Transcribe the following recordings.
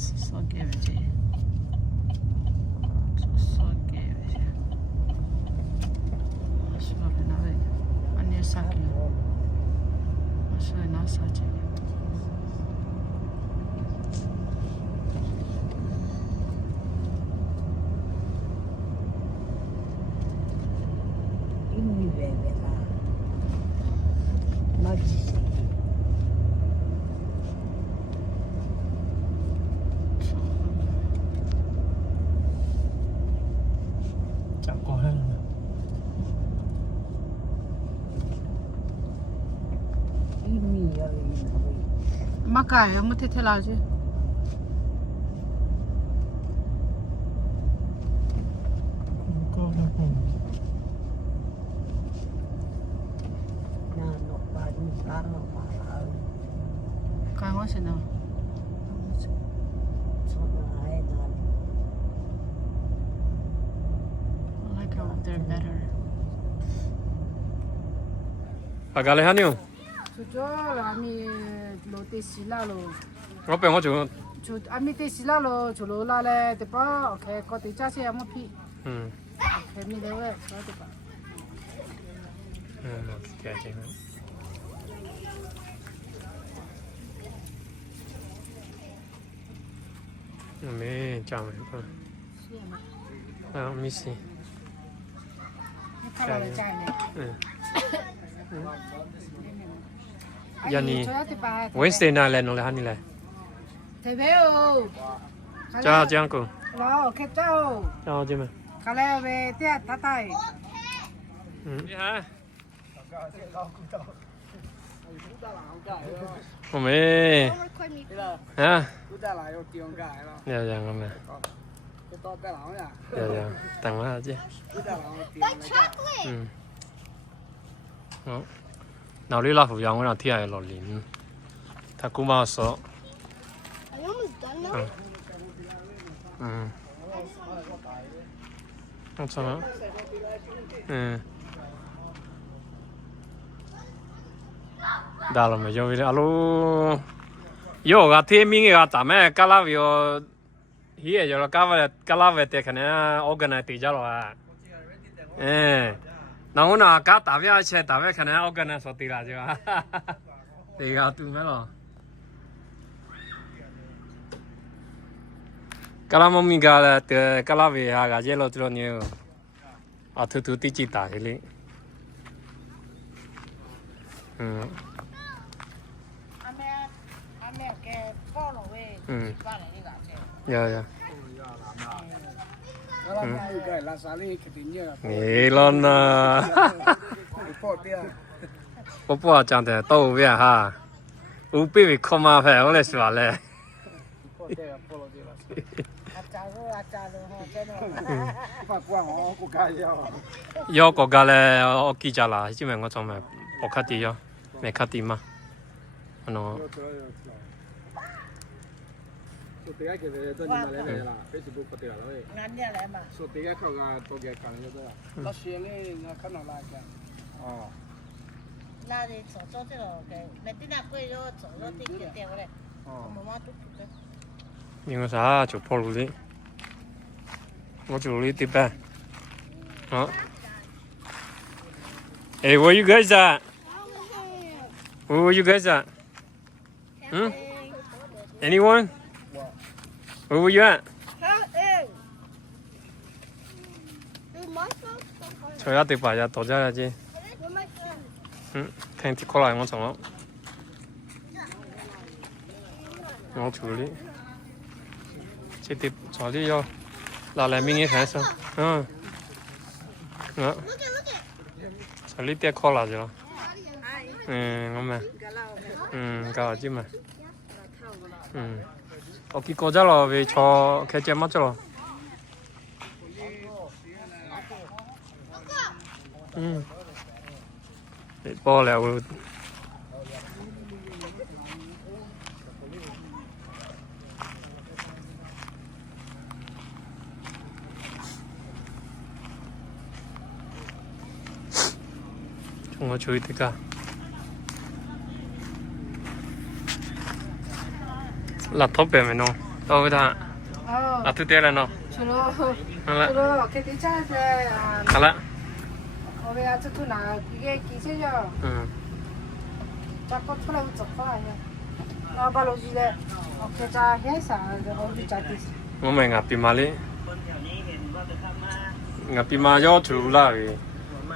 Soge veje. Soge veje. Aşırı ne ve anne saklı. Aşırı nasıl acı. İmmi bebe la. Macisi. Chẳng có hết rồi. İmmi ya İmmi. Makaya mı tetelacı? Có đâu không? Na no pa ni pa no pa la. Kaymasına. Sonra ay na. I like how they're better. Pagale hanyo. Sujo ami lo te sila lo. Có bệnh có chủ. Chu ami te sila lo chu lo la le te pa okay ko te cha se amo pi. Ừ. Okay mi de we so te pa. Ừ, kệ chị. Mẹ chào mày con. À, Missy. Ka la cha ne. Ừ. Ai Yani. cho te pa. Wednesday na lên nó là hani lại. Te veo. Chào chị cô. Lo okay chao. Chào chị mày. Ka le ve te ta tai. Ừ. Ha. Mẹ. Ha. Dạ dạ con mẹ. Dạ dạ. Tặng quá chứ. Ừ. Đó. Nào đi lo phục vụ nào thi ai lo liền. Ta cũng bao số. Ừ. Ừ. Không sao nữa. Ừ. Đã là mấy giờ alo. Yo cái thiên minh cái咱们嘎拉有，hier有了嘎拉về để cái này organize đi ra rồi. Ừ. Nào hôm nào cá打表去打表可能organize说对了是吧？对个对没了。嘎拉妈咪个了，得嘎拉về下个这了这了牛，啊偷偷地去打去哩。嗯。 Ame ke ko lo we. Ừ. Ba le ni ga che. Dạ dạ. Cái là sao đi cái tiền nhớ. Nghĩ luôn à. Bỏ tiền. Bố bố chẳng thể đâu biết ha. Ú bị bị không mà phải ông lại xóa lại. Bỏ tiền bỏ tiền. Acha lo ho che no. Phát quang họ có cái gì không? Yo có cái là ở kia chả là, chỉ mình có trong mà bỏ khát đi yo, mẹ khát đi mà. Nó. Số tiền cái về tôi nhìn lại về là Facebook có tiền rồi. Ngan ne le ma. Số tiền cái tôi cái càng nhiều đó. Nó xe này nó khăn nó lại cái. Na de zo zo de lo ke. Me ti na kwe yo zo zo ti ke te le. Mo ma tu tu. Nhưng mà sao chụp phô luôn đi. Nó chụp đi tiếp ba. Đó. Hey, where you guys at? Where you guys at? Hmm? Anyone? Where were you at? Trời ơi, bà già tổ ra chứ. Thành thì có lại ngon chẳng lắm. Ngon chủ lý. Chỉ tiếp cho đi vô. Là lại mình nghe thấy sao? Đó. Cho lý tiếc khó là gì đó. Ngon mà. Cả chứ mà. Ok, cô ra rồi về cho cái chém mắt cho rồi. Để bỏ lại rồi. Chúng nó chơi tất cả. Là top bè mày nó. 到位他，哦，啊，对对了喏，除了好了，除了给你家的啊，好了，我们要这个拿一个几千呀，再搞出来做法呀，那把逻辑的，我给家很少，我就家的。我们啊，比马哩，啊比马要出来的，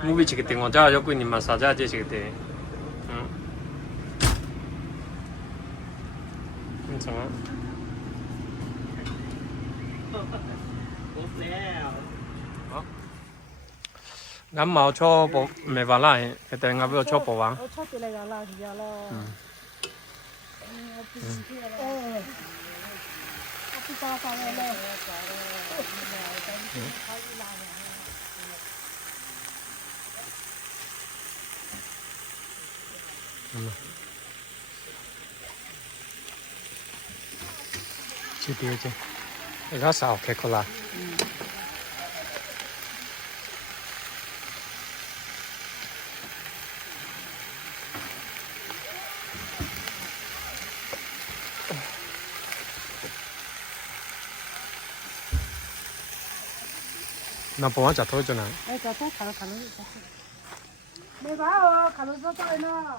我比这个地方家要贵你们啥家这些个地，你怎么？俺毛cho bộ mẹ vào lại, cái tên ngã vừa cho bộ vàng. 我炒起来要拿去要了。我不找他来了。Chị đi chứ, cái sao cái cô là. Nó bỏ chặt thôi cho nào. Ê, chặt thôi, khá là mày bảo khá là rất trời nó.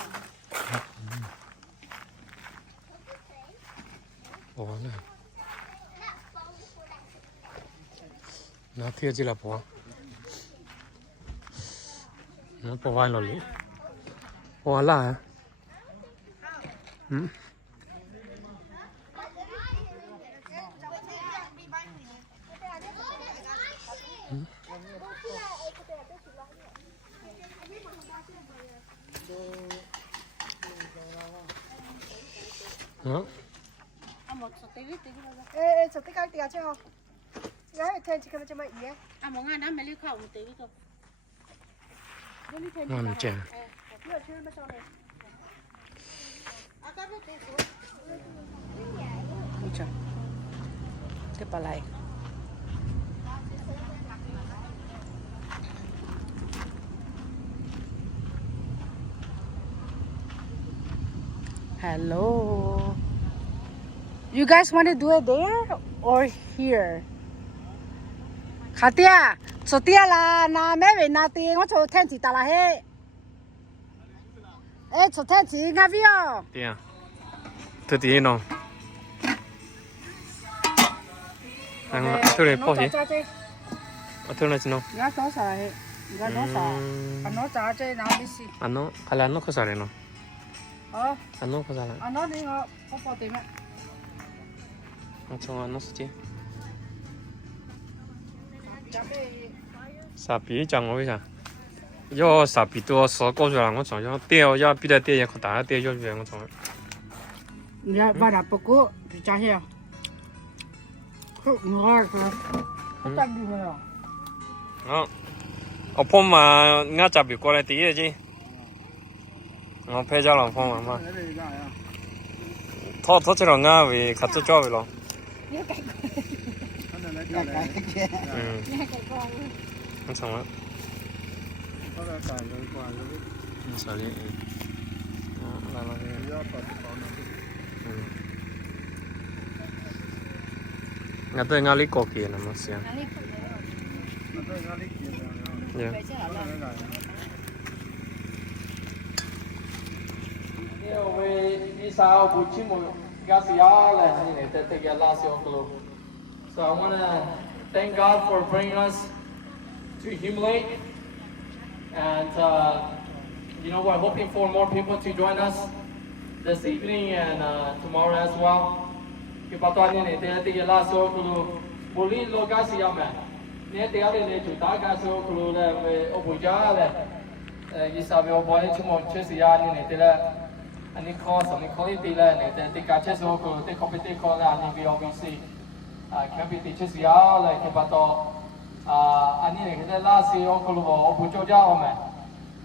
Bỏ này. Nó kia chỉ là bỏ. Nó bỏ vai lì. Bỏ là hả? Đó. Ê, sao tích cái tiền chứ không? Cái thêm chỉ cần cho mày ý. À mong ăn đó mày lưu khẩu một tí rồi. Ngon chè. Ôi trời. Cái bà này. Hello. You guys want to do it there or here? Khatia, chotia la na me ve na ti ngo cho then chi ta la he. Ê, cho then chi nga vi o. Đi à. Tôi đi nó. Anh tôi để bỏ gì? Tôi nói gì nó? Nga to sa he. Nga no sa. Ano cha che na bi si. Anh nó, hay là nó có sao đấy nó? Ờ, Anh nó có sao đấy? ano đi ngo ko po ti me. Anh cho anh nó gì? Cha be Sa bí chẳng có sao? Do sa bí tôi sợ có rồi là tôi chọn cho tiêu ya bí đại tiêu ya khó đá tiêu cho việc tôi chọn. ya ba da po ko bi cha he. Ko ngor ko. Ko ta đi rồi. Đó. Ở phong mà ngã chập bị qua lại tí chứ. Nó phải ra làm phong mà. Thôi thôi chỉ là ngã vì khát cho vì lo. Không xong á. Không sao đi. Đó, là cái. Ngã tới ngã lý cổ kia nè mà xem. Yeah. So I want to thank God for bringing us to Hume Lake, and we're hoping for more people to join us this evening and tomorrow as well. Nếu tiêu thì chủ tá cá sấu kêu là về ở buổi trưa là ý sao về ở buổi chúng mình chơi gì à nên thế là anh ấy có xong anh có đi là nên thế cá chơi sấu kêu thế competition có là anh về OBC competition chơi gì à là cái bắt đầu anh ấy cái là sấu kêu là ở buổi trưa giao mà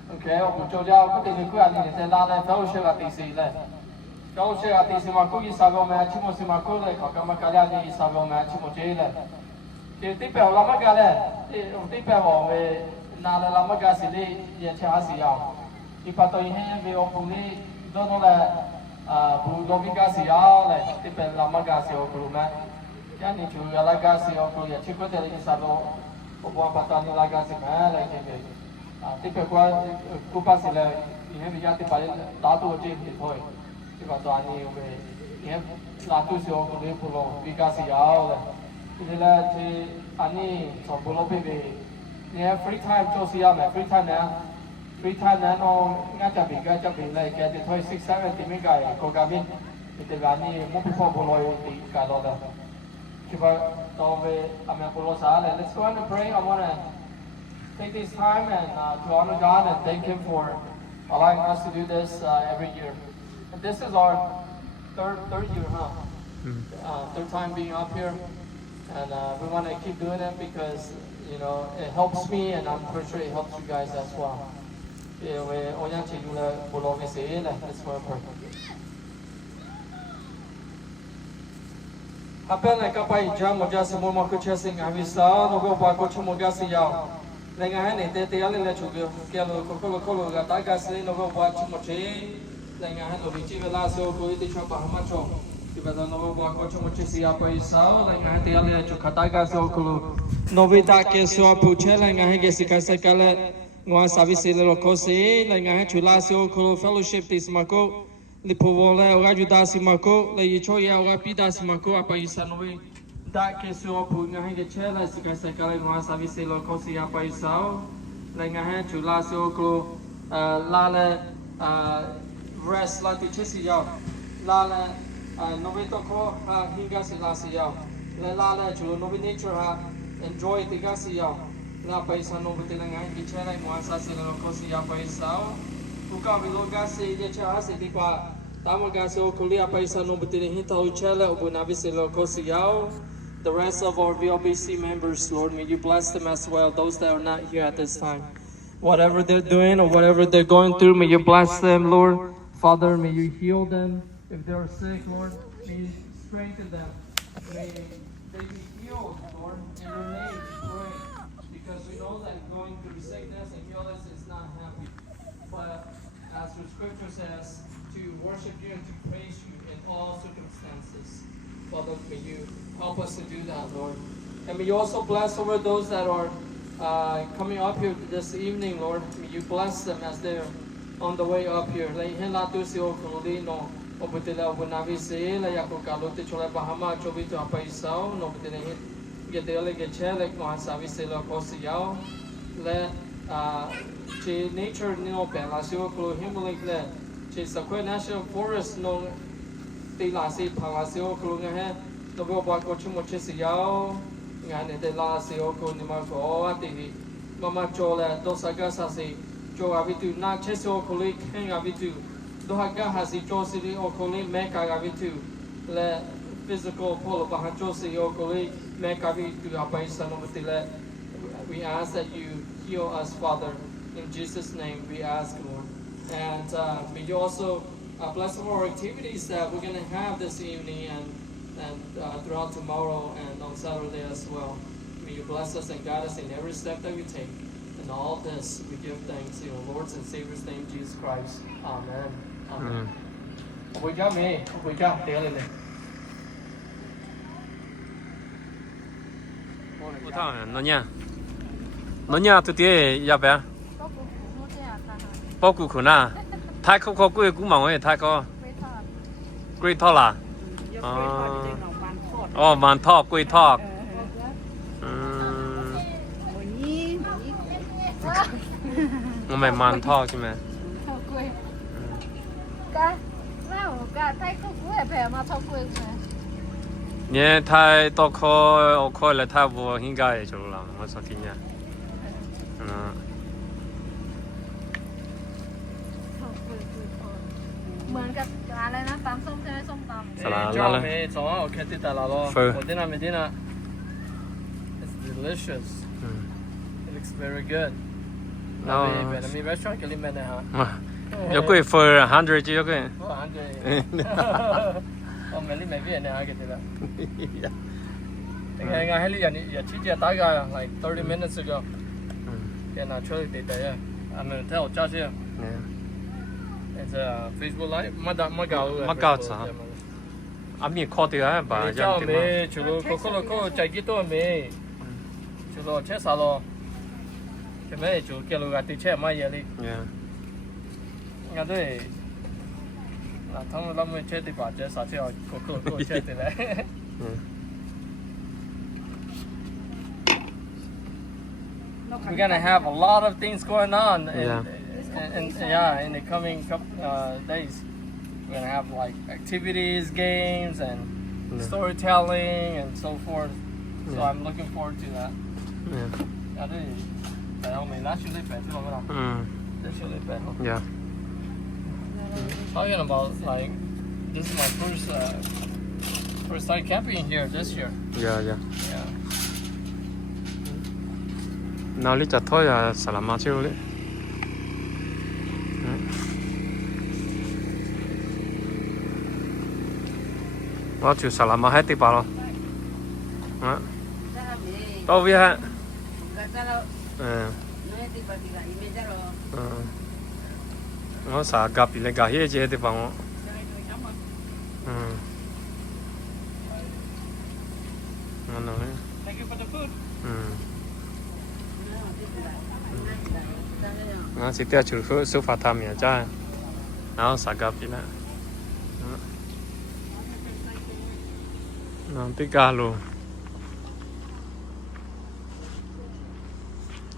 ok ở buổi trưa giao có thể người anh ấy thế là fellowship là tí gì là fellowship là tí gì mà cũng ý sao về mà chúng mình xem mà cũng là có cái mà cái là ý sao về mà chúng mình chơi là thì tiếp theo làm cái này tiếp theo về nào là làm cái gì đi để chơi gì à thì bắt đầu hiện về ông phụ nữ đó là phụ nữ cái gì à là tiếp theo làm cái gì ông phụ nữ 家里就要那个是要做也去过的那个啥咯，我把当你那个是买来这个，这个我把是了，因为比较的把大多这里头，这个当你为，因为大多是要过的不咯，比较是要的，这了这安尼从不咯贝贝，你 free time 就是要买 free time 呢。free time 呢，我俺这边来，给的推6、7点没改，国家边，这个你没必要不来的改到的。就把到位，俺们不啰嗦了。Let's go and pray. I wanna take this time and to honor God and thank Him for allowing us to do this every year. And this is our third year, huh? Third time being up here, and we want to keep doing it because it helps me, and I'm pretty sure it helps you guys as well. Yeah, we only to do the below me say, let's go and pray. 阿伯来个拜家，我家是某某个车是俺为啥？那个把过去我家是要，那个还你得要来出个，给了个大概是那个把去么车，那个还那边这个拉手可以得穿把什么穿，就把那个把过去么车是要拜啥？那个还得要来出看大概手可了，那边大概是要铺车，那个还给是开始干了，我啥为是了可是，那个还出拉手可了 fellowship 的什么个。Li povole o gaju dasi mako le yichoya o gapi dasi mako apa isanoi da ke so pu nga he chela sika sakale no savi se lo kosi apa isao le nga he chula so ko la le rest la ti chesi ya la le no ve to ko ha hinga se la si ya le la le chulo no ve nature ha enjoy ti ga si ya la pa isano bu te nga he chela no sa se lo kosi apa isao Uka biloga se de cha se di pa tamaga se okulia paisa no butini hita uchela ubunabi se lo kosiao. The rest of our VLBC members, Lord, may you bless them as well, those that are not here at this time. Whatever they're doing or whatever they're going through, may you bless them, Lord. Father, may you heal them. If they're sick, Lord, may you strengthen them. May they be healed, Lord, in your name, pray. Because we know that going through sickness and illness is not happy. But as the scripture says, to worship you and to praise you in all circumstances. Father, may you help us to do that, Lord. And may you also bless over those that are coming up here this evening, Lord. May you bless them as they're on the way up here. Ci nature no pe la siu klo Himalaya le ci Sequoia National Forest no ti la si pa la siu klo nga he no bo ba ko chu mo chi si yao nga ne de la siu ko ni ma ko a ti mama cho le do sa ga sa si cho a vi tu na che siu ko le ken a vi tu do ha ga ha si cho si o ko le me ka ga vi tu le physical polo ba ha cho si o ko le me ka vi tu a pa isa no ti le we ask that you heal us, Father. In Jesus' name we ask, Lord. And may you also bless all our activities that we're going to have this evening and throughout tomorrow and on Saturday as well. May you bless us and guide us in every step that we take. And all this we give thanks in our Lord's and Savior's name, Jesus Christ. Amen. Amen. We got me. We got daily. 我操，那年这点要不然？包谷苦呐，太苦贵古嘛我也太高，贵套啦，哦，มันทอด贵套，我买มันทอดใช่ไหมเนี่ยไทยตอกคอเลยไทยวัวหิ้งไก่จุลละมาสักทีเนี่ยเหมือนกับอะไรนะตำส้มใช่ไหมส้มตำ สลาละ It's delicious. It looks very good. No. Let me restaurant cái lim này hả? 有贵for 100只有贵。哦，没lim mấy viên này hả cái đó. Ngày ngày hay là nhà chỉ chỉ đại概like 30 minutes ago. Cái nào chơi thì đấy. Anh theo cha chứ. It's a Facebook Live. Mà gạo. 阿米考的啊吧，叫样的嘛。没，除了在几多没，除了车啥咯，前面就叫路个对车买嘢哩， Yeah. 我对，那他们车对吧？这啥车车的嘞。We're gonna have a lot of things going on, and in the coming days, we're gonna have like activities, games, and storytelling, and so forth. So I'm looking forward to that. Yeah. Yeah. Talking about like this is my first time camping here this year. Yeah. Yeah. Nào lý chặt thôi à, sao làm mà chiêu đấy. Nó chịu sao làm mà hết đi bảo rồi. Đâu biết hả? Nó sao gặp bị lại gặp hết chứ đi bảo nó. Nó nói. Thank you for the food. Nó chỉ tiêu chủ số phạt tham nhà cha, nó sạc gặp đi nè, nó tích ca luôn,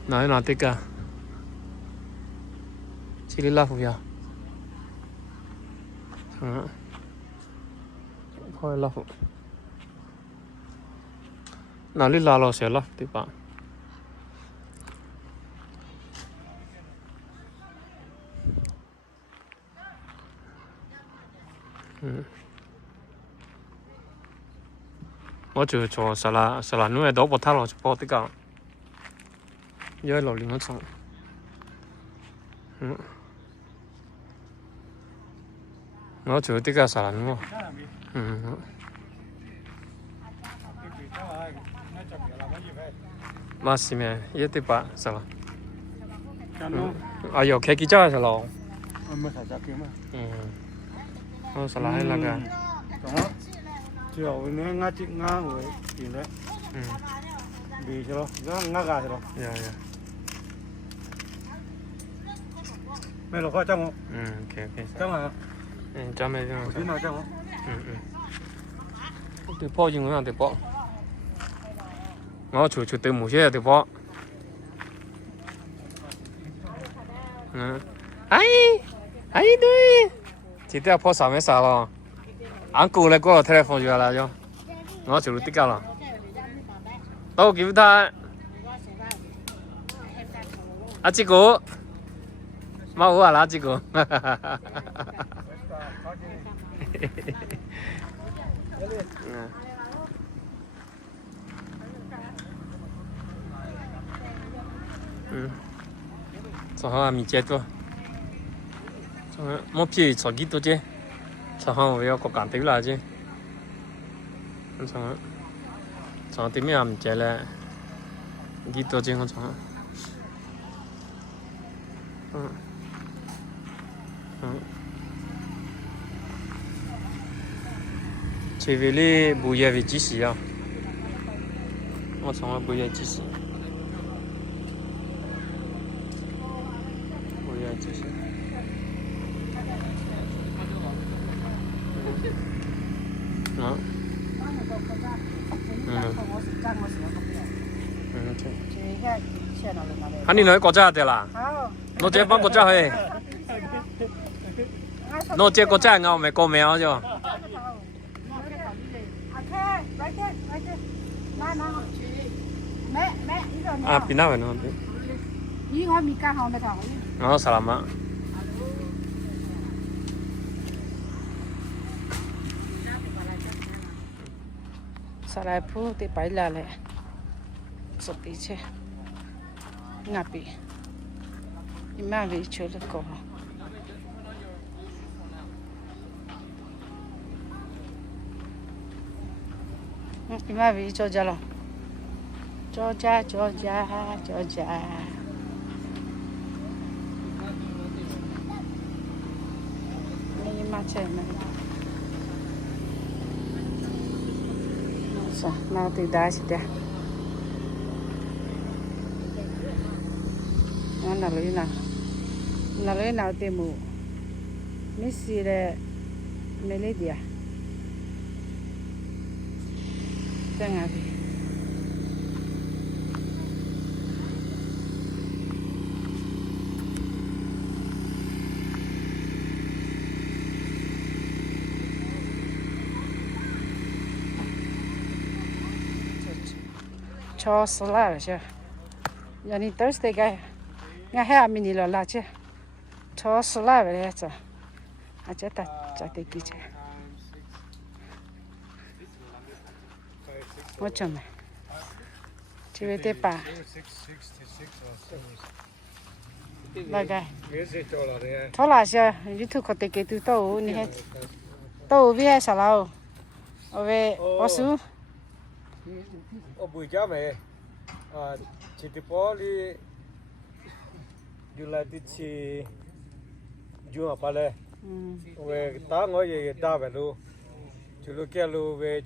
nó tích ca, chỉ đi lao phụ ya, thôi lao phụ, nó đi lao lo sẽ lao đi bạn. Tôi cho sala nuôi đó bắt tháo rồi bắt tất cả, giờ lẩu linh nó xong, nó cho tất cả sala nuôi, mà xí mẹ, giờ tất cả sala, à giờ cái cha sala, nó sala hay là cái. Chiều nó ngã chị ngã rồi thì đấy vì cho nó ngã gà rồi mày lo coi trong không Ok trong là cho mày tí nào trong không từ bỏ những cái từ bỏ nó chủ từ một些từ bỏ ai đấy chỉ theo bỏ sao mấy sao lo anh cụ lại có telephone cho là cho nó chịu tích cao rồi đâu kịp ta à chị cô mau qua là chị cô sao mình chết rồi một phía cho kỹ tôi chứ sao không phải có cảm thấy là chứ sao tìm em chạy lại kỹ tôi chứ không sao chỉ vì lý bùi về vị trí gì à sao bùi về trí gì bùi về trí gì đó anh đi nói có cha thế là nó chơi bóng có cha hay nó chơi có cha ngao mày có mèo chưa à pin nào vậy nó nó salam ạ Sarai phu ti pai la le so pi che ngapi ima vi cho le ko ima vi cho ja lo cho ja ni ma che na sao nào từ đá xí đá nó lấy nào tìm mù Messi là Meledia chẳng hạn cho salad chứ giờ này Thursday cái ngày hè mình đi là chứ cho salad vậy chứ à chết ta chết đi chứ một chấm này chỉ về tiếp bà là cái thôi là chứ YouTube có thể cái từ tàu này hết tàu về sao nào về ở su ở buổi chiều mày chỉ tiếp bỏ đi du lịch đi chỉ du học bài lệ về ta ngồi về ta về luôn chú lúc kia luôn về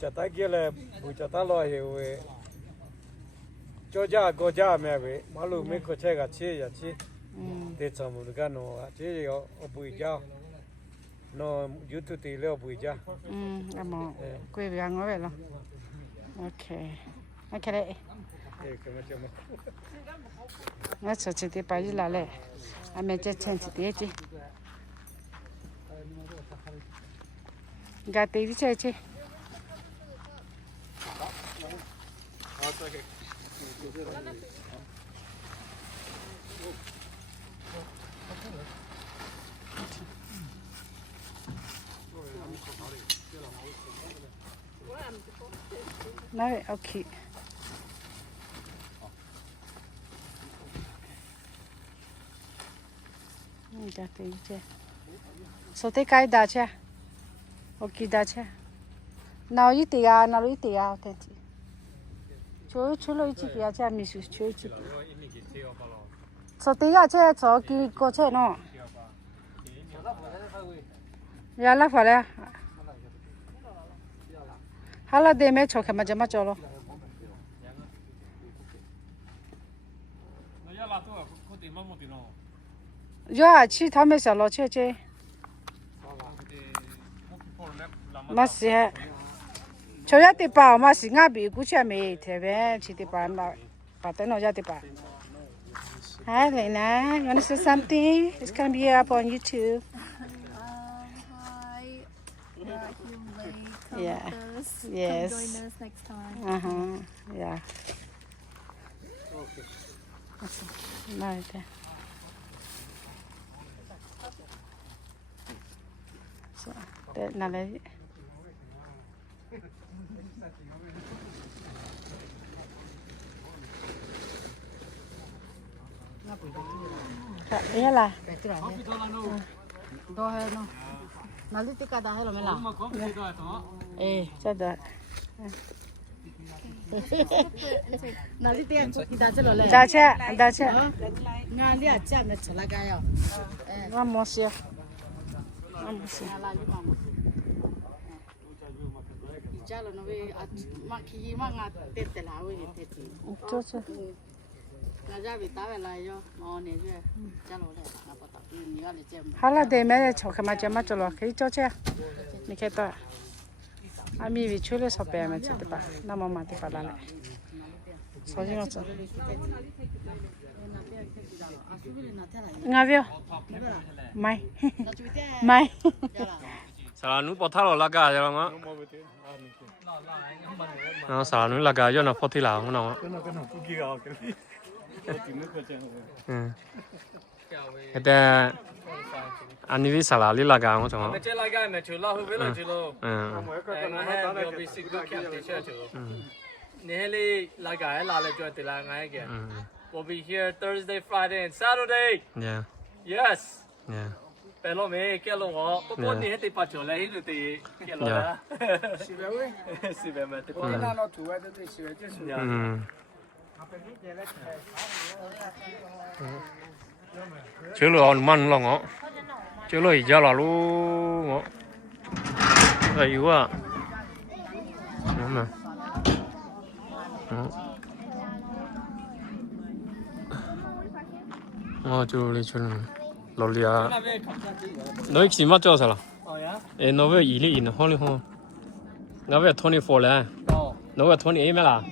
chợ ta kia là buổi chợ ta lo về cho cha cô cha mẹ về mà luôn mấy cô chơi cả chơi ya chơi để cho mình cái nó chơi ở buổi chiều nó YouTube thì leo buổi chiều mà quay về ngồi về luôn ok đấy nó sợ chỉ để bài là lệ anh mẹ chết chân chỉ để chứ gà tây đi chơi chứ nói ok gà tây đi chơi số tây cái đá chơi ok đá chơi nào ít tiền thế chứ chú lo ít tiền chơi mình chú ít tiền số tây cái chơi số kia có chơi nó ya la phải à hala de me choke ma jama cholo yo a chi tha me sa lo che che ma se cho ya ti pa ma si nga bi ku che me the be chi ti pa ma pa te no ya ti pa hi Lena, you want to say something? It's going to be up on YouTube. Hi, Yeah. Yes. Yes. Come join us next time. Yeah. Right there. So, that now let it. Iya lah. Đó hay nó. Nó đi cái đó hay là mấy là. Chắc đó. Nó đi cái đó chứ rồi. Đã chứ. Ngang đi à chắc nó chả là cái à. Nó mua xe. Chalo no ve maki manga tete la we tete. Entonces na ya vita la yo no ne je chalo le na pata ni ga le jem. Hala de me cho ka ma jama cholo ke cho che. Ni ke ta. Ami vi chule so pe me che pa. Na mama te pa la le. So ji no cho. Nga vio. Mai. Mai. Sao nó bỏ tháo là gà cho nó nó sao nó là gà cho nó phô thi nào không nào cái đó anh đi sao là đi là gà không chồng chơi là gà mà chơi là hơi là chơi lo hay điều bị xịt cái kẹp để chơi chơi nè là gà là chơi từ là ngay kìa we'll be here Thursday, Friday and Saturday. Yeah. Yes. Yeah. Pero me que lo go, po ni hete pa chole hi te que lo da. Si ve we. Si ve me te. Na no tu wa de si ve su. chứ lừa on man lòng ó chứ lừa giờ là luôn ó vậy quá 嘛，我就来去了，老李啊，你起码叫啥了？哎，那位1里好哩好，那位24嘞，那位28没啦？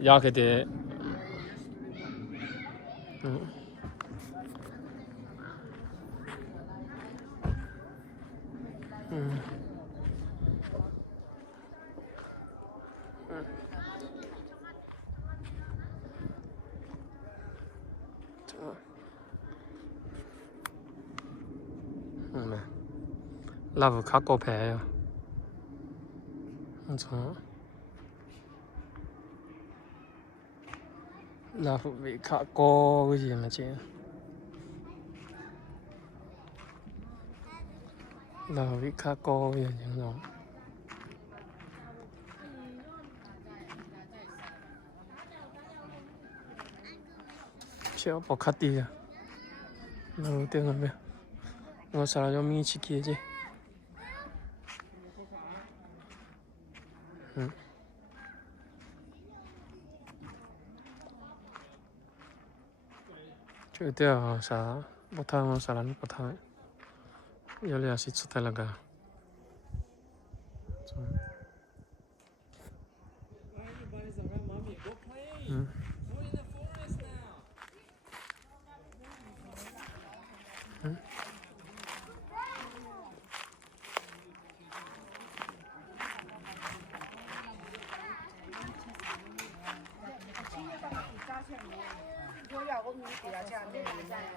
要给的，那不卡高牌呀？我操！那不没卡高个什么钱？那不没卡高个什么？票不卡低呀？那点了没？我啥了要米去给去。这点啊啥不谈我啥了不谈，有俩是出来了个。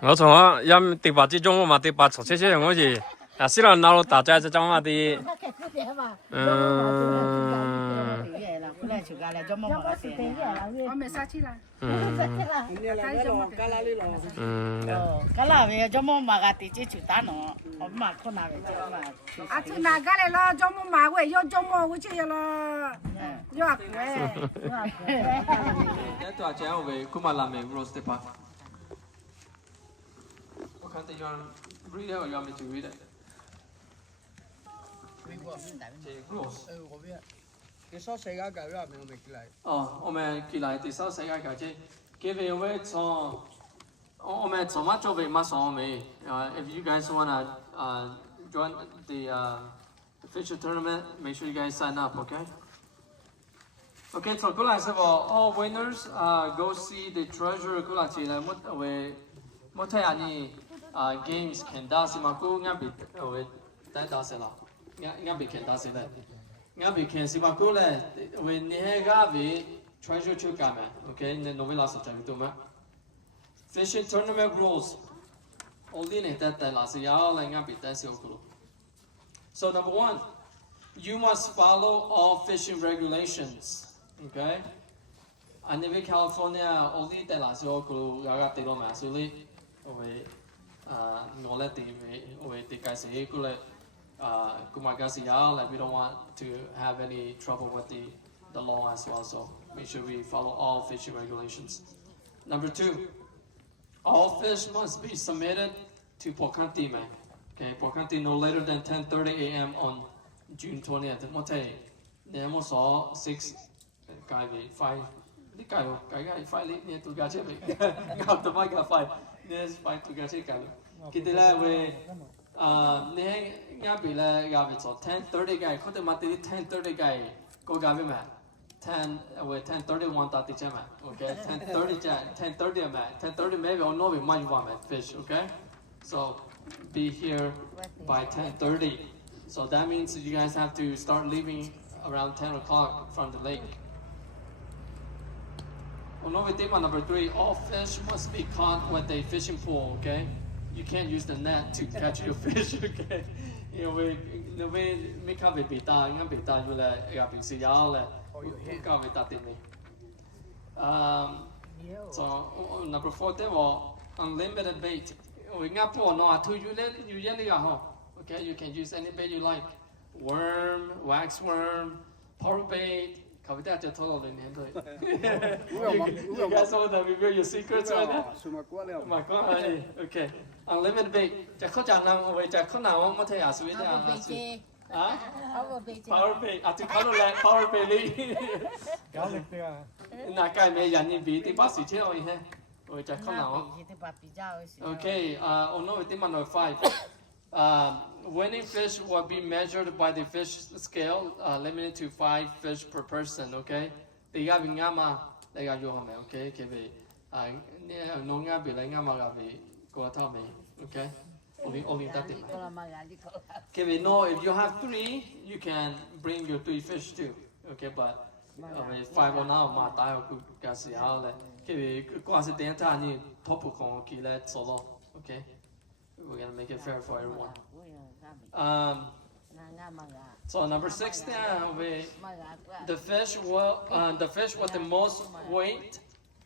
我从啊，要第八这种嘛，第八出这些我是，啊，虽然拿了大家这种嘛的，cái là về cho mong mà gạt thì chỉ chịu tán nó, mà con nào về cho mà. À thì là cái này là cho mong mà quay cho mong cái chuyện là, do quay. Cái tòa chéo về cũng mà làm về roast pa. What kind of you read it or you want me to read it? Roast. Cái số xe gà gà ra mình kỹ lại. Tôi mình kỹ lại thì sau sẽ cái chứ. Cái về với cho, tôi mình cho mắt cho về mắt xong mình. If you guys wanna join the official tournament, make sure you guys sign up, okay? Okay, so cô lại sẽ vào all winners go see the treasure cô lại chỉ là một thời anh games can đa số mà cô nghe bị về đại đa số là nghe bị can đa số là nghe bị can số mà cô là về nhẹ cái về treasure chú cả mà okay nên nói là sao chẳng đúng mà fishing tournament rules only này đại là số giáo là nghe bị đại số cô. So number one, you must follow all fishing regulations. Okay. Anh em California, only tại là số cô gác tiền mà xử lý, về ngồi lại tiền về tiền cái gì cô lại cô mà cái gì là we don't want to have any trouble with the law as well. So make sure we follow all fishing regulations. Number two, all fish must be submitted to Port County, man. Okay, Port County no later than 10:30 a.m. on June 20th. Một ngày, nếu mà số 6 cái về five, đi cái five lấy nè tụi cái chơi về, gặp tụi mấy cái five, nè five tụi cái chơi cái, cái đấy là về, nè nghe bị là gặp về số 10:30 cái, có thể mà tới 10:30 cái, có gặp về mà, 10:31 ta tới chơi mà, okay, 10:30 mà, 10:30 maybe or no we might want to fish, okay, so be here by 10:30, so that means you guys have to start leaving around 10 o'clock from the lake. Number three, all fish must be caught with a fishing pole, okay? You can't use the net to catch your fish, okay? You know, we can't be ta, you là gặp bị sự giáo là can't be ta tiền này. So number four, they were unlimited bait. We ngap po no atu you yeli ga ho. Okay, you can use any bait you like. Worm, wax worm, pork bait. You guys want to reveal your secrets right now? My God, okay. Unlimited bait. Chắc có chẳng nào vậy chắc có nào không có thể à suy ra. 啊 Power pay ？Power pay 啊，就看到嘞 Power pay 哩。搞力啲啊！那该咩人民币啲把事情我嘿，我就看到。Okay, on number 5. Winning fish will be measured by the fish scale, limited to 5 fish per person. Okay, 你而家邊啱嘛？你而家要係咪？Okay， 佢哋呢農業邊你啱嘛？佢哋個頭尾，Okay， only that thing. Okay, no, if you have 3, you can bring your 3 fish too. Okay, but 5 or now 嘛，打有個時候咧，佢哋掛住點睇你 top 講佢咧做咯。Okay, we're gonna make it fair for everyone. So number 6 there, the fish with the most weight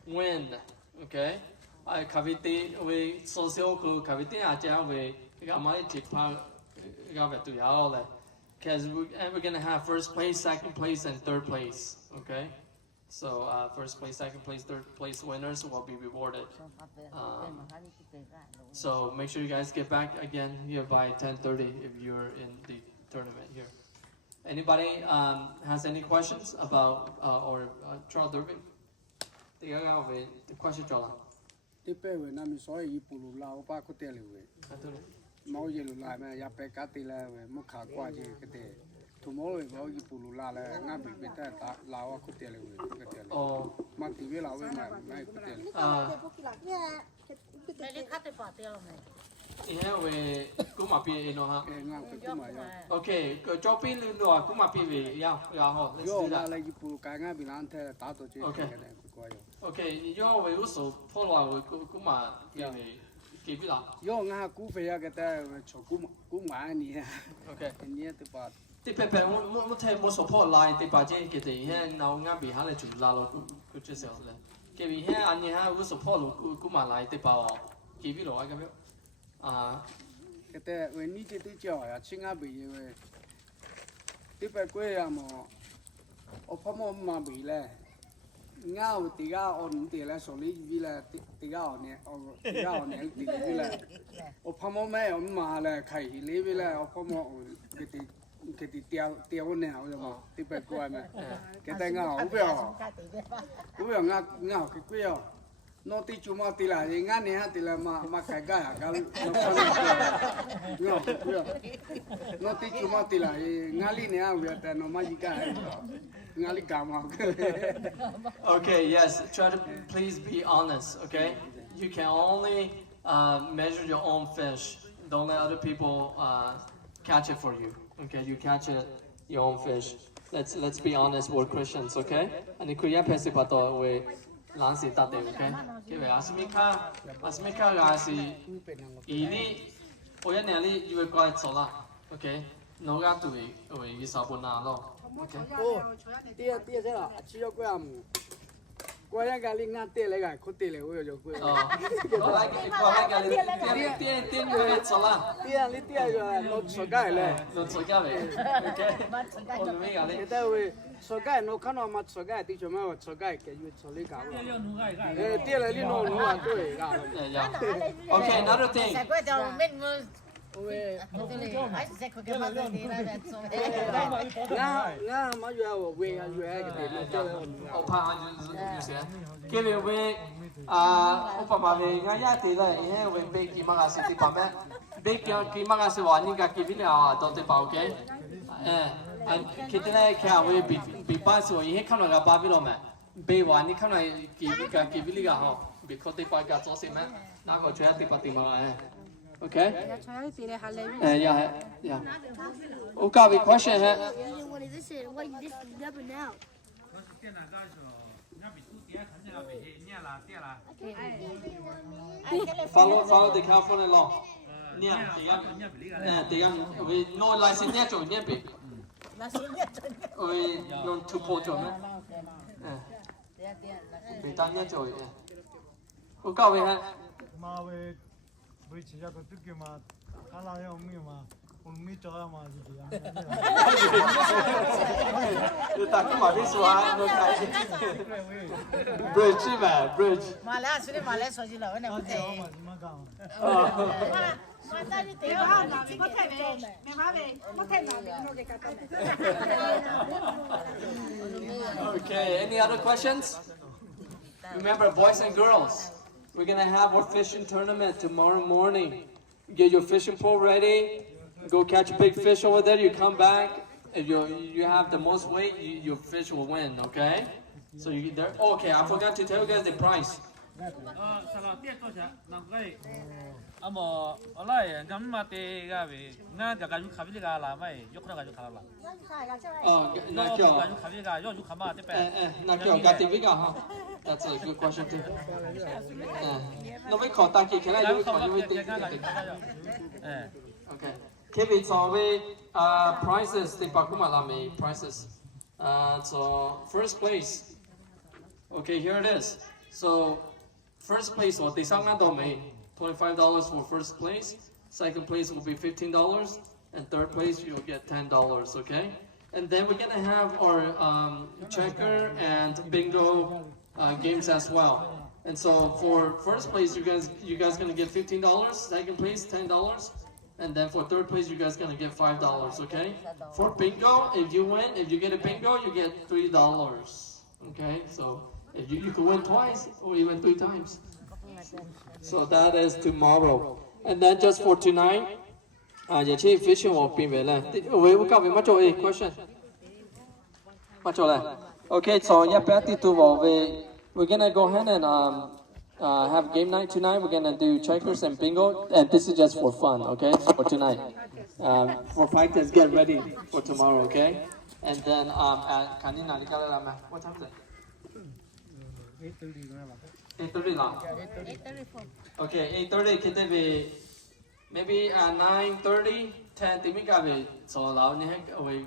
win. Okay, cavity we social cavity we because we're gonna have first place, second place, and third place. Okay, so first place, second place, third place winners will be rewarded. So make sure you guys get back again here by 10:30 if you're in the tournament here. Anybody has any questions about or trial derby? The question, Jola. 啲啤會嗱咪所以布魯拉我把佢掉嚟會，冇嘢落嚟咩？入邊家啲咧會冇卡掛住佢哋，同冇嚟冇嘢布魯拉咧，啱邊邊都係打撈啊佢掉嚟會，佢掉嚟。哦，問啲嘢撈會咪佢掉嚟。Iya we kuma pi ino ha. Okay, cho pin lu lo kuma pi we ya ho. Yo la lagi pulu kanga bilang te tato je. Okay, yo we uso polo we kuma ya we ke bi la. Yo nga ku fe ya ke ta cho kuma ni. Okay. Ni te pa. Ti pe pe mo te mo support line ti pa je ke te he na nga bi ha le chu la lo ku che se le. Ke bi he an ni ha we support lu kuma line ti pa ke bi lo ai ka bi. Cái thế về ní chỉ tiêu à, chính á bị về, tiếp về quê à mà, ở phong môn mà bị là, ngao thì ngao ổn thì là xử lý vì là thì ngao này, thì ngao này thì vì là, ở phong môn mấy ông mà là khai lý vì là ở phong môn cái tiêu nào rồi mà, tiếp về quê mà, cái thế ngao không biết ngao cái quê à. No ti cuma ti lah, ingat ni hati lah mak kagak kalau no ti cuma ti lah, ngali ni aku kata no majika ngali gamak. Okay, yes, try to please be honest. Okay, you can only measure your own fish. Don't let other people catch it for you. Okay, you catch it your own fish. Let's be honest. We're Christians. Okay, and the Korean pesi pato we. Lansi tate, okay? Kaya asmika gasi ini oya neli yue koi tsola, okay? Noga tui we isabuna lo, okay? Oh, dia thế là chỉ có quay mù, quay cái linh ngắt tiền lấy cái khốt tiền lấy quay rồi quay. Có cái tiền yue tsola. Tiền lấy tiền rồi nó sờ cái này. Nó sờ cái này, okay? Ôn mấy cái này. Cái đó we sờ cái nó khăn nó mà sờ cái thì chúng mình sờ cái yue sờ lấy cái. Tiền lấy nó à tôi cái. Yeah. Okay, another thing. Nga mà vừa về cái gì Opa you say. Kaya we opa ma we nga ya ti la he we be ki ma ga si ti pa me. Be ki ma ga si wa ni ga ki bi la do te pa okay. Kitne kya we bi pa so ye khan ga pa bi lo me. Be wa ni khan ki bi li ga ho. Be ko te pa ga zo si me. Na ko chue ti pa ti ma Okay. Yeah. Okay, we question hai. What is this? Why you just never know? Follow the California law. Nia, we no license nia cho nia bi. We non tu po cho me. Bị tăng nia cho. Okay, we hai. Mà về chỉ ra cái tức kia mà, khá là nhiều mà, 大哥嘛，你说啊，我开 bridge 是吧 ？bridge。马来是的，马来说起了，我那不对。Okay, any other questions? Remember, boys and girls, we're gonna have our fishing tournament tomorrow morning. Get your fishing pole ready. Go catch a big fish over there. You come back. If you have the most weight, your fish will win. Okay? So you there. Okay, I forgot to tell you guys the price. 我来咁嘛地个呗，那就干咖啡个啦，咪喐那个就卡啦。Oh, 那 not 干 your. 咖啡个，喐卡嘛的呗。Not your. Got the big huh? That's a good question too. No, we call that. Can I do it for you? Okay. Kevin, so we prices the Bakuma Lame prices. So first place. Okay, here it is. So first place or the Sangadome, $25 for first place. Second place will be $15, and third place you'll get $10. Okay, and then we're gonna have our checker and bingo games as well. And so for first place, you guys gonna get $15. Second place, $10. And then for third place, you guys gonna get $5, okay? For bingo, if you get a bingo, you get $3, okay? So if you can win twice or even 3 times. So that is tomorrow. And then just for tonight, yeah, fishing will be we got much of a question. Much of okay, so yeah, we're gonna go ahead and have game night tonight. We're gonna do checkers and bingo, and this is just for fun, okay? For tonight, for practice, get ready for tomorrow, okay? And then at Kanina, what time is it? 8:30 lang. Okay, 8:30. Kita be maybe at 9:30, 10. Timi ka be so lao ni hek away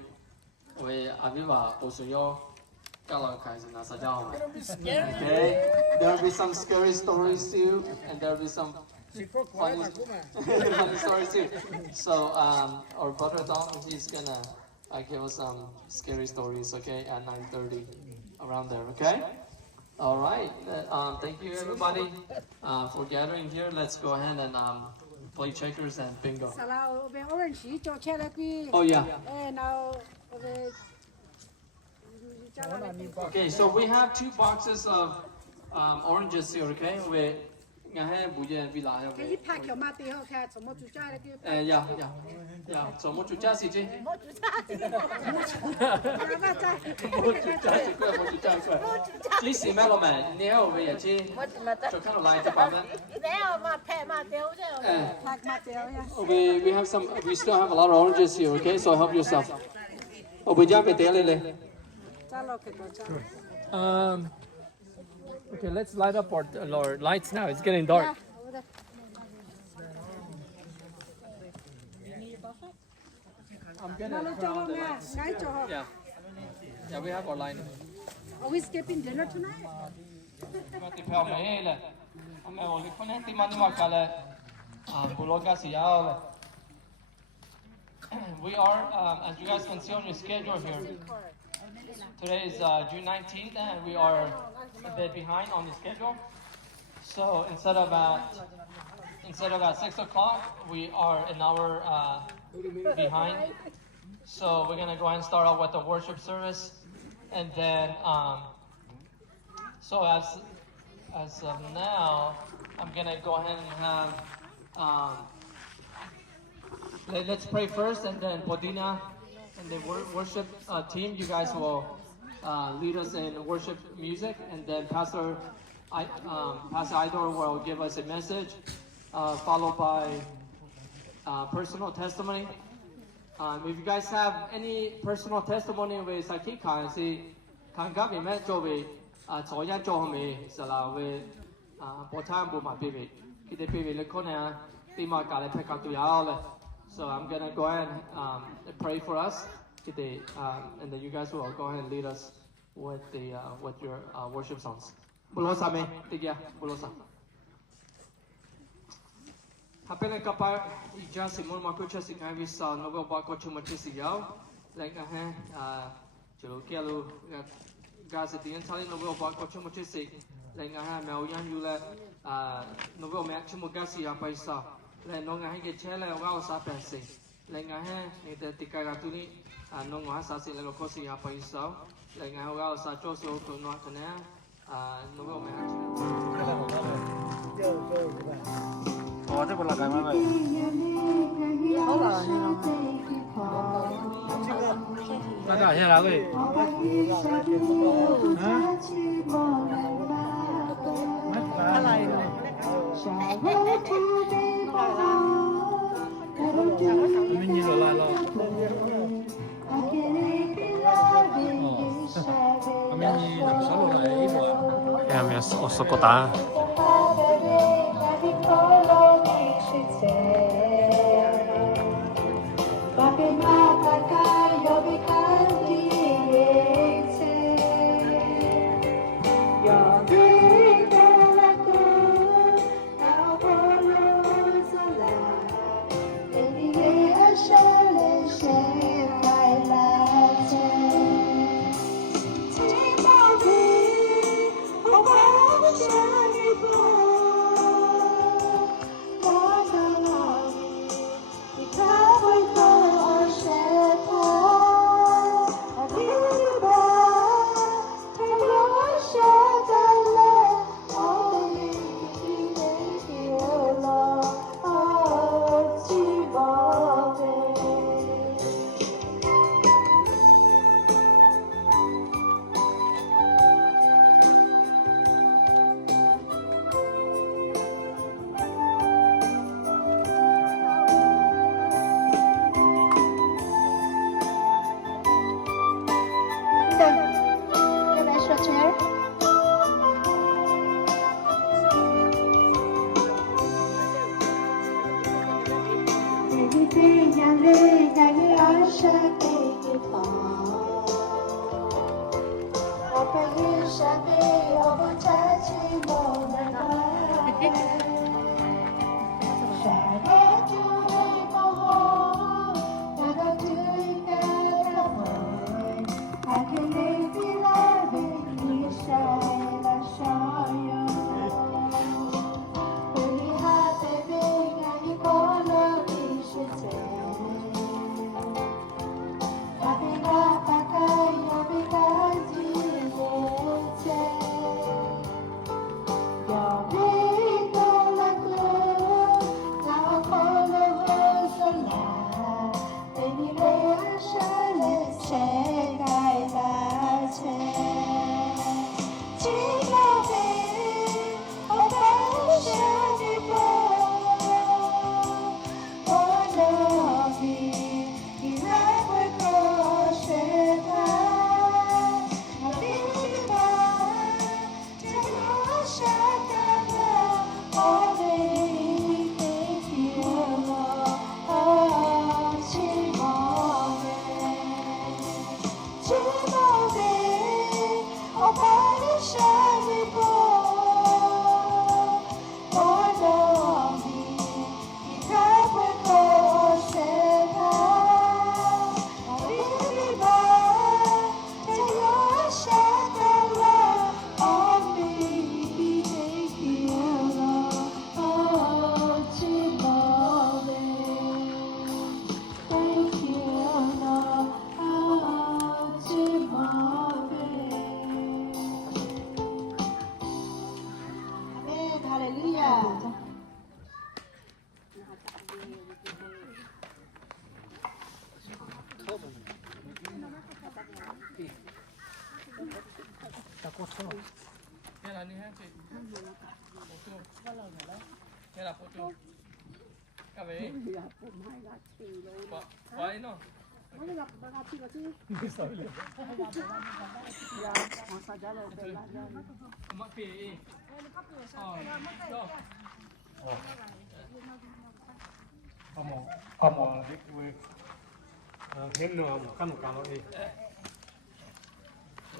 aviva posuyo. Okay, there'll be some scary stories too, and there'll be some funny stories too. So our brother Don, he's gonna give us some scary stories, okay, at 9:30, around there, okay? All right. Thank you everybody for gathering here. Let's go ahead and play checkers and bingo. Oh yeah. Okay, so we have 2 boxes of oranges here, okay? We yeah. So much just it. Please email me. Now we are so kind of like department. We have some. We still have a lot of oranges here, okay? So help yourself. Oh, we jump it daily. Okay, let's light up our lights now. It's getting dark. I'm gonna turn on the lights. Yeah. Yeah, we have our light. Are we skipping dinner tonight? We are, as you guys can see on your schedule here, today is June 19th, and we are a bit behind on the schedule. So instead of at 6 o'clock, we are an hour behind. So we're gonna go ahead and start out with the worship service, and then so as of now, I'm gonna go ahead and have let's pray first, and then Bodina and the worship team, you guys will lead us in worship music, and then Pastor Idor will give us a message, followed by personal testimony. If you guys have any personal testimony with Saki Kansi, Kangabi Metrovi, Toya Johome, Salawe, Potambu Mabibi, Kidepi Lekona, Tima Galepekatuyale. So I'm gonna go ahead and pray for us today, and then you guys will go ahead and lead us with your worship songs. Bulosa me, tigia, bulosa. 他本来个把一家是我们过去是安慰上，那个把过去么就是要，来个哈就叫路个是点查理那个把过去么就是，来个哈没有人有了那个没去么个是要ไป上，来น้องให้เช่แล้วว่าสาเป็นสิ来个哈你的ติกาตุนี้น้องว่าสาสิแล้วก็สิ要ไป上，来个ว่าสาโจโซตัวน้องคนนี้那个没去。我这不拉干嘛呗？好了，那咋现在喂？看来了，没你说来了。没你那么少了一波。Ja, men også gå der.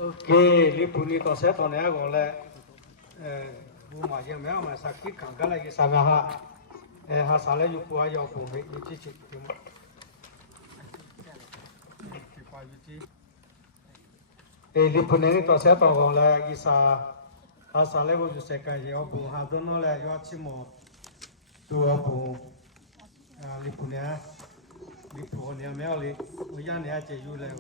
Ok, li puni to se to ne go le bu ma ye me ma sa ki kan ga la ye sa ga ha 哈啥嘞有过要不没有机器对吗？你不能到山到讲嘞，伊啥哈啥嘞我就世界要不哈多诺嘞要起码都要不你不能你不能没有嘞，我让你还接有嘞。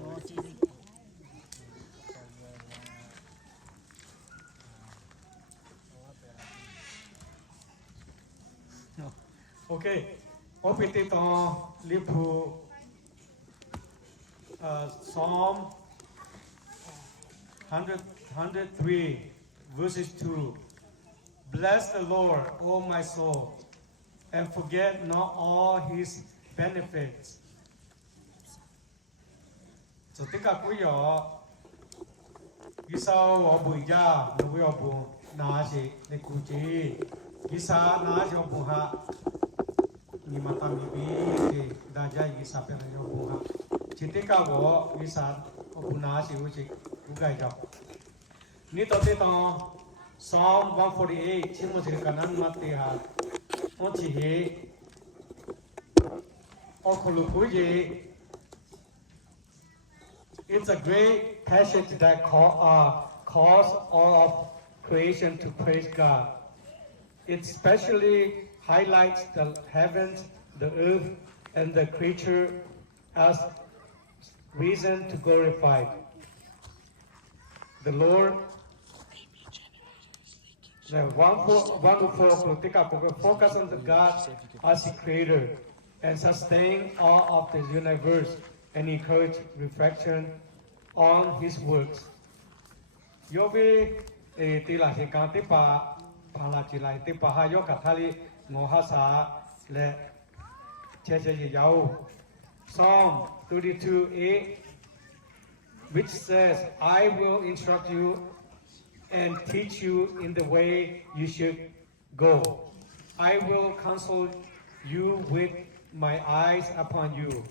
OK， 我俾啲當呢鋪Psalm 103 verses 2. Bless the Lord, O my soul, and forget not all His benefits. 就啲個鬼嘢，一首我背家，我要背拿起你估計，一首拿起我背下。ni mata mibi ke daja isa pe yo buha chitika go isa opuna si uchi ugai ja ni to te to Psalm 148 chimo se kanan mate ha ochi he okulu kuji. It's a great passage that calls all of creation to praise God. It especially highlights the heavens, the earth, and the creature as reason to glorify the Lord. The wonderful focus on the God as the creator and sustain all of the universe and encourage reflection on His works. Yobi tila hikati pa pala tila tipa hayo katali mohasa le cheche yao. Psalm 32:8, which says, "I will instruct you and teach you in the way you should go. I will counsel you with my eyes upon you."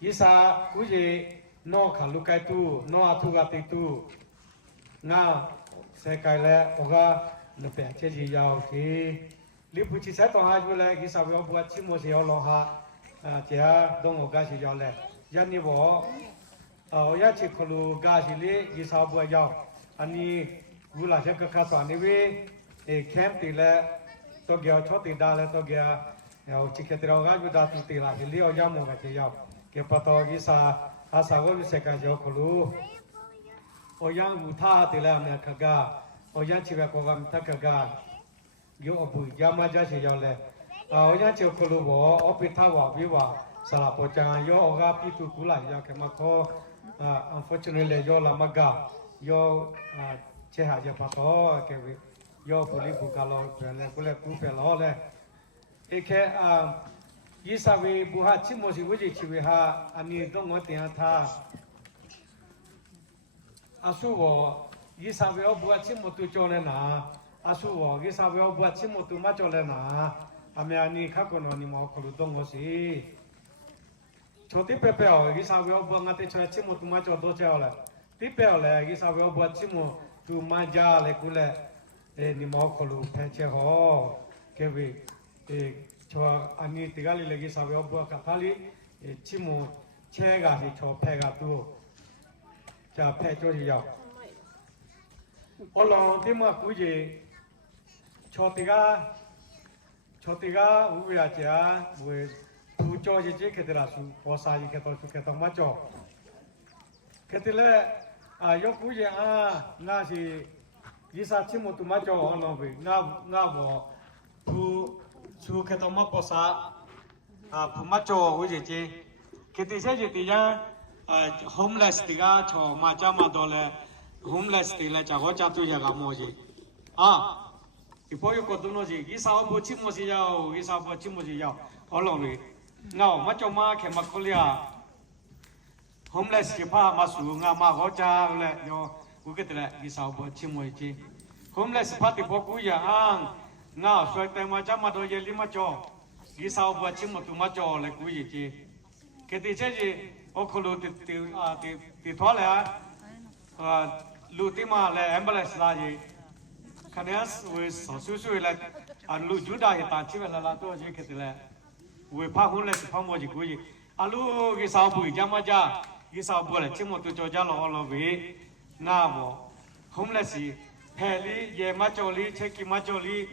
Isa kuye no kalukai tu no atugati tu nga sekaile oga no pe cheji yao ki lipuchi sa to ha jule ki sa bo buat chi mo se yo lo ha chia dong oga si yo le yani bo ya chi khulu ga si le ki sa bo yao ani gula se ka sa ni we camp ti le to gya chot ti da le to gya ya chi ke tra ga ju da tu ti la si le ya mo ga che yao ke pato ki sa asa go se ka jo khulu o yang u tha ti la me ka ga o yang chi ba ko ga ta ka ga yo abu ya ma ja se yo le o yang chi khulu bo o pi tha wa bi wa sa la po chang yo o ga pi tu ku la ya ke ma ko unfortunately yo la ma ga yo che ha je pa to ke we yo pu li bu ka lo pe le ku le ku pe lo le e ke Isa we buha chimo si wuji chiwe ha ani dong mo tian tha asu wo isa we buha chimo tu cho le na asu wo isa we buha chimo tu ma cho le na ame ani kha ko no ni mo ko lu dong mo si choti pe pe o isa we buha ngate cho chimo tu ma cho do cho le ti pe o le isa we buha chimo tu ma ja le ku le ni mo ko lu pe che ho ke we 저 아니 대가리 내기 사회 업부 가탈이 치무 체가시 저 패가 또자 패조리요 얼른 때마 꾸지 저때가 우리야자 왜 부조지지 그들아수 보사지 그도 죽겠다 맞죠 그들래 요꾸지 나시 이사 치무도 맞죠 얼른 나뭐 su ke to ma posa phuma cho wi je ke ti se je ti ya homeless ti ga cho ma cha ma do le homeless ti le cha go cha tu ya ga mo ji ti po yo ko tu no ji gi sa bo chi mo si ya gi sa bo chi mo si ya ho lo ni ngao ma cho ma ke ma ko lia homeless ki pa ma su nga ma go cha le yo u ke ti le gi sa bo chi mo ji homeless pa ti po ku ya nga soi te ma cha ma do ye li ma cho gi sao ba chi mo tu ma cho le ku yi chi ke ti che ji o ko lu ti thwa le lu ti ma le ambulance la ji khanes we so su su le alu juda hita chive la to je ketile we pha hun le pha mo ji ku ji alu ki sao bu jama ja ki sao bu le chimo tu cho ja lo be na bo homeless phe li ye ma cho li che ki ma cho li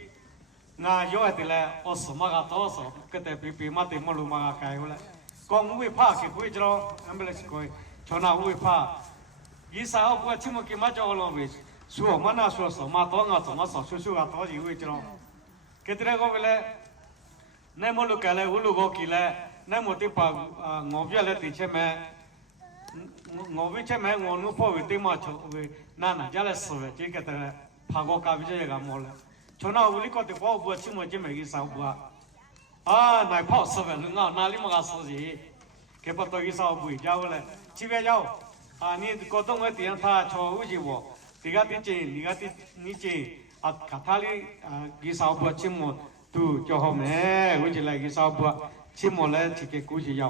na yo etile oso ma ga to so kete pi ma te mo lu ma ga kai ho le kong we pha ki ku jo ambulance ko chona we pha yi sao bu chimo ki ma cho lo be suo ma na suo so ma to nga so ma so su ga to ji we jo ketire ko bele ne mo lu ka le u lu go ki le ne mo ti pa ngo bia le ti che me ngo vi che me ngo nu po vi ti ma cho we na na ja le so ve ji ketire pha go ka bi je ga mo le chona u li ko ti po bu chi mo je me gi sao bu a nai po so ve lu nga na li ma ga so ji ke pa to gi sao bu ja wo le chi ve ja ni ko to ngue ti an tha cho u ji wo ti ga ti che ni ga ti ni che a ka tha li gi sao bu chi mo tu cho ho me u ji lai gi sao bu chi mo le chi ke ku ji ya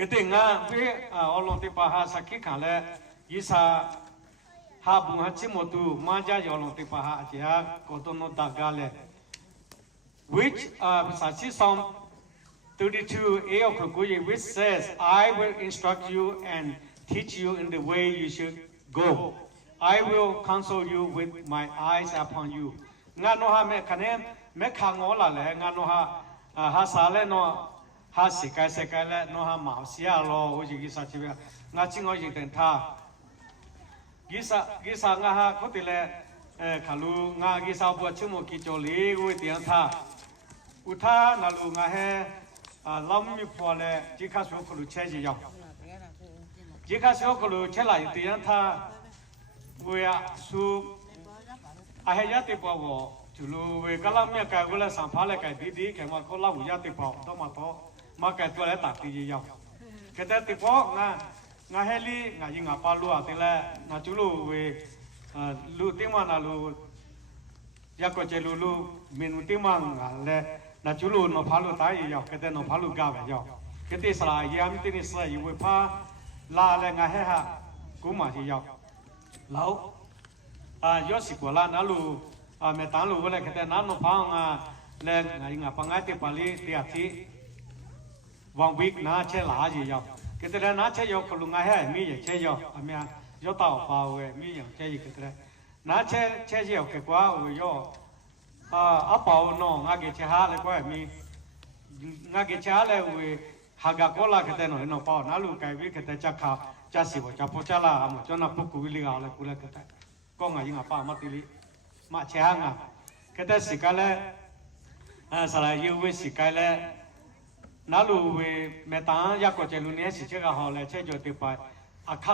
cái tiếng về ở lòng tây pa sa khi khá là isa ha bung ha chimo tu ma ja yo lòng tây pa ha chia có to nó đặc gale which sa chi som 32a of Kokuyi which says I will instruct you and teach you in the way you should go I will counsel you with my eyes upon you nga no ha me khane me khango la le nga no ha sa le no ha se kai le no ha ma sia lo o ji gi sa chi ba nga chi ngo ji ten tha gi sa nga ha ko ti le khalu nga gi sa bu chi mo ki cho le go ti an tha u tha na lu nga he lam mi pho le ji kha so ko lu che ji yo ji kha so ko lu che la ti an tha bu ya su a he ya ti po bo chu lu we ka la me ka go le san pha le ka di ke ma ko la bu ya ti po to ma to mà cáiตัวnày tạt đi nhiều, cái đó thì có ngà heli ngà gì ngà pa lúa thì là ngà chú lúa về lúa tiếng mà là lúa, giờ có chơi lúa mình tiếng mà ngà là ngà chú lúa nó phá lúa tái nhiều, cái đó nó phá lúa cao vậy nhiều, cái đó là giờ mình tiếng là yêu về phá là ngà he ha cũng mà thì nhiều, lâu giờ xí qua là nà lúa mẹ tán lúa vậy cái đó nó phá ngà là ngà phá ngay tiếng Pali tiếng Thị vòng week na che lá gì vậy? Cái thứ na che yo khulu ngay hay mi vậy che yo, amia yo tao bao về mi vậy che gì cái thứ na che gì cái quá yo bao no ngay cái che ha lại quá mi ngay cái che ha lại về haga cola cái thứ nó bao na lu cái vi cái thứ chắc khá chắc xí vào chắc po chắc là mà cho nó phụ cú li gạo lại cú lại cái thứ con ngay ngà bao mà tili mà che ha ngà cái thứ xí cái lại sao lại yêu với xí cái lại nãy lúc về mẹ ta ya có chơi luôn nè chỉ chơi cái họ lại chơi cho tiếp bài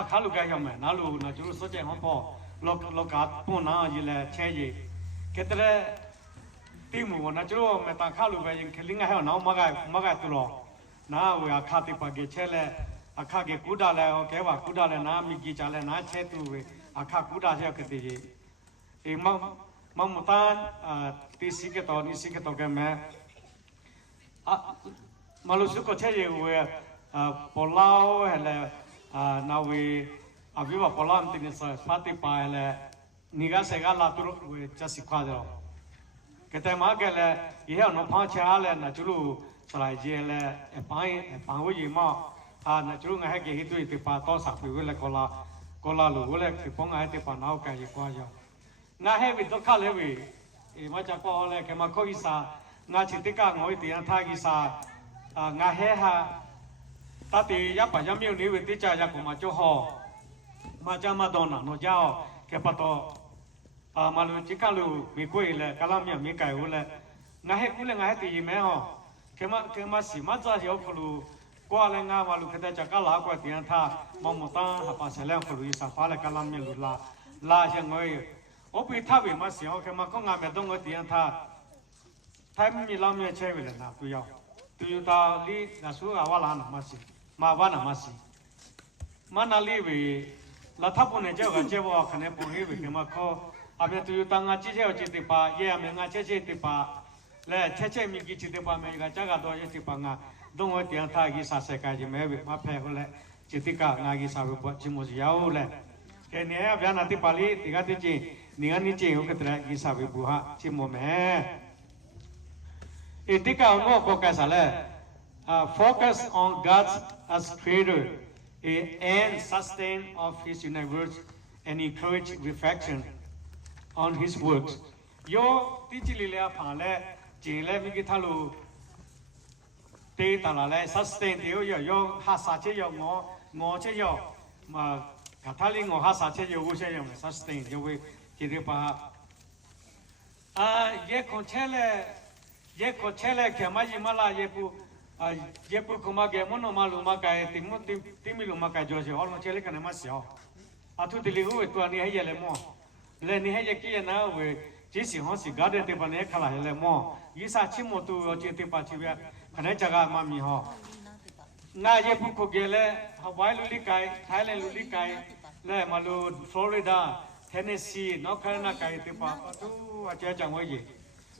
khá lúc cái hôm nãy lúc nó chú số chơi không bỏ lo cả bốn năm gì là chơi gì cái thứ là team của nó chú mẹ ta khá lúc về những cái lính hay nó mà cái tụi lo nãy về khá tiếp bài cái chơi là khá cái cú đá là cái và cú đá là nãy mình chỉ chơi là nãy chơi tụi về khá cú đá chơi cái gì mà một ta tí xí cái to cái mẹ mà lúc trước có chơi gì về Palau hay là nào về vì mà Palau anh tin là phát đi bài là níga sẽ gà là tụi về chơi xí khoa rồi cái thời mà cái là ihe nó phá chơi là na chú lại chơi là phá với gì mà na chú ngay cái hiện tượng thì phá to sạc với là có là lũ là thì phong ngay thì phá nào cái gì qua rồi ngay hay vì tôi khá là vì mà chắc có là cái mà có ý sa ngay chỉ tất cả ngồi thì anh thay ý sa ngà he ha ta thì ya pa ya miu ni we ti cha ya ko ma cho ho ma cha ma don na no jao ke pa to ma lu chi ka lu mi ko ile ka la mi mi kai u le ngà he ku le ngà he ti me ho ke ma si ma za yo ko lu qua le ngà ma lu ke ta cha ka la ko ti an tha ma mo ta ha pa se le ko lu sa pa le ka la mi lu la che ngoi o pi tha we ma si ho ke ma ko ngà me dong ti an tha thai mi la mi che we le na tu yo tu ta li na su ga wa la na ma si ma wa na ma si ma na li we la tha pu ne je ga je wa khane pu he we ke ma kho a be tu ta nga chi je o chi ti pa ye a me nga che ti pa le che mi gi chi ti pa me ga cha ga do ye ti pa nga dong o tian tha gi sa se ka ji me we ma phe ho le chi ti ka nga gi sa we po chi mo si ya o le ke ne ya bya na ti pa li ti ga ti chi ni ga ni chi ho ke tra gi sa we bu ha chi mo me Etika ngo kokasale focus on God's as creator and sustain of his universe and encourage reflection on his works. Yo tichilile phale jinle mi kithalu te talale sustain yo hasa che yo ngo che yo ma kathali ngo hasa che yo che yo sustain yo we kire pa ye conchele che mai mala ye pu kuma ge mono malu makai timilu makai joje olmo chele kana masio atu dili hu tu ani hayele mo le ni haye ki na we jisi hosi garden te bane khala hele mo yisa chimo tu yo che te pa chi bya khane jaga ma mi ho na ye pu ko ge le hawaii luli kai thailand luli kai le malu Florida Tennessee North Carolina kai te pa tu acha chang we ye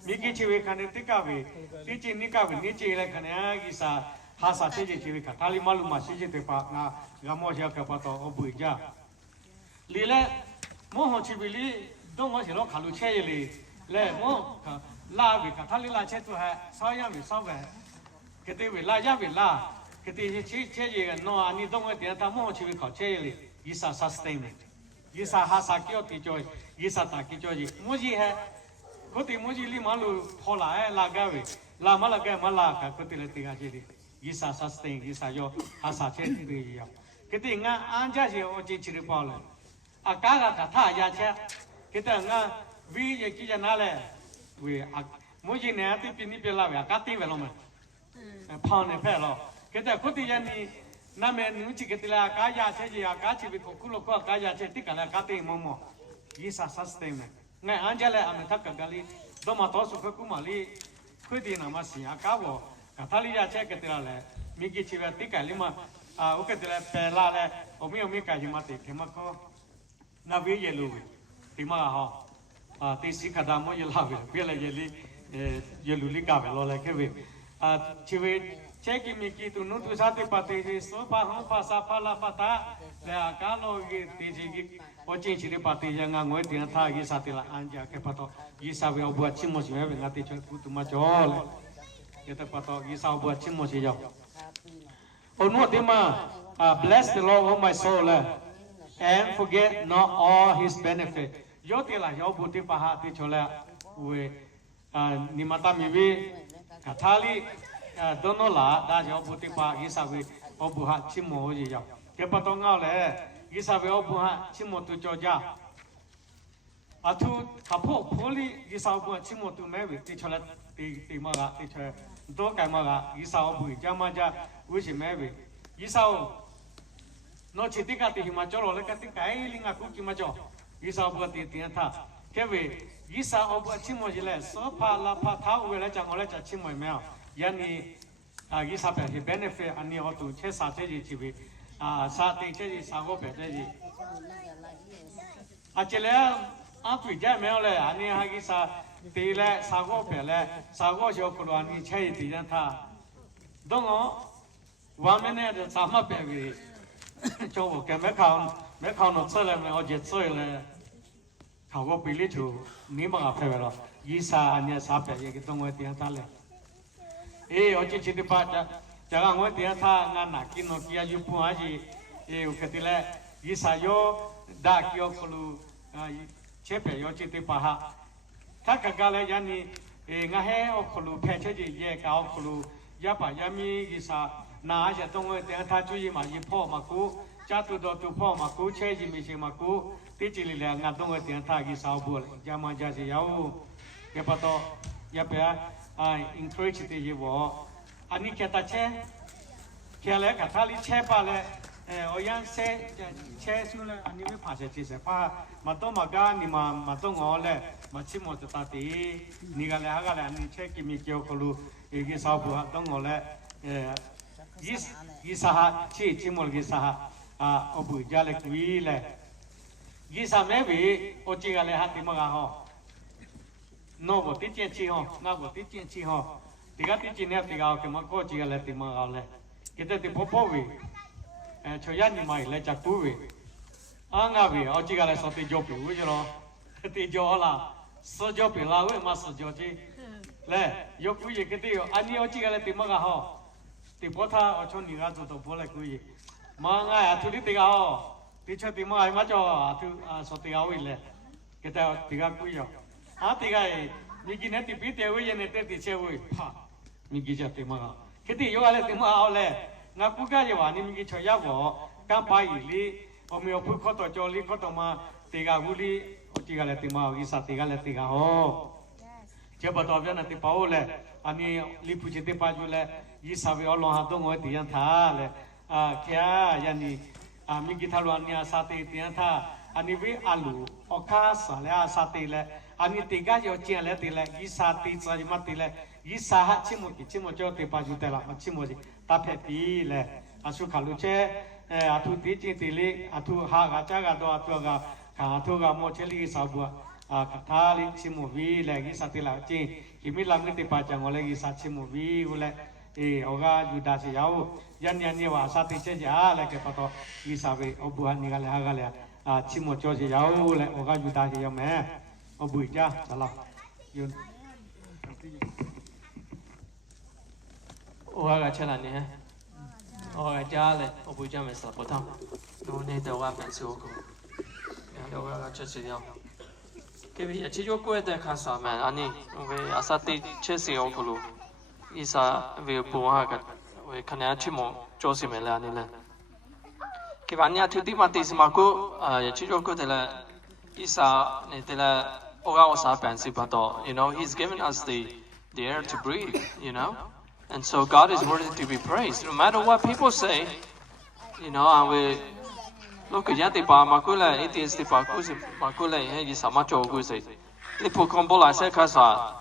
Miki chiwe khane tikawe tichi nikawe nichi le khane agisa hasa cheje chiwe kha thali maluma sije te pa na gamo ya ka pa to obuja lile mo ho chibili dong ho silo khalu che le le mo la bi kha thali la che tu ha sa ya mi sa ba kete we la ya bi la kete che ye no ani dong ho de ta mo ho chiwe kha che le isa sustainment isa hasa kyo ti joy isa ta ki joy mo ji hai Koti muji li malu hola la gawe la mala ga mala ka koti le tiga ji isa sustain isa yo hasa che ti yo kiti nga anja je o ji chiri pa le aka ga tha ya che kita nga vi ye ki ya na le we muji ne ti pini pe la we ka ti we lo me pa ne pe lo kita koti ya ni na me nu chi kiti la ka ya che ji ya ka chi bi ko ku lo ko ka ya che ti ka la ka ti mo mo isa sustain ngay anjale ame thakka gali do ma to su ku mali khudi na ma si aka bo kathali ya che ketira le mi ki chiwa tikka lima o ketira pe la le omi ka ji ma te ke ma ko na vi ye lu ti ma ho ti si khada mo ye la ve le ye li ye lu li ka ve lo le ke ve chiwe che ki mi ki tu nu tu sa te pa te so pa ho pa sa pa la pa ta le aka lo ge ti ji ki Oce ciri pati yang ngangoi dengan thagi satila anja ke pato gisa we buat cimo sih we ngati col putu macol kita pato gisa buat cimo sih jauh ono tema bless the Lord of my soul and forget not all his benefit yo tila yo buti paha ti cola we ni mata miwi kathali dono la da yo buti pa gisa we obuha cimo sih jauh ke pato ngau le Gisa we obuha chimo tu joja atu kapo poli gisa obuha chimo tu mewe ti chola ti maga ti chola do kai maga gisa obu jama ja uji mewe gisa no chitika ti himachol le ka ti kai linga ku ki macho gisa obu ti ti tha kewe gisa obu chimo jile so pa la pa tha we le chang ole cha chimo me yani gisa pe benefit ani otu che sa che ji chi sa te che sa go pe che chele a tu ja me le ani ha gi sa te le sa go pe le sa go jo ko ani che ti jan tha dong o wa me ne de sa ma pe gi cho bo ke me khao no che le me o je che le khao go pi li chu ni ma pe lo gi sa ani sa pe ye gi dong o ti ta le o chi chi ti pa jaga ngoi dia tha nga na ki no kia yu pu aji o ketile isa yo da kyo kulu chepe yo chiti paha thaka gale yani nga he o kulu pheche ji ye ka o kulu ya pa yami isa na ya tong ngoi dia tha chu yi ma yi pho ma ku cha tu do tu pho ma ku che ji mi shi ma ku ti chi li le nga tong ngoi dia tha gi sa bu ja ma ja si yau ke pa to ya pe encourage ti yi wo ani kata che kele kathali che pa le oyan se che su le ani me pha che se pa ma to ma ga ni ma to ngo le ma chi mo ta ti ni ga le ha ga le ani che ki mi kyo ko lu e gi sa bu ha to ngo le gi sa ha chi mo gi sa ha obu ja le kwi le gi sa me bi o chi ga le ha ti ma ga ho no bo ti chen chi ho na bo ti chen chi ho tiga ti chine tiga ke ma ko chi le ti ma ga le kete ti popo wi cho ya ni mai le cha tu wi a nga wi o chi ga le so ti jo pi wi jo ti jo la so jo pi la wi ma so jo chi 来，要故意给的，俺你要几个来对么个好？对不他我从你家做到不来故意，嘛俺啊，土里对个好，对出对么嘛叫啊土啊说对个位嘞，给他对个故意哦，啊对个，你今天对比对位，人家对车位，啪，你记着对么个？给的有个来对么好嘞？俺不干就话你们给吃药不？刚把一里，我们要不靠到家里靠到嘛，对个屋里，我这个来对么好，伊啥对个来对个好。जब बताओ ना ते पाओ ले अनि लिपुचे ते पाजू ले ये सब और लोहा तो मोए दिया था ले क्या यानी मी गिथा लो अन्य साथे दिया था अनि वे आलू ओका साले साथे ले अनि तेगा जो चिया ले ते ले ये साथे साज मत ते ले ये साहा चिमो जो ते पाजू ते ला चिमो जी तापे पी ले आसु खालू चे आतु तीची तीले आतु हा गाचा गा दो आतु गा आतु गा मोचेली साबुआ kata li si movie lagi satu lagi kimi lamgi tipacang oleh lagi satu movie oleh oga juda si jauh yan ni wa satu saja lagi foto isabe obuhan ni kali agak ya cimo coba si jauh oleh oga juda si jauh meh obu ija salah yun oga cakap ni oga jalan obu ija mesra potong ni doa pensiun aku yang oga cakap si jauh Kebi achijo ko ete khasa man ani we asati chesi okulu isa we buha ka we khana chimo josi me la ani le Kebi anya thuti mati sima ko achijo ko tela isa ne tela oga osa pansi pato you know he's given us the air to breathe you know and so God is worthy to be praised no matter what people say you know and we Look, ya te pa makula it te pa kusi makula he sama cho kusi. Le pokombola se kasa.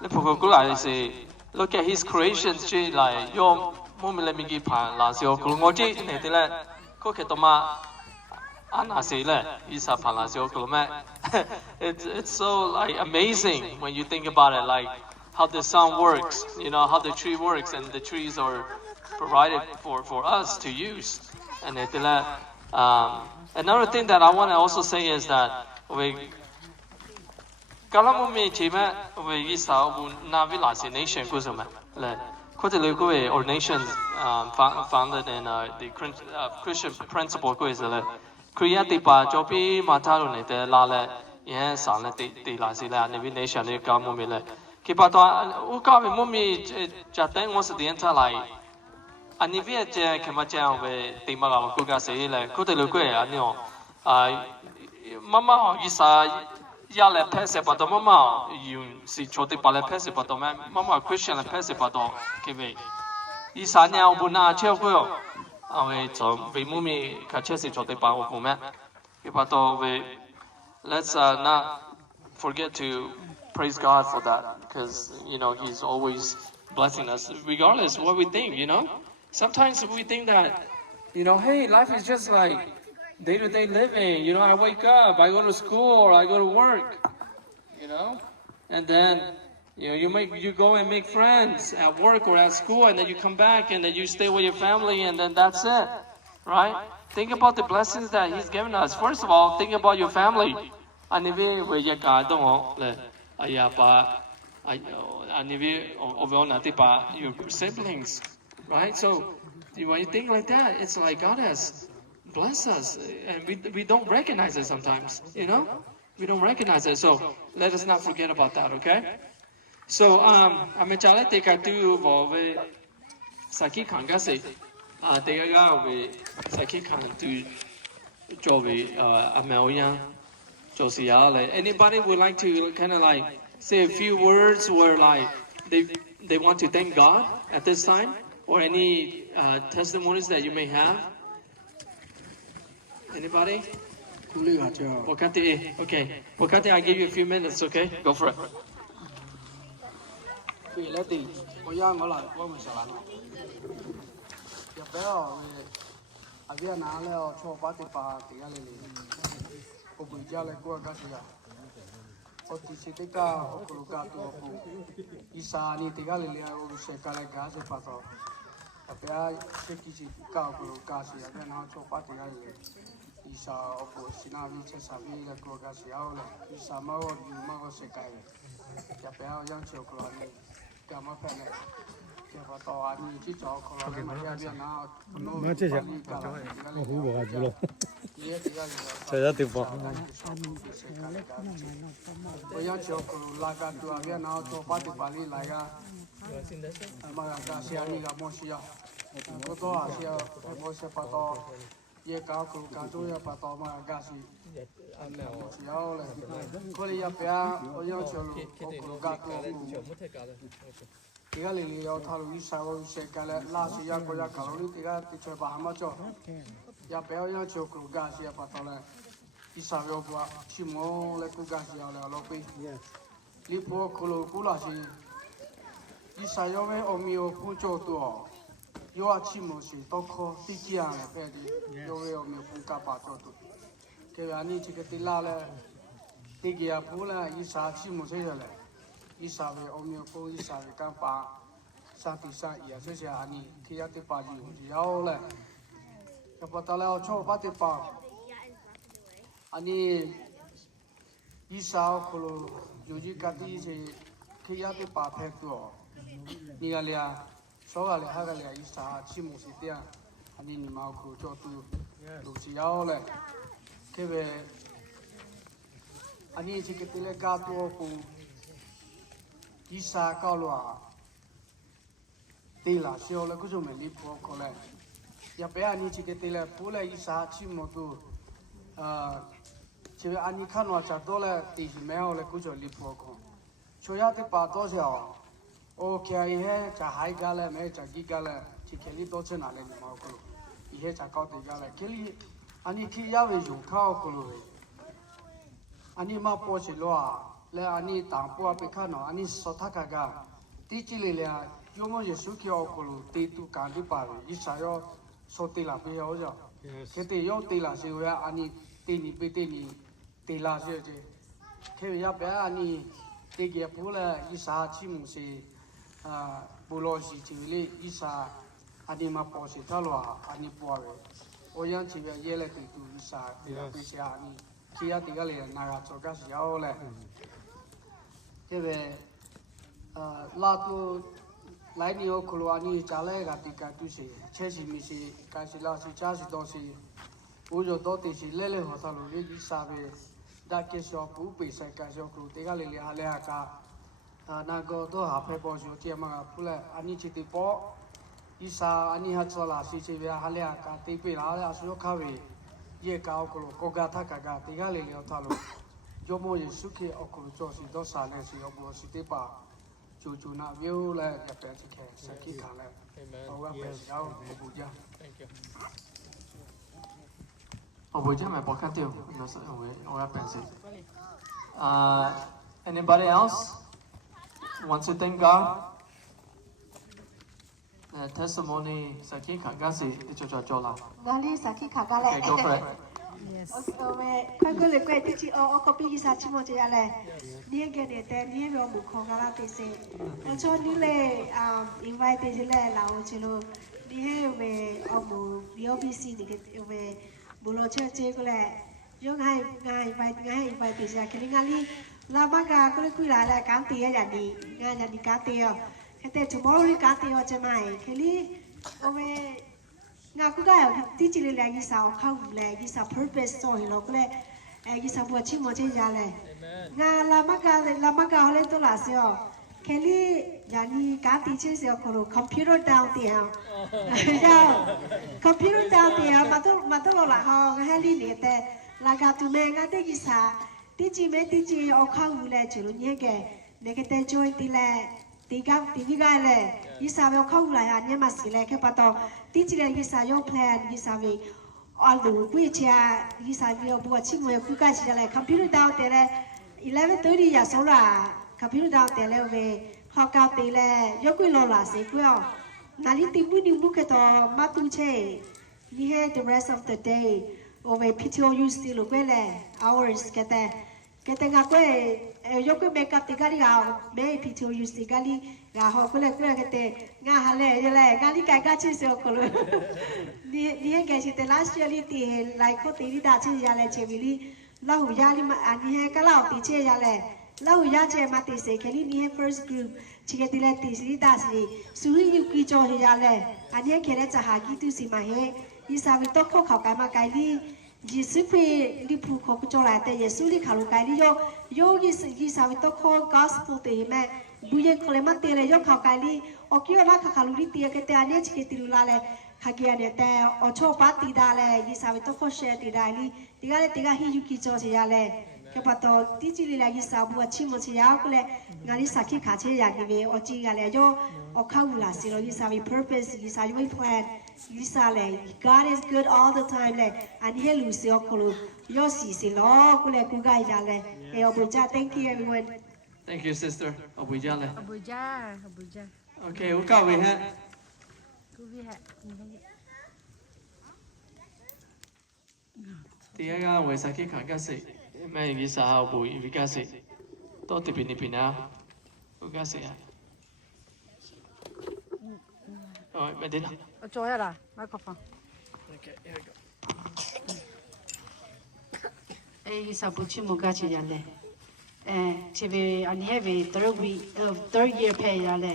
Le pokokula se look at his creations she like yo momile migi pa la se okulmoji ne te la ko ke toma ana se le isa pa la se okulme. It's so like amazing when you think about it like how the sun works, you know, how the tree works and the trees are provided for us to use. And it another thing that I want to also say is that we Kalamumi Chima we is our Navilasi nation Kuzuma. Kotelukue or nations founded in the Christian principle Kuizale. Kriatipa Jopi Matarune de Lale Yen Sanati de Lasila Navi Nation Kamumile. Kipata Ukavi Mumi Jatang was the entire like Anivia Kamajan with the Malaga Kuga say, like Kotelukue, Anio. Mama Isa Yale Pesipato, Mama, you see Choti Pale Pesipato, Mama Christian Pesipato, Kive. Isania Buna Cheville. Away to we mumi Kachesi Choti Pao Pume. Kipato, we let's not forget to praise God for that because, you know, He's always blessing us, regardless of what we think, you know. Sometimes we think that, you know, hey, life is just like day-to-day living. You know, I wake up, I go to school, or I go to work, you know, and then, you know, you go and make friends at work or at school, and then you come back, and then you stay with your family, and then that's it, right? Think about the blessings that He's given us. First of all, think about your family. Your siblings. Right? So when you think like that, it's like God has blessed us and we don't recognize it sometimes, you know? We don't recognize it. So let us not forget about that, okay? So I'm chala teka tu ve saki kanga se teka ga ve saki kanga tu jovi ameoya josia like anybody would like to kind of like say a few words where like they want to thank God at this time? Or any testimonies that you may have? Anybody? Wakati, okay. Wakati, I give you a few minutes, okay? Go for it. 伊啥我不是那边吃啥边的国家是好嘞，伊啥么我有么我世界，也不要养求过来，干嘛拍嘞？เกี่ยวกับตัวนี้ที่จอของเราเนี่ยมันแค่เบี้ยนะมันจะยังโอ้โหบอกว่าจุลใช่แล้วติดบอกตัวยังเชียวคือลากาตัวเบี้ยนะตัวปฏิบัติลายกามาการเสียนี่กับมอสิยาก็ตัวเสียมอสิปะตัวเยก้าวคือการตัวยังปะตัวมาการสิเสียเลยคนที่ยังเปียตัวยังเชียวคือการตัวဒီကလေးလေးရောက်ထားလို့ဒီစာကိုရှက်ကလည်းလာစီရကိုရကလို့ဒီကတိချပါမှာကြောရပဲရောက်ချိုကကစီရပါတော့လေဒီစာရောကချီမောလေကကစီရလည်းလို့ပြီးလီပိုကလိုကူလာစီဒီစာရောပဲအမီကိုဖုန်ချိုတော့ရောအချီမောစီတော့ခေါ်တိကျရတယ်ပဲဒီရောပဲအမီဖုန်ကပါတော့တူကေယာနီချီကတိလာလေတိကျဖူးလာဒီစာချီမောစီရလေ伊啥位欧米夫伊啥位干巴，啥地啥也这些安尼，去要得把就要嘞，要不到了错把得把，安尼伊啥可能有几个地是去要得把拍多，你个俩，少个俩还个俩伊啥起木是点，安尼你毛去做都都是要嘞，这个安尼这个得了加多不。伊啥搞了，对了，小了，可是没离谱可嘞。也不要你这个对了，不了伊啥起码都，就按你看我这多了，对是没有了，可就离谱可。所以得把多少，OK， 伊些在海家嘞，没在几家嘞，去这里多吃哪里你毛可，伊些在搞地家嘞，这里按你去要为用靠可喽，按你嘛包起了。แล้วอันนี้ต่างพวกไปข้างนอกอันนี้สดทักกันที่จีเลยเลยยมจะสุขีเอาคนตีตุการที่ป่าอีสายสดตีละไปเอาจ้ะแค่ตียอตีละเสียอันนี้ตีนี่ไปตีนี่ตีละเสียจ้ะแค่ยาไปอันนี้ตีเกี่ยวพูดเลยอีสาชิมุสีบุรุษจีเลยอีสาอันนี้มาพอสิท่าลัวอันนี้ปัวเลยโอ้ยังจีเลยเยอะเลยตีตุอีสาตีละไปเสียอันนี้ที่ยาตีกันเลยนาราโจกัสยาวเลย这个拉到来年我可能你家来个地个都是，确实没是，但是那是假是都是，我就到底是来来好他路的伊啥个，大家小不背晒，介绍可这个来来下来个，那个都下拍包就这么不来，安尼去的包，伊啥安尼还做啦，是这边下来个，对背啦啦是要咖啡，也搞可能国家他个这个来来他路。有么也是去我可做是多少呢？是要么是对吧？就那有嘞，也别去看，先去看嘞。我别要不讲。我不讲没包看掉，那是我要变成。Anybody else wants to thank God? Testimony 先去看看是你做啦。哪里先去看看嘞 Okay, go for it.我们看过来过地区哦，我可比伊啥起码这样嘞，你个呢？但你没有目光个啦，这些。我说你嘞invite 这些嘞，然后去咯，你还有没目 BOBC 那个有没部落车这个嘞？有爱 invite 这些，肯定阿里拉马个个嘞归来嘞，讲地啊，人哋讲地哦，佢哋 tomorrow 你讲地哦，做咩？佢哋我们。งาก็ได้ที่จีเลยยี่สาวเข้าเลยยี่สาว purpose สอยเราก็เลยยี่สาวบัวชิมโมเชียเลยงาลามากาเขาเล่นตัวหลาเสียวแค่นี้อย่างนี้การตีเชื่อเสียวคนรู้ computer down เตียวcomputer down เตียวมาต้องเราละเขาให้ลีเนี่ยแต่ลากาตัวแม่งาได้ยี่สาวที่จีเอาเข้าเลยจุดนี้แกเนี่ยก็แต่ช่วยตีเลยตีวิกาเลยยี่สาวเอาเข้าเลยอันนี้มาสิเลยแค่ปะตอที่จีเลยยี่สาว plan ยี่สาวอันดูกุยเชียยี่สาวบัวชิมวยคุยกันสิเลยคอมพิวเตอร์ดาวแต่เลย11:30อย่าสละคอมพิวเตอร์ดาวแต่เลยเวพอเก่าแต่เลยยกกุยรอละสิกุยอ๋อนาฬิติมุนิมุกต่อมาตุ้งเชนี่ให้ the rest of the day โอเว PTO use ติลุกุยเลย hours ก็แต่ cái tên ngã quê yo quê make up thì cái đi gạo mấy phi tiêu use thì cái đi gạo họ quê cái tên ngã hà lệ ngã đi cái chi sửa cô luôn đi cái gì tên last year thì lại có tí đi đã chi ra lại chơi vì là hủ ya đi mà anh hay cái lão tí chơi ra lại là hủ ya chơi mà tí sẽ cái đi hay first group chỉ cái tí lại tí đi đã gì suy yếu kỳ cho ra lại anh hay cái nàyจะหากี่ตัวสิมาให้ยี่สาวิต้องเข้าcái mà cái điยี่สิบปีลิปูเขาก็จะ来แต่ยี่สิบลิขาลูกไก่ลิโยยี่สาวิต้องเข้า gospel เตะแม่บุญเขาเลยมาเตะเลยโยเขาไก่ลิโอเคว่าขาลูกลิเตะก็แต่อันนี้ชิคกี้พายรู้ละขาเกียร์เนี่ยแต่โอชอบปาตีได้เลยยี่สาวิต้องเข้าแชร์ตีได้ลิตีกันฮิยุกิโจเสียเลยก็พอตอนที่จีเลยยี่สาบัวชิมเสียก็เลยงานนี้สักขี้ขาเชียอย่างนี้โอจีกันเลยโยโอเข้าละสิเรายี่สาวิ purpose ยี่สาวิ plan Lisa God is good all the time and he lose your clue your see lo kule kugai jale obuja thank you everyone Thank you sister Abuja le Abuja Okay uka we ha Tiaga we saki khanga se mai gi sa ha bu vi ka se to tipini pina uka se ya Rồi, mẹ đến nào. Cho hết à? Microphone. Okay, here we go. Ei sabuchi mugachi yale. Chive ani have third year pay yale.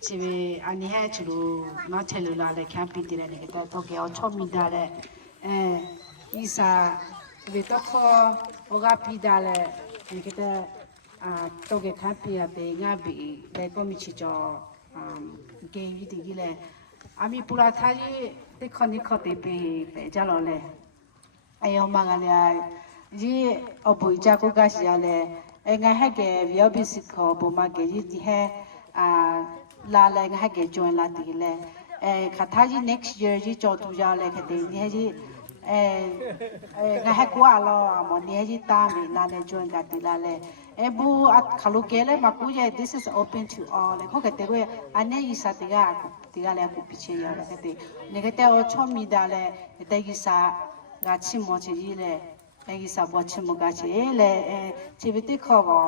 Chive ani have to ma telu lale camping dire ne kita to ke o chomi dale. Isa we to ko oga pi dale ne kita to ke camping ate ngabi le ko mi chi jo ke yi di le Ami pula thari te khani khate pe jalo le ayo magale ji obui ja ko ga sia le nga ha ke vio bisit kho bo ma ke ji di he la le nga ha ke join la ti le khatha ji next year ji cho tu ja le khate ni ji nga ha kwa lo mo ni ji ta mi la le join ga ti la le bu at khalu ke le ma ku je this is open to all le kho ke te ko ane isa ti ga le ku piche ya le te ne ke te o chomi da le te gi sa ga chi mo chi le e gi sa bo chi mo ga chi le chi bi ti kho bo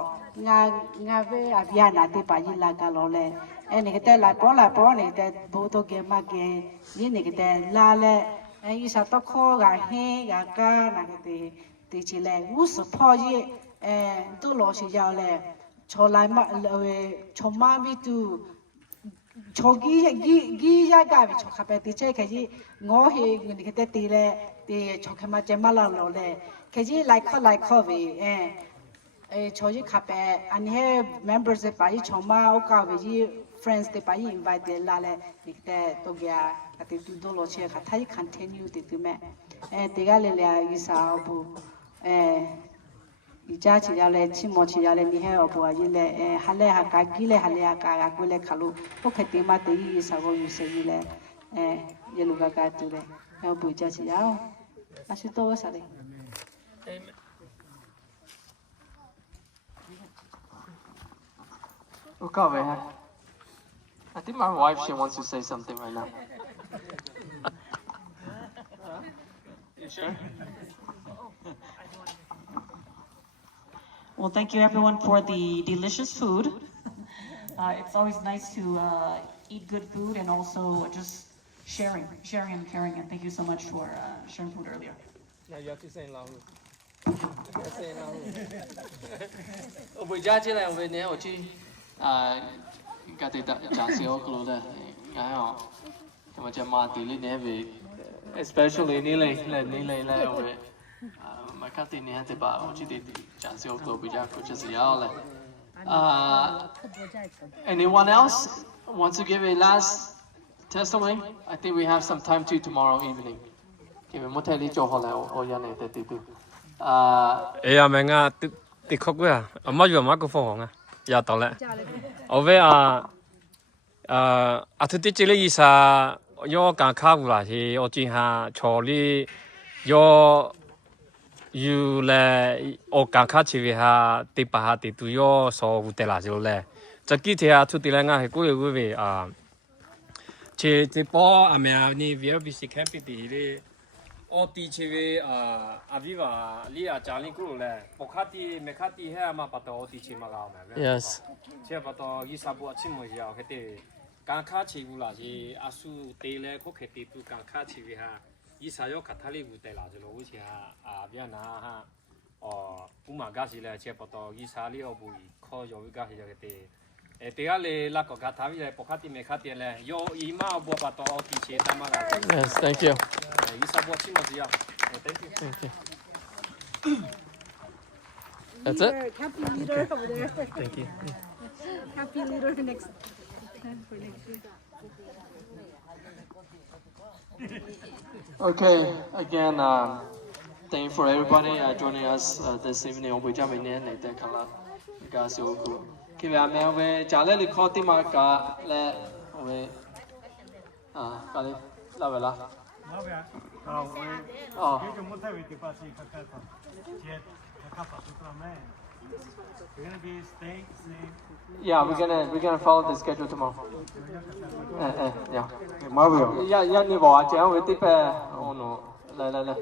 nga be a bia na te pa ji la ga lo le e ne ke te la po ne te bo to ge ma ge ni ne ke te la le e gi sa to kho ga he ga ka na ke te chi le u su pho ji tu lo shi ya le cho lai ma cho ma bi tu chogi gi ya ga bi chokha pe ti che ke ji ngo he ni ke te ti le ti chokha ma che ma la lo le ke ji like kho bi choji kha pe an he members de pa ji choma o ka bi ji friends de pa ji invite de la le ni ke to gya ati tu do lo che kha thai continue ti tu me ti ga le le yi sa bu Ija chi ya le chi mo chi ya le ni he obo a le ha le ha ka gi le ha le ha ka ga ku le khalu o khati ma te yi sa go yu se yi le ye lu ga ka tu le obo ija chi ya a shi to sa le Uka we ha I think my wife she wants to say something right now You sure? Well, thank you everyone for the delicious food. It's always nice to eat good food and also just sharing and caring. And thank you so much for sharing food earlier. Now you have to say in Lao. Buổi ra chứ là về nếu ở chi cái gì đó chẳng xíu cái đó cái họ mà chỉ mà tí lên về especially ní lên là về mà các tin này thì bảo chỉ để chẳng xíu cái bây giờ cũng chỉ xíu là anyone else wants to give a last testimony? I think we have some time tomorrow evening. Kể một thời lý cho họ là ở nhà này để từ mình tí khóc quá à mà vừa mà có phòng à giờ tao lại ở về thứ tí chỉ là gì sa do càng khá là thì ở trên hà cho đi do you là ở càng khá chỉ vì hà tí bà hà tí tụi yo so vụ tệ là rồi là chắc kia thì thứ tí là ngay cũng là vì chỉ bỏ mẹ ni việc bị sự kém bị đi အော်တီချေဝေအဗီဝါလီယာဂျာလင်ကူလေပခတိမေခတိဟဲမှာပတ်တော်တီချေမှာကောင်းမယ် Yes ချေပတ်တော်ဤစဘောအချင်းမရောက်ခဲ့တဲ့ကန်ခါချီဘူးလားကြီးအဆုတေလေခုခေတီတူကန်ခါချီဝေဟာဤစာရောခတ်ထလေးဘူးတဲလာကြလို့ဦးချီဟာဗျာနာဟာဥမာကစီလေချေပတ်တော်ဤစာလေးအဘူးခေါ်ရောဝိကဟရခဲ့တဲ့တရားလေလာကထားပြီးလေပခတိမေခတိလေယောဤမဘောပတ်တော်တီချေတမလာ Yes thank youဤစဘောချင်းမစီရ Thank you That's it Happy leader over there. Thank you Happy leader next for next year. Okay, again, thank you for everybody joining us this evening. We just been in the color, guys. So cool. Keep your man we jale li khoti ma ka le we ka le la ba la. Oh. We're gonna be staying. Yeah, we're gonna follow the schedule tomorrow. Yeah. Mario. Yeah, ni ba cha we ti pe oh no. La.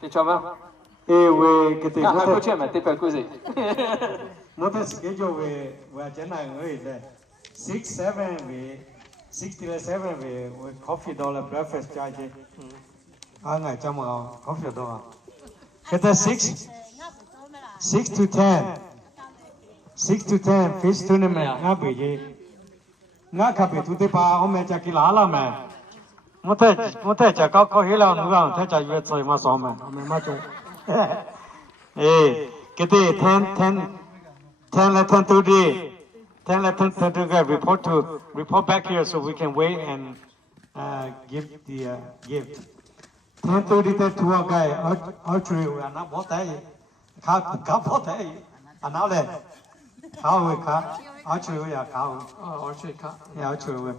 Ti cho ma. We cái tiền nó có chuyện mà ti pe ku gì. Nó cái schedule we trên này người là 6, 7 we 67 we coffee dollar breakfast charge. Ngày trong mà coffee dollar. Cái 6 to 10. 6 to 10 fish tournament ngã bị gì ngã khắp bị tụi ba hôm nay chắc cái lá là mà một thể chắc có hiểu là nó rằng thế chắc yêu chơi mà sống mà hôm nay mà chơi cái gì 10 là 10 to đi 10 là 10 to get report back here so we can wait and give the gift 10 to đi tới tour guy archery là nó bỏ tay khá bỏ tay anh nói lên khao với khá áo chơi với khao áo chơi khá áo chơi với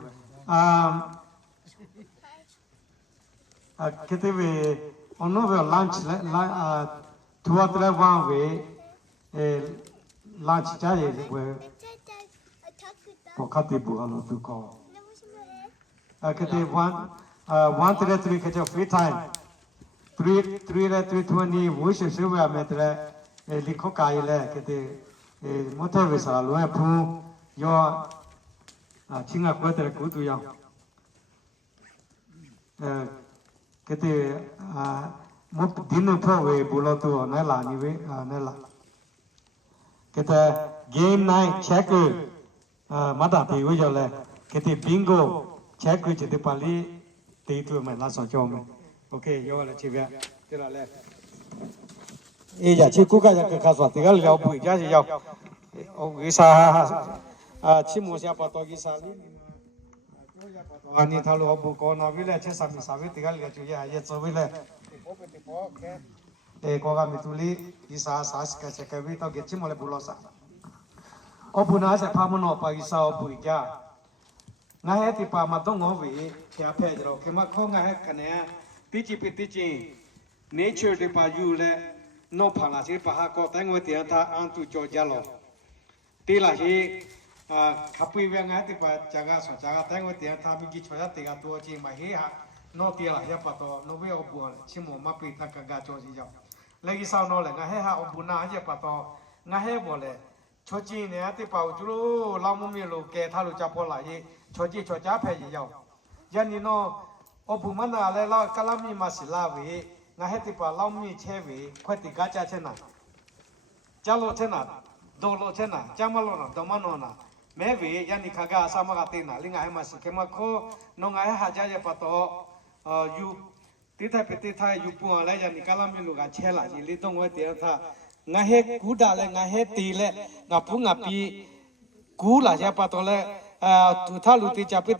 cái thứ về ông nói về lunch thua tới vang về lunch trái về có khát đi bữa nó tụi con cái thứ one tới three cái free time three là 3:20 vui sướng sướng về mẹ tới lịch khó cài là cái thứ một thời về sau luôn phu do chính là quay tới cứu tụi nhau cái thứ một दिन nữa thôi về bù lô tụi này là như vậy này là cái thứ game night checker mà đã thì bây giờ là cái thứ bingo checker chỉ để Bali thì tụi mình là sao cho mình ok giờ là chỉ việc cái là lên giờ chỉ cố gắng cái số tiền cái liệu bùi giá gì nhau cái sao chỉ mua xe bắt đầu cái sao đi anh đi tháo lỗ bùi con nó với lại chỉ sắm sắm cái cái chủ yếu là cho với lại để có cái mình tuli cái sao cái với tao cái chỉ mua lại bùi lo sao bùi nào sẽ phá nó phải cái sao bùi giá ngay hết thì phá màต้องngó về theo phe rồi cái mà không ngay hết cái này tí chỉ nature thì phá du lại nó phá là chỉ phá có tại ngồi tiền ta ăn tu cho giá lo tí là chỉ khắp bây giờ ngay thì phá jaga so jaga tại ngồi tiền ta mình chỉ cho giá tiền tu chỉ mà hết ha nó tiền là giá phá to nó bây giờ buồn chỉ muốn mà bị ta cái giá cho gì đâu lấy cái sao nó lại ngay hết ha buồn na giá phá to ngay hết buồn lại cho chỉ này thì phá chú lu lao mua miếng lu kẹt thà lu chắp bỏ lại cho chỉ cho giá phải gì đâu giờ này nó buồn mà na lại lao cái làm gì mà xí la về ngay hết thì phá lao mi che về khoai tị cá cha thế nào cha lo thế nào đồ lo thế nào cha mà lo nào đồ mà nó nào mẹ về giờ này khai cái sao mà cái tiền nào linh ngay mà xí cái mà khó nó ngay hết giá giá phá to yu tí thay yu buồn lại giờ này cái làm gì lu cái che lại gì lý đông với tiền thà ngay hết cú đà lại ngay hết tì lại ngập phúng ngập pi cú là giá phá to lại tụi thà lu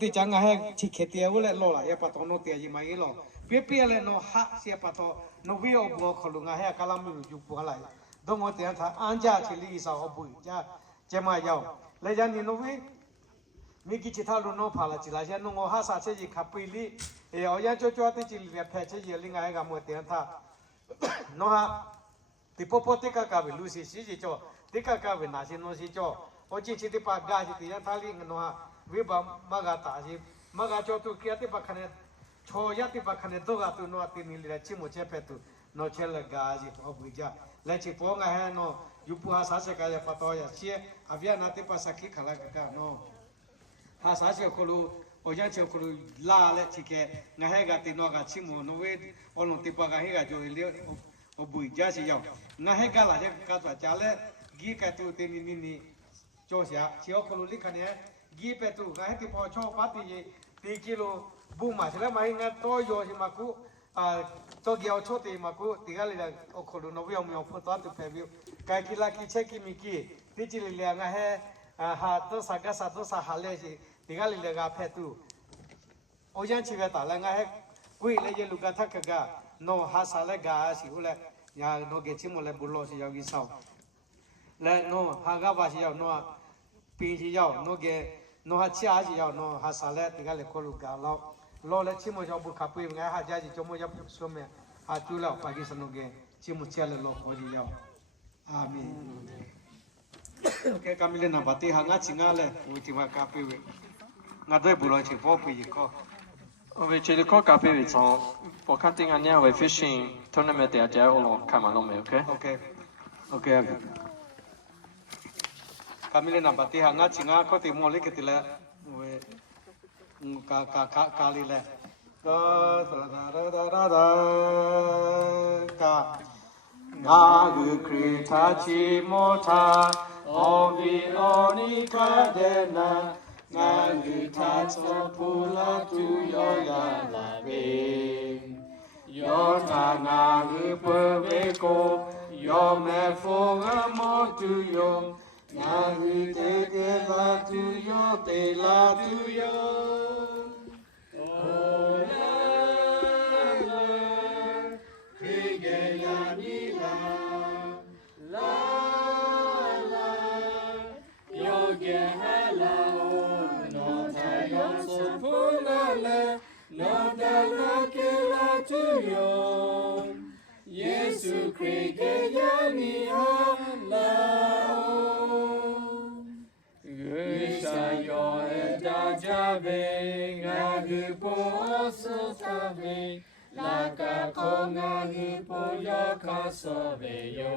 tì cha ngay hết chỉ khét tiền lại lo lại giá phá to nó tiền gì mà cái lo biết lại nó hạ xe phá to nó vi ở buồn khó lu ngay hết cái làm gì lu yu buồn lại đông với tiền thà ăn giá chỉ lý sao ở bụi giá chế mà giàu lại giờ này nó vi mi ki chitha lu no phala chila ya no ha sa che ji khapili e o ya cho ti chil ve phe che ji linga ga mo te tha no ha ti po te ka ve lu si cho ti ka ve na si no si cho o chi ti pa ga ji ti ya tha li no ha vi ba ma ga ta ji ma ga cho tu kia ti pa khane cho ya ti pa khane to ga tu no ti ni le chi mo che pe tu no che le ga ji o bu ja le chi po nga he no yu pu ha sa se ka ya pa to ya chi avia na ti pa sa ki khala ka no ha sa se ko lu o ya che ko lu la le chi ke nga he ga ti no ga chi mo no we o lo ti pa ga he ga jo le o bu ja si ya nga he ga la je ka sa cha le gi ka tu ti ni cho sia chi o ko lu li khane gi pe tu ga he ti po cho pa ti kilo bu ma se la mai nga to yo si ma ku to gyo cho ti ma ku ti ga le o ko lu no wi o pho to tu pe bi ka ki la ki che ki mi ki ti chi le nga he ha to sa ga sa to sa ha le si ti ga le ga phe tu o yan chi ve ta la nga he kui le ye lu ga tha ka ga no ha sa le ga si u le ya no ge chi mo le bu lo si ya gi sao le no ha ga ba si ya no pi si ya no ge no ha chia si ya no ha sa le ti ga le ko lu ga lo le chi mo ja bu kha pu nga ha ja ji cho mo ja so me ha tu la pa gi sa no ge chi mo chia le lo ko ji ya amen okay kamile na bati ha nga chi nga le u ti ma ka pu we nga doi bu lo chi po pu ji ko Ove ce le co capi vi sono po cutting ania we fishing tournament de aja o lo kama lo me okay okay kamile na bati ha nga chi nga ko ti mo le ke ti le we ka li le da ka nga gu kri ta chi mo ta o vi oni ka de na nga gu ta cho pu la tu yo ya la ve yo ta nga gu pu ve ko yo me fo nga mo tu yo nga gu te la tu yo te la tu yo oh la kri ge ya ni la yo ge ha la no ta yo so pu la le no da la ke la tu yo Yesu kri ge ya ni ha la yo da jave nga gu po so save la ka ko nga gu po yo ka so ve yo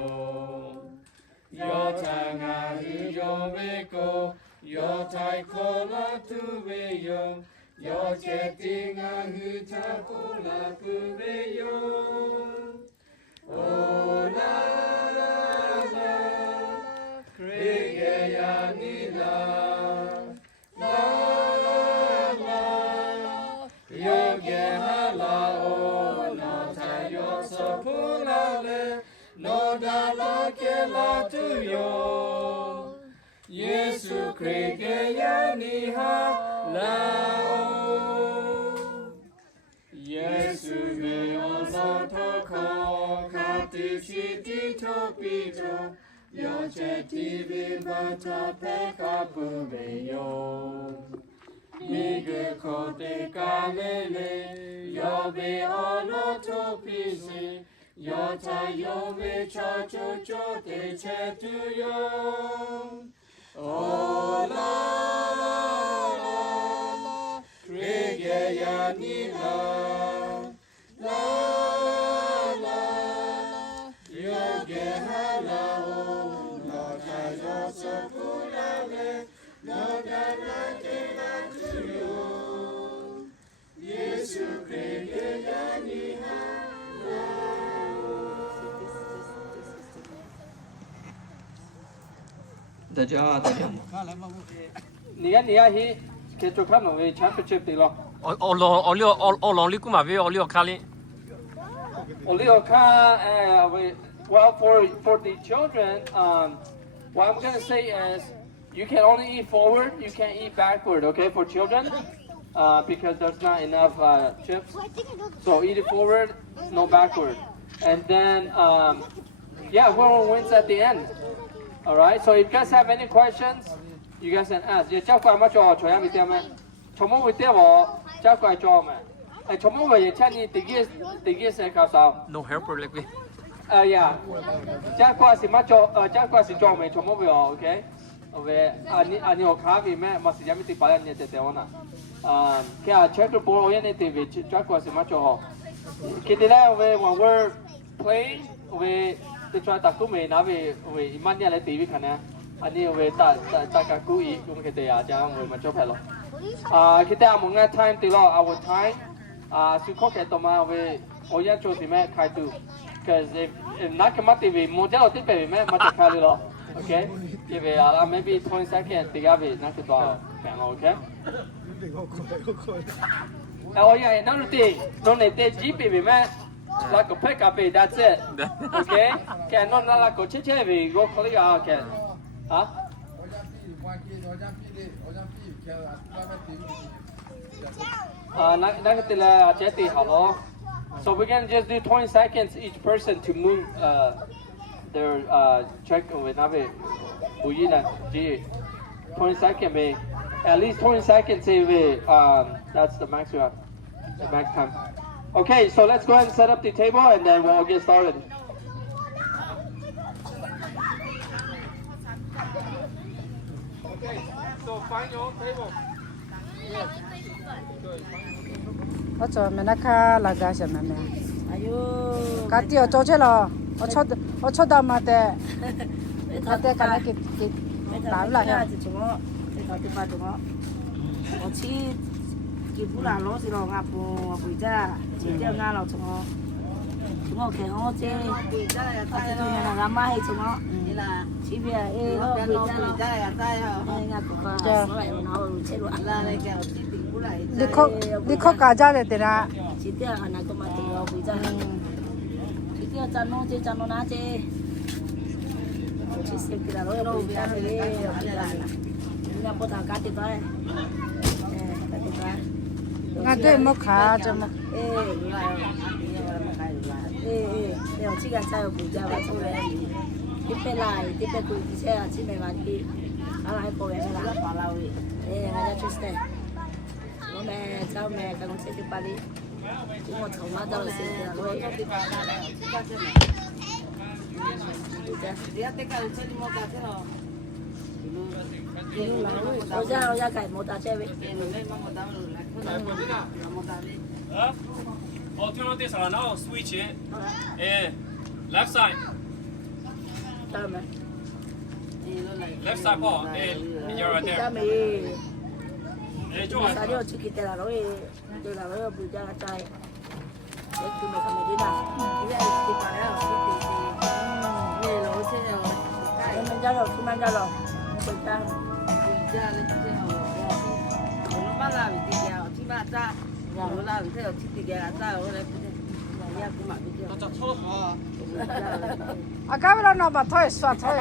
yo ta nga gu yo ve ko yo tai ko la tu ve yo yo che ti nga gu ta ko la ku ve yo o la kri ge ya ni la yo ge ha la o no ta yo so pu la le no da la ke la tu yo Yesu kri ge ya ni ha la o Yesu me o so to ko ka ti chi ti to pi to yo che ti vi ba ta pe ka pu ve yo mi ge ko te ka le yo ve o no to pi se yo ta yo ve cha cho cho te che tu yo o la kri ge ya ni la yo ge ha la o no ta yo so pu la le no da la ke la tu yo Yesu kri ge ya ni ha大家你看he ke cho kan no championship de lo o lo li kuma ve o li ka li well for the children what I'm going to say is you can only eat forward you can't eat backward okay for children because there's not enough chips so eat it forward no backward and then yeah whoever wins at the end all right so if you guys have any questions you guys can ask yeah chắc qua mà cho cho em đi tìm em cho mỗi người tìm vào chắc qua cho mà cho mỗi người chắc đi tự nhiên sẽ cao sao no helper like me yeah chắc qua thì mà cho chắc qua thì cho mình cho mỗi người okay 왜 아니 오카비 매 마시자미 티 바야니 때때오나 그냥 checkerboard 오야니 TV 쫙과서 맞죠 그때라 왜 when we're playing 왜 try takume nabe we imanya le TV khana ani we ta ka kui kum kete ya jang we ma chok phalo kete amunga time ti lo our time su khok ke to ma we oya cho si me khai tu because if not come TV model ti pe me ma ta khai lo okay give it maybe 20 seconds ti ga be na to pan okay oh yeah no ti no ne te ji pe me like a pick up it, that's it. Okay? Can not like a chichevi, go call it out, can. Huh? So we can just do 20 seconds each person to move their check with Nabe. 20 seconds, at least 20 seconds, that's the max we have, the max time. Okay, so let's go ahead and set up the table and then we'll get started. Okay, so find your own table. What's up, Menaka Lagasha, Mamma? Ayo, Katio Tocelo, Ochoda Mate, Mate Kanaki, Tabla, Chị Phú là nó sẽ lo ngập buổi ra chị theo nga là chúng nó kể họ chơi buổi ra là tay là làm mai chúng nó là chỉ về buổi ra là tay nga cũng có lại nó chơi luôn là này cái chị Phú lại đi khó cả ra để ra chị theo anh cũng mà đi buổi ra chị theo chân nó ná chơi chị sẽ cái là nó buổi ra thì nhà bố thằng cá thì thôi ngã đây mất khá cho mà đều chỉ cần sao buổi chiều và sau này tiếp về lại tiếp về cuối thì sẽ chỉ mấy bạn đi ở lại phố này là bảo lâu đi ngày ra chút này nó mẹ cháu mẹ các con sẽ đi Paris chúng một thằng má đâu sẽ là rồi Oja cải một ta chơi vậy. Turn this on now, switch it. Left side. Left side ball. You're right there. Sao điều chỉ kia là rồi, đây là rồi bây giờ chơi. Cái thứ này không đi nào. Cái này thì phải là thì nghe lối thế rồi. Mình ra rồi, mình ra rồi. Mình ra. Ra lên trên hồ. Nó bắt làm thì giờ chỉ bắt ra. Nó làm thì chỉ cái ra rồi đấy. Nhà cũng mặc đi. Nó chặt chốt à. Cái đó nó bắt thôi xoa thôi.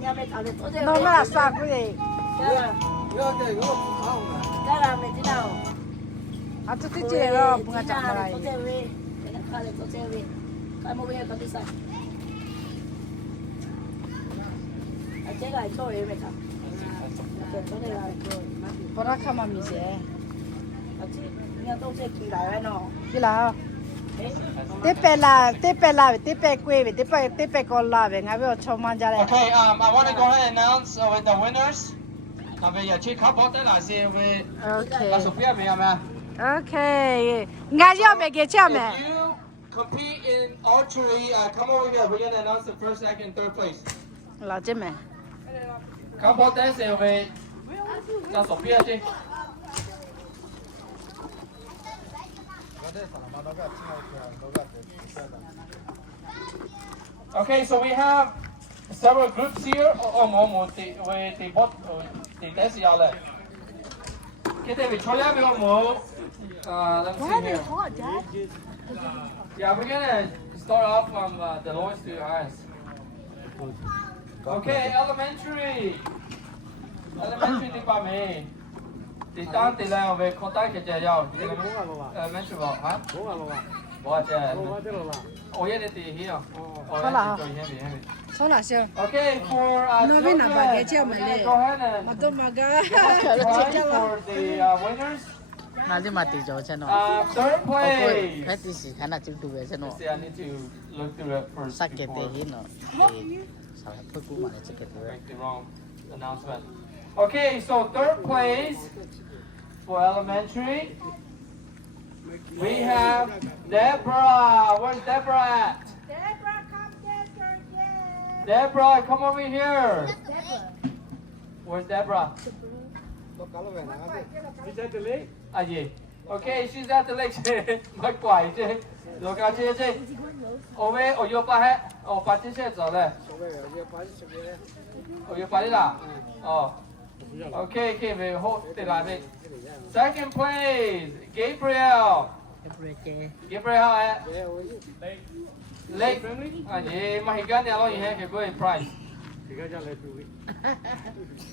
Nhà mẹ thằng nó nó là xoa cái gì? Cái là mẹ thế nào? À tôi thích chơi rồi, không ngại chạm lại. Cái mua về cái gì sai? Chế lại cho em mẹ thằng. Có ra khăm mà mình sẽ. Nhà tôi sẽ kỹ lại nó. Kỹ lại. Tiếp về quê về tiếp về con la về ngay bây giờ mang ra đây. Okay, I want to go ahead and announce with the winners. Bây giờ chỉ khắp bót là sẽ về. Okay. Là Sophia mẹ mà. Okay. Ngay giờ mẹ kia cha mẹ. If you compete in archery, come over here. We're gonna announce the first, second, third place. Là chứ mẹ. Khắp bót sẽ về. Là Sophia chứ. Okay, so we have several groups here. They both that's y'all left. Cái này bị cho ra với ông let's see here. Yeah, we're gonna start off from the lowest to the highest. Okay, elementary department. Thì tăng tỷ lệ về contact cái chơi nhau. Elementary vào hả? Bỏ chơi. Ôi vậy thì hiểu. Số là sao? Okay, for nó biết nào cái chơi mà lên. Mà tôi mà cái. for the winners. Nanti mati jauh channel. Third place. Peti sih karena cuci dua channel. Let's see, I need to look through it first. Sakit before deh no. Salah peku mana sakit dua. make the wrong announcement. Okay, so third place for elementary. We have Deborah. Where's Deborah at? Deborah, come over here. Where's Deborah? Is that the lake? Yeah. Okay, she's at the lake. Mất quải chứ. Rồi cả chứ chứ. Over, ở your pa hết. Ở pa chứ chứ rồi đấy. Ở your pa đi là. Okay, okay, về hộ để lại đi. Second place, Gabriel. Gabriel at Lake. Yeah, mahigan niya lo yung heke ko yung prize.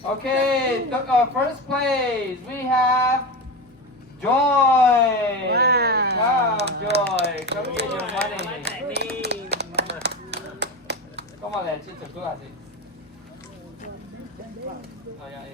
Okay, first place we have Joy. Come, Joy, come get your money. Come on, let's eat the good. Oh yeah.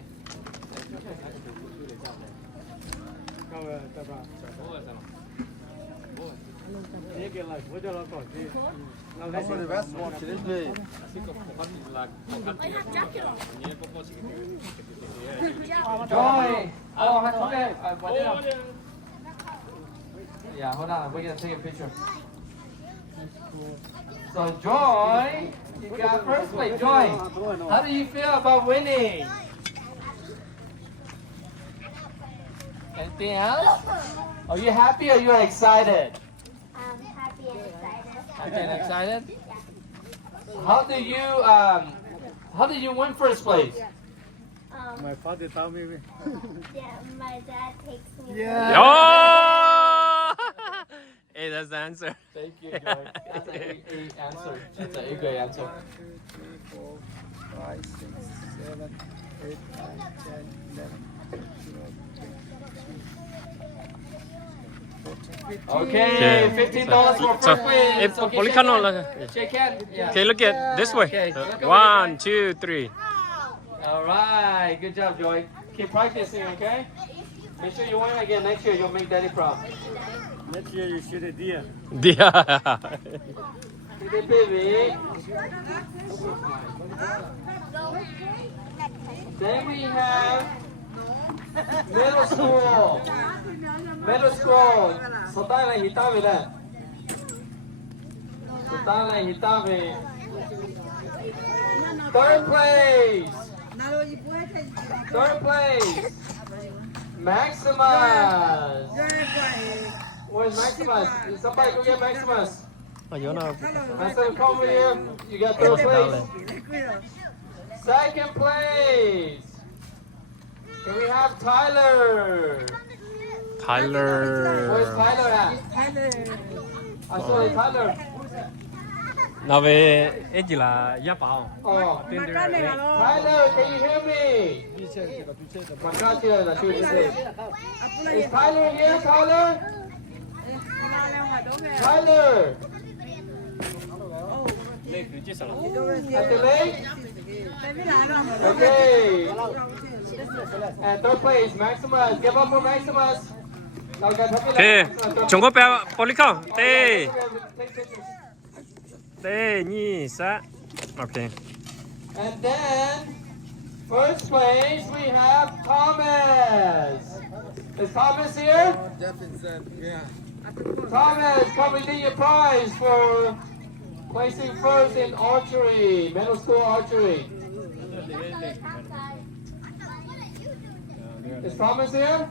Joy. Oh, okay. Yeah, hold on. We're gonna take a picture. So Joy, you got first place. Joy, how do you feel about winning? Anything else? Are you happy or you're excited? I'm happy and excited. Happy and excited? How do you win first place? My father told me. Yeah, my dad takes me. Oh! Hey, that's the answer. Thank you, Joy. That's an answer. That's a good answer. 1, 2, 3, 4, 5, 6, 7, 8, 9, 10, 11, 12, 13, 14, 15. Okay, $15 for first place. Okay, shake hand. Shake hand. Yeah. Okay, look at this way. Okay, look over 1, 2, 3. All right, good job, Joy. Keep practicing, okay? Make sure you win again next year. You'll make Daddy proud. Next year you shoot a deer. Yeah. Hey, baby. Then we have middle school. Middle school. Sotala hitabi le. Sotala hitabi. Third place. Third place. Maximus. Where's Maximus? Somebody go get Maximus. Maximus, come over here. You got third place. Second place. Can we have Tyler? Where's Tyler. Tyler at? I saw Tyler. Nào về ấy chỉ là giá bảo. Oh. Tyler, can you hear me? Is Tyler here, Tyler? Tyler? At the lake? Okay. And third place, Maximus. Give up for Maximus. Thế, chúng có bé Polly không? Thế. Thế, nhỉ, sa. Okay. And then, first place, we have Thomas. Is Thomas here? Yeah. Thomas, come and get your prize for placing first in archery, middle school archery. Is Thomas here?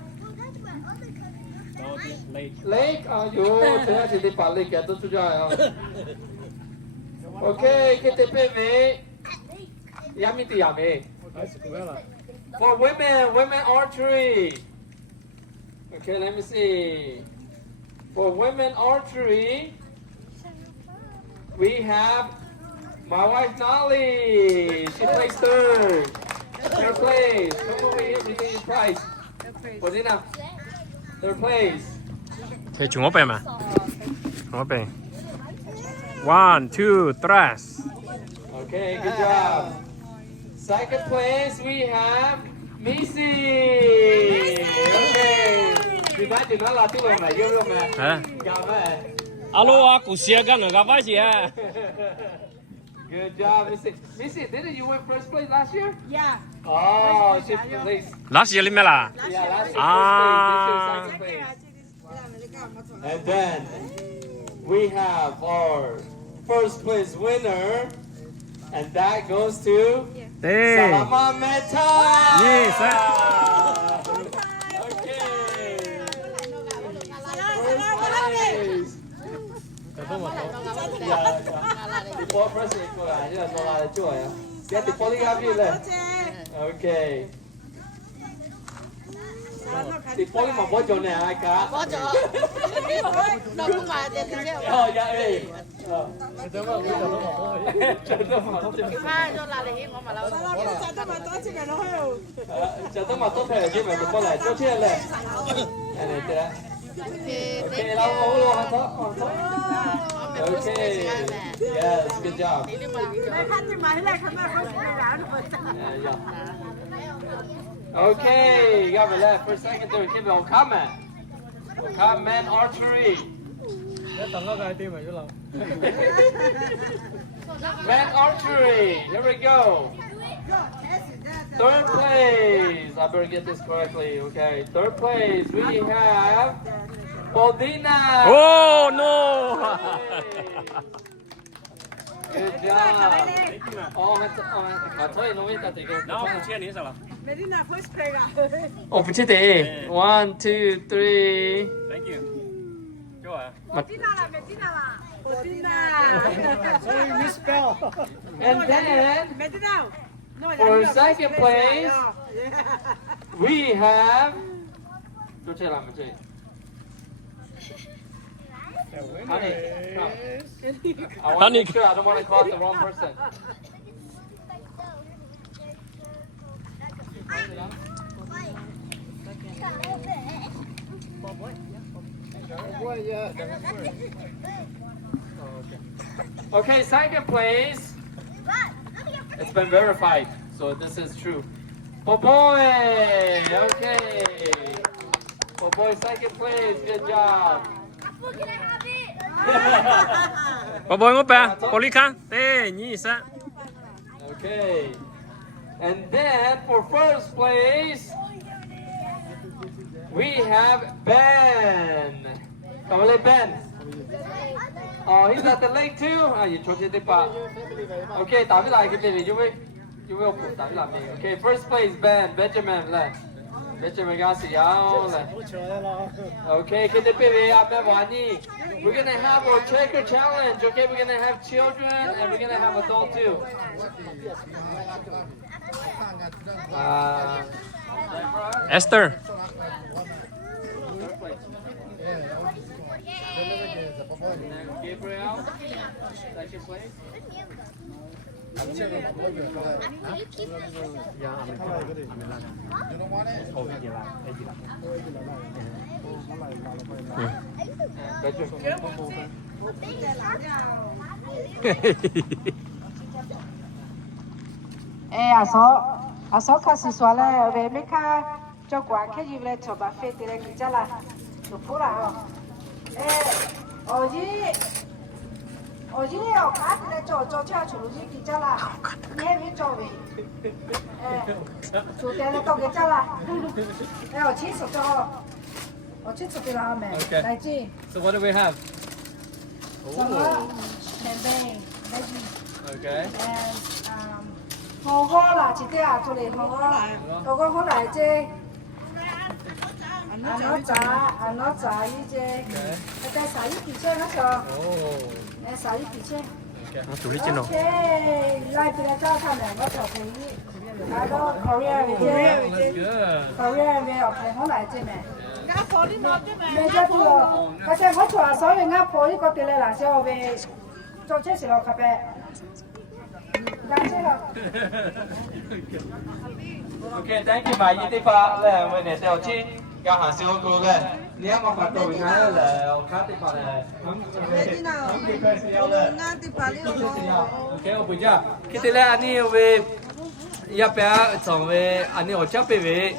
Lake? Yo, thế thì đi bảo Lake kìa, tôi cho ai Okay, get the PV. Yummy to yummy. For women archery. Okay, let me see. For women archery, we have my wife Nolly. She plays third. Third place. Come over here to get your prize. What's it now? Third place. Thế chúng có bé mà. Chúng có bé. 1, 2, 3. Okay, good job. Second place, we have Missy. Okay. 你把电脑拿出来嘛，有了没？啊，搞没？Alo à, cụ xe cái nữa gặp phải gì à? Good job, Missy. Missy, didn't you win first place last year? Yeah. Oh, she placed. Last year mới là. Yeah, last year Ah. first place, this year second place. And then we have our first place winner, and that goes to Ê. Salama Meta. Yes, sir. Okay. First place. Before first place过来，现在说来做呀，别的玻璃咖啡嘞。Okay. 你玻璃冇做呢，阿家。冇做。老公話嘅點啫？哦，呀誒。真係嘛？啊，做哪裡？我咪老公。就都冇多睇嚟，咪過嚟做車咧。誒，得啦。Okay, now hold on, hold on. Okay, yes, good job. Okay, you got me left. First, second, third, keep it on comment. Comment archery. Men archery. Here we go. Third place. I better get this correctly. Okay, third place we have Bodina. Oh no! Good job. Oh, I tell you, no wait, that's good. No, không chia sao? Oh, 不记得。1, 2, 3. Thank you. 좋아. Sorry, misspell. And then for second place, we have. Honey, come. I want to make sure I don't want to call the wrong person. Okay, second place. It's been verified, so this is true. Boy, okay. Boy, second place. Good job. Bà bồi ngốc bè, cô lý khăn. Ê, nhí sa. Okay. And then for first place, we have Ben. Come on, Ben. Oh, he's at the lake too. Ah, you chose it, pa. Okay, David, I can tell you will put David. Okay, first place, Ben, Benjamin, left. Benjamin, got to Okay, get the baby up there, Wani. We're gonna have our checker challenge. Okay, we're gonna have children and we're gonna have adult too. Esther. Gabriel, second place. à số khai sử xóa là về mấy khai cho quán cái gì về cho bà phê thì là chỉ là chụp phút là ở dưới ở cá thì là cho chủ gì chỉ là nghe với cho về chủ tiền là tao cái là ở chín số cho ở chín số là mẹ đại chi. So what do we have? Okay. And hồ hồ là chỉ thế à, chỗ này hồ hồ lại, hồ hồ lại chứ. Anh nói trả ý chứ. Cái xài ý gì chứ nó cho. Cái xài ý gì chứ. Chủ lý trên nó. Okay, lại bây giờ cho thằng này nó cho thấy. Cái đó Korea về chứ. Korea về ở thành phố lại chứ mẹ. Mẹ cho tôi. Cái xe có chỗ số về ngã phố đi có tiền là sao về cho chết xí lo cà phê. Okay, thank you, my Yitipa. When they tell Chi, got her so good. Nếu mà bắt đầu ngay là khá thì phải là Okay, bây giờ khi thế là anh về 要不要成为我教baby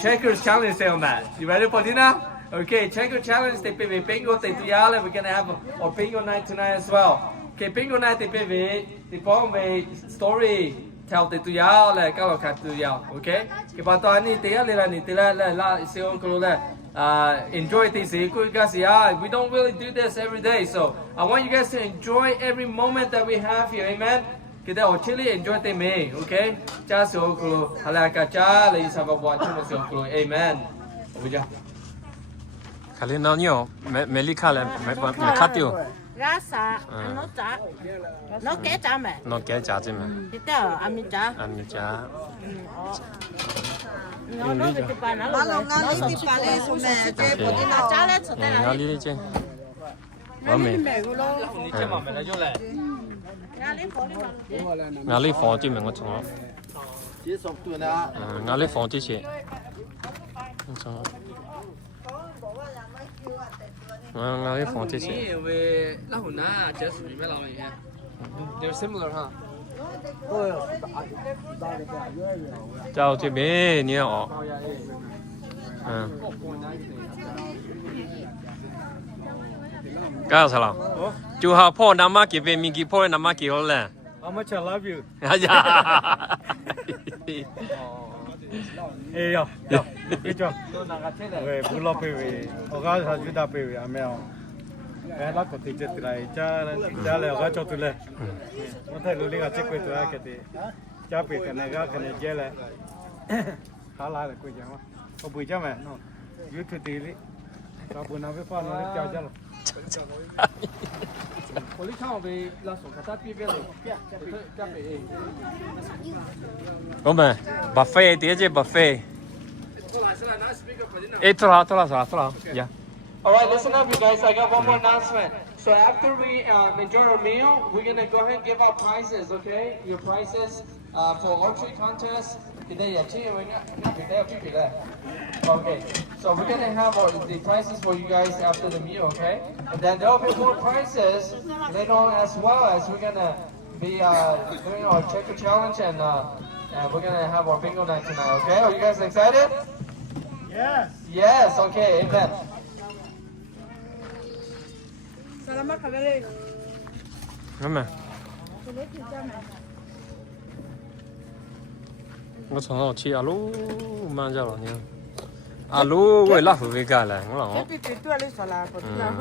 checkers challenge 这样的 You ready for dinner? Okay, checker challenge they baby bingo they do yale. We're gonna have a bingo night tonight as well. Okay, bingo night they baby they form a story tell they do yale. Các bạn do yale. Okay. Cái bạn tôi này thì là này thì là siêu cool là enjoy this. We don't really do this every day, so I want you guys to enjoy every moment that we have here. Amen. Kita actually enjoy the me, okay? Cha siêu cool. Hala cả cha lấy sao vào buat chúng siêu cool. Amen. Bây giờ. Khá lên nào nhiều, mẹ lý khá lên, mẹ khá tiêu. Rasa, nó chả, nó kẻ chả mẹ. Nó kẻ chả chứ mẹ. Thì tao ăn chả. Ăn chả. Nó nói về cái bàn nó là nó đi bàn lên xuống mẹ, chơi bộ đi nào chả lên xuống đây nó này. đi chứ. Bố mẹ. Ngã lý phò chứ mẹ ngó chồng. Ngã lý phò chứ chị. Ngã lý phò chứ chị. They're similar, huh? Chào chị bé nhiều. Cái sao nào? Chú họ phô nằm mà kịp về mình kịp phô nằm mà kịp rồi. How much I love you. Hey yo, biết chưa? Về bù lô về, ở cái sao chúng ta về à mèo. Cái lá có tiền chết lại, cha lại ở cái chỗ tụi này. Nó thấy lũ lính ở chết quay tụi cái gì, cha về cái này chơi lại. Khá lại là quay chẳng mà. Có bùi cha mẹ, nó, YouTube tí đi. Sao bùi nào với pha nó lấy chào cha rồi. 我你看我被拉手卡他边边了，加北。我们 buffet 第一节 buffet。哎，走了，呀。All right, listen up, you guys. I got one more announcement. So after we enjoy our meal, we're gonna go ahead and give out prizes. Okay, your prizes for archery contest. Okay, so we're gonna have the prizes for you guys after the meal, okay? And then there'll be more prizes later on as well, as we're gonna be doing our checker challenge and we're gonna have our bingo night tonight, okay? Are you guys excited? Yes. Yes, okay, amen. Salamat khabari. Mama. Nó xong rồi chị alo mang ra rồi nha. Alo với lá phở với cả là nó là Cái tí tua lấy xả là, có tí là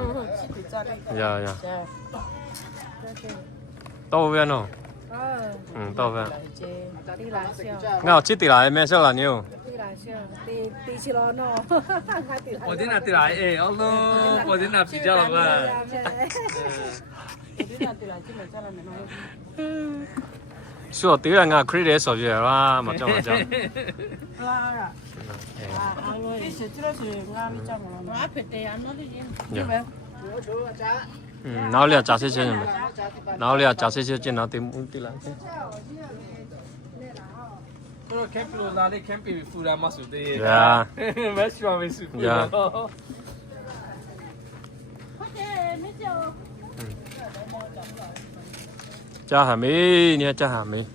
chị tí ra đây. Dạ. Tao về nó. Tao về. Đi lại xem. Ngao chị tí lại mẹ sao là nhiều. Đi lại xem. Tí xí lo nó. Ở đây là tí lại, alo, ở đây là chị ra rồi mà. Đi lại tí chị mới ra là mẹ nói. Sure, tí là ngà credit số gì là mà cho. À, cái sự đó thì ngà đi cho mà. Nó phải để ăn nó đi gì. Nào là trả xe mà. Nào là trả xe trên nào tìm tí lại. Tôi camping là đi camping với food mà sụt đi. Dạ. Restaurant với sụt. Dạ. Cha hả mi nha, cha hả mi.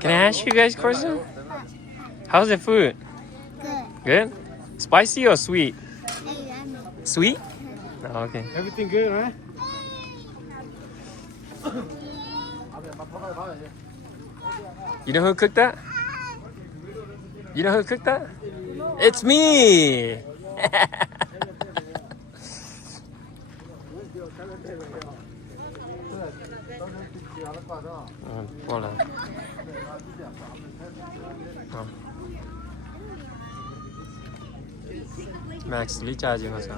Can I ask you guys a question? How's the food? Good. Spicy or sweet? Sweet? Oh, okay. Everything good, right? You know who cooked that? You know who cooked that? It's me! Qua là. Max lý cha gì mà sao?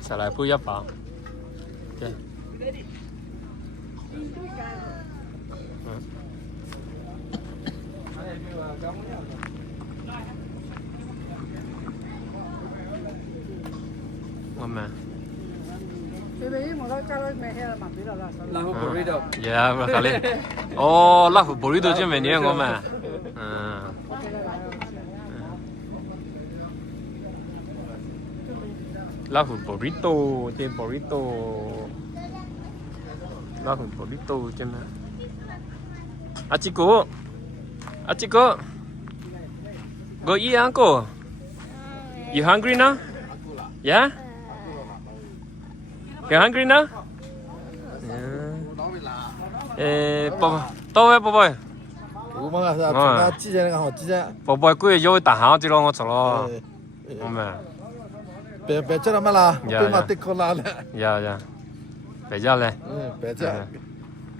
Sao lại phu giáp bảo? Okay. Mama. Lahu burrito. Yeah, kali. Oh, lahu burrito chứ mày nhớ ngon mà. lá hụt burrito trên burrito lá hụt burrito trên này Achiko go eat uncle you hungry now yeah you hungry now to boy宝贝，贵要打好就让我走了，我们。别这了嘛啦，别嘛得可拉了。呀，别这嘞。别这。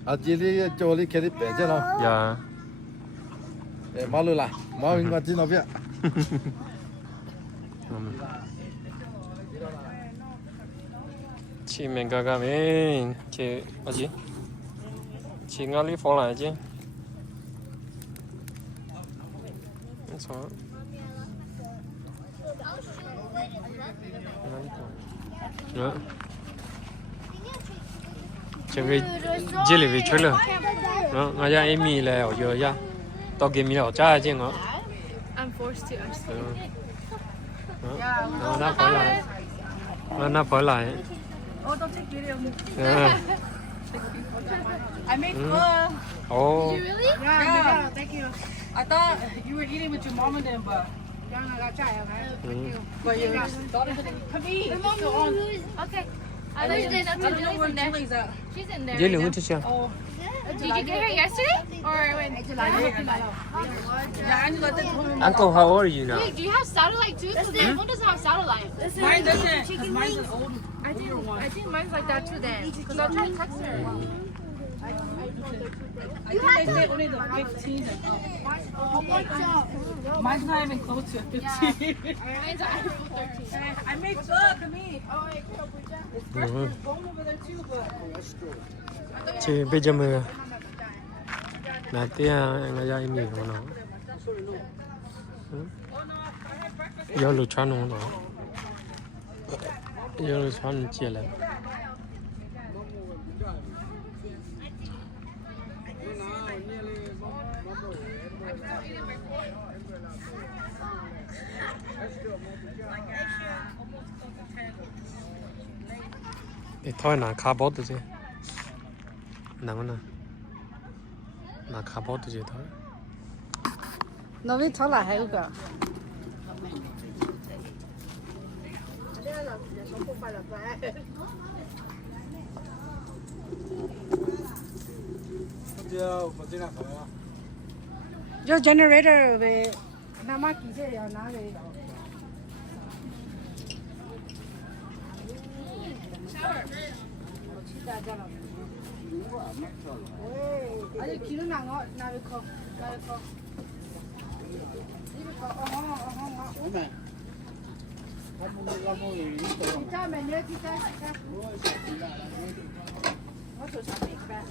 啊，这里家里开的别这了。呀。马路啦，马路我知那边。去面哥哥面，去哪去？去哪里放来去？错。这个这里边吹了，我家Amy来哦，有呀，到给米了，加进我。I'm forced to. I'm scared. 那回来。Oh, don't take video. I made pho. Oh. Did you really? Yeah, thank you. I thought you were eating with your mom and them, but thank you. But your daughter come eat. Okay. I thought you did. That's what Julie's in there. Julie's at. She's in there. Jelly, what is it? Oh. Did you get her yesterday or when? Uncle, how old are you now? Wait, do you have satellite too? Because this one doesn't have satellite. Mine doesn't. Mine's an old. I think mine's like that too then. Because I'll try to text her. I think they say only the 15 and up. Mine's not even close to 15. Mine's at 13. I made pho to me. Oh, wait, it's fresh. There's bone over there too, but. Chị bây giờ mưa là tia người ta im nhiều nó giờ lụt chăn nó giờ lụt chăn chia lại để thôi là khá bớt rồi chứ nặng là khá bớt rồi thôi nó biết thoát lại hay không cả cho generator về Nam Kỳ sẽ là nó về 아니 기는 안 와. 나를 커. 이거 커. 오메. 진짜 맨날 진짜. 어서 잡히 봐.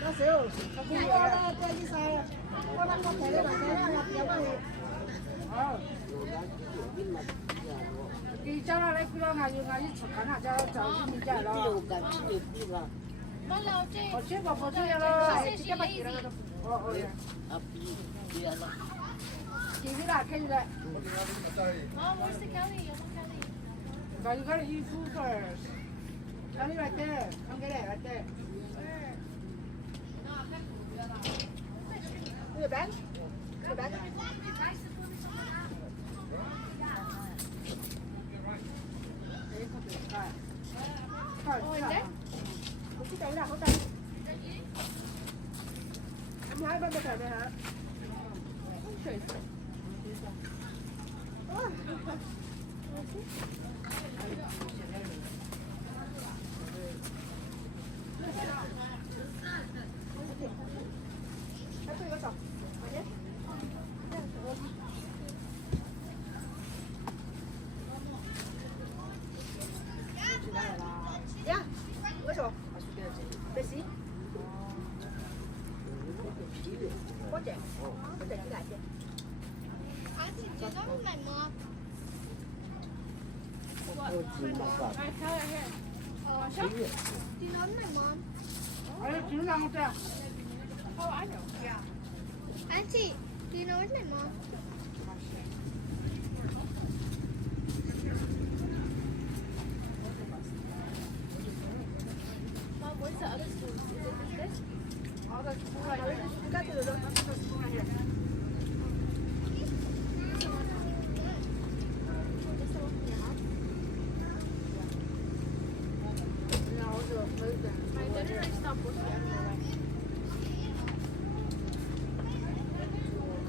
나세요. 이거는 저기 사요. 이거는 뭐 배를 만들어야 있잖아, 내 그런 아저씨 착하나 저 진짜로. 어째 봐 보세요. 진짜 봐 이러고. TV라 켜라. Mom, where's the Kelly? Yellow Kelly. But you gotta eat food first. Kelly right there. Come get it right there. Where? No, I'm not. The bench? The bench? Oh, in there? Em hái bên đây hả? Ya, eso. Besi. Oye, oye, gracias. Auntie, do you know my mom? Alright, tell her here. Do you know my mom? 아니, 주는 안 먹자. Oh, I know. Yeah. Auntie, do you know my mom?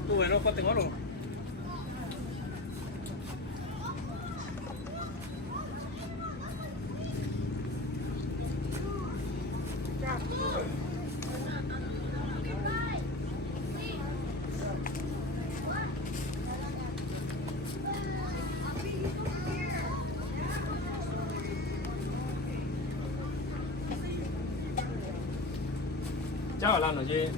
Ủa nó có tiếng nói luôn. Chào làm rồi gì?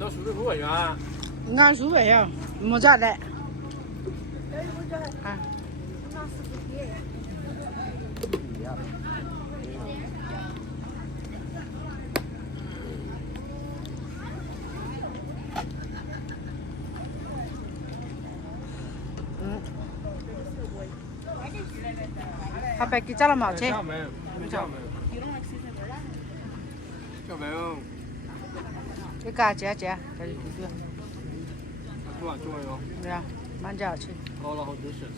Nó xuống được rồi à? Ngang xuống vậy à? Mua ra đấy. À. Hả bé kia chắc là màu chứ? Chào mẹ. Chào mẹ. Chào mẹ không? Cái cá chế chế, cái gì cũng được. 좋아 좋아요. 야, 만져야지. All our dishes.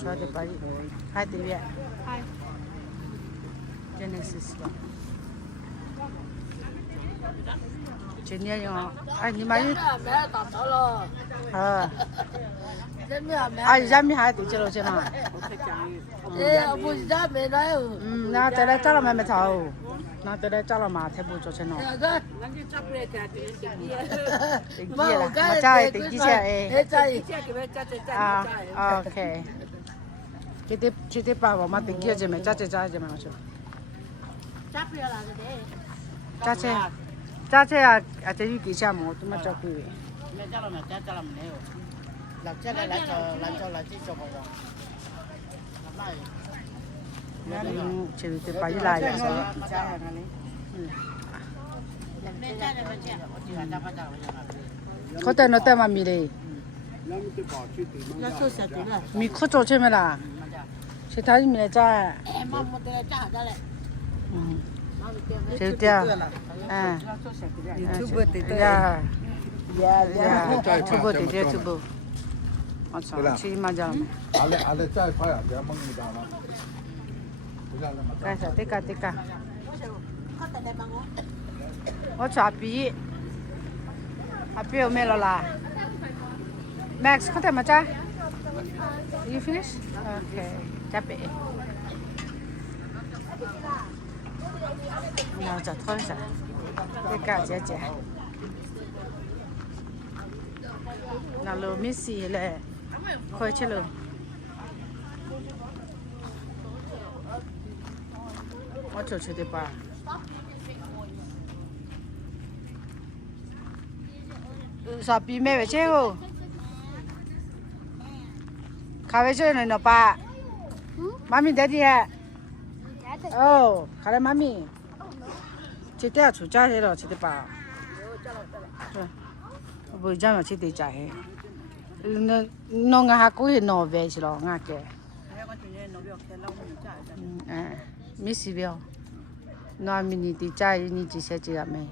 줘야 돼 빨리. 하이 데뷔. 하이. 제네시스. 제니야 형. 아, 니 많이. 아. 아, 이자미 하야 돼 저러 제마. 예, 아버지 자매 나요. 나 때려 잘라 매매 타오. 나 때려 잘라 마 태부 좋잖아. 뭐, 맞아, 되기지 에. 아, 오케이. kita bawa mati kia je me cace cace me macam. Cace lah je. Cace ya ada di kisah mu tu macam tu. Me jalan me leo. Lancar lah cincang bawa. Ni cerita pagi lah ya. Kau tak nak tak mami le. Mi kau cakap macam mana? Saya tadi mana cakap? Mama tu cakap dah le. Cerita. YouTube tu. Ya. YouTube tu YouTube. Macam ciri macam. Ale cai payah dia mengira lah. Kaya tika. Oh capi. Api omel lah. Max, kau tak macam? You finish? Okay. Capek. Nào chặt thôi sao? Cái cả chè. Nào lô Messi lại khơi chơi lô. Ở chỗ chơi đi ba. Sao bị mẹ về chơi không? Khá về chơi này nó ba. Mami daddy à? Oh, khá là mami. Chị té chủ cha thế rồi chị té ba. Bây giờ mà chị té cha hết. Nó ngã hạ cũng nó về chứ lo ngã kề. Messi về. Nó mình té cha như chị sẽ chị làm mấy.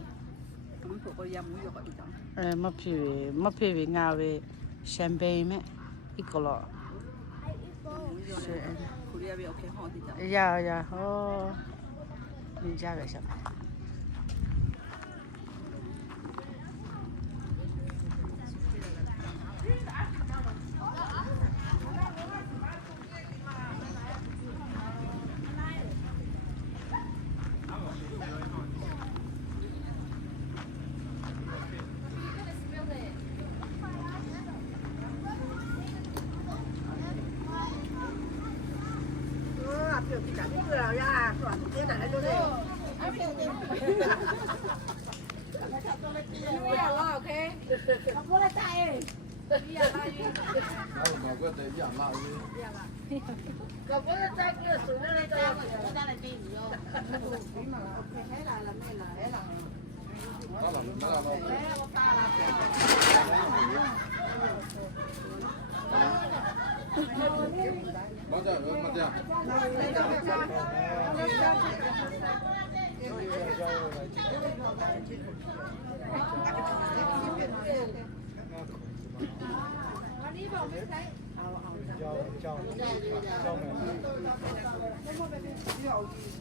Mất phê về ngã về champagne mấy. Ít có lo. 呀，哦，你家为什么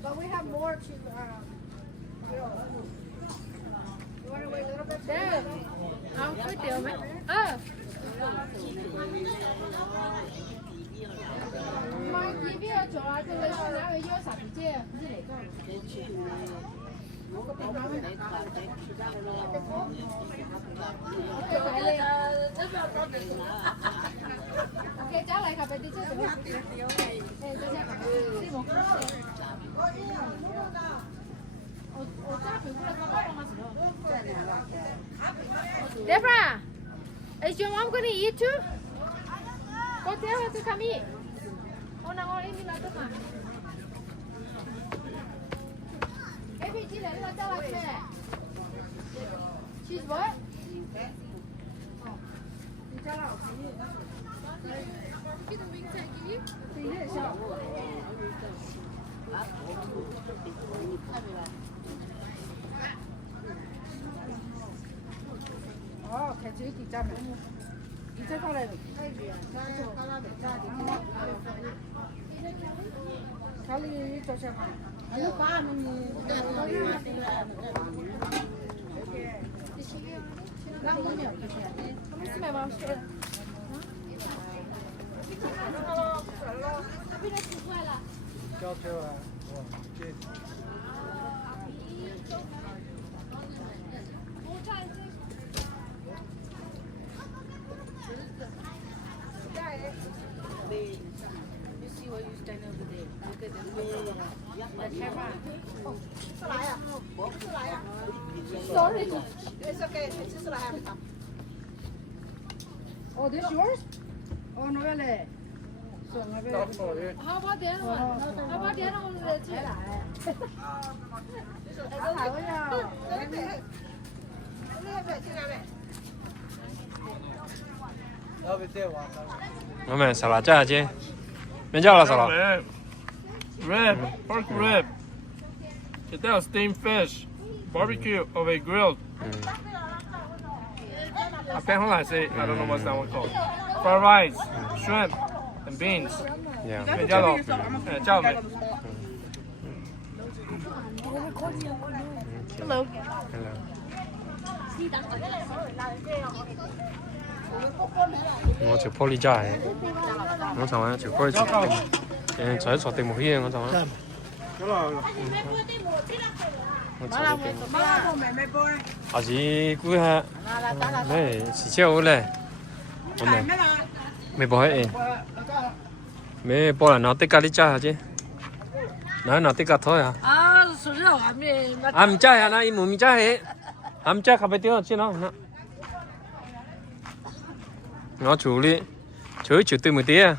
？But we have more to grill. You want to wait a little bit? There. Không có tiểu mẹ. Mà chỉ biết ở chỗ là tôi lấy cho nó vô sạch chứ. Gì để ok, cháu lại gặp đi chứ. Deborah, is your mom gonna eat too? Go tell her to come eat. Oh no, ini lah tu mah. Baby, chị lấy là cho là xe. She's what? cái chữ chị trăm chị chắc không này cháu đi cho xem lúc ba mình cho You see what you stand over there. Look at the camera. Sorry. It's okay. It's just what I have. Oh, this yours? Oh, no, really. How about the other one? How about the other one with the Nó mẹ sao là cha chứ? Mình cho là sao là? Rib, pork rib. Today steamed fish, barbecue over grilled. I can't hold on, say I don't know what's that one called. Fried rice, shrimp, and beans. Yeah. And yellow. Chào mẹ. Hello. Hello. Nó chịu poly trái, nó thằng ấy chịu poly trái, trái sọt tiền một hiên nó thằng ấy. À gì cứ ha, này chỉ treo lên, mày bỏ hết, mày bỏ là nó tất cả đi trái chứ, nó tất cả thôi à? Am trái à, nó im mồm trái hết, am trái không phải tiêu chứ nó. Nó chủ lý chửi từ một tí à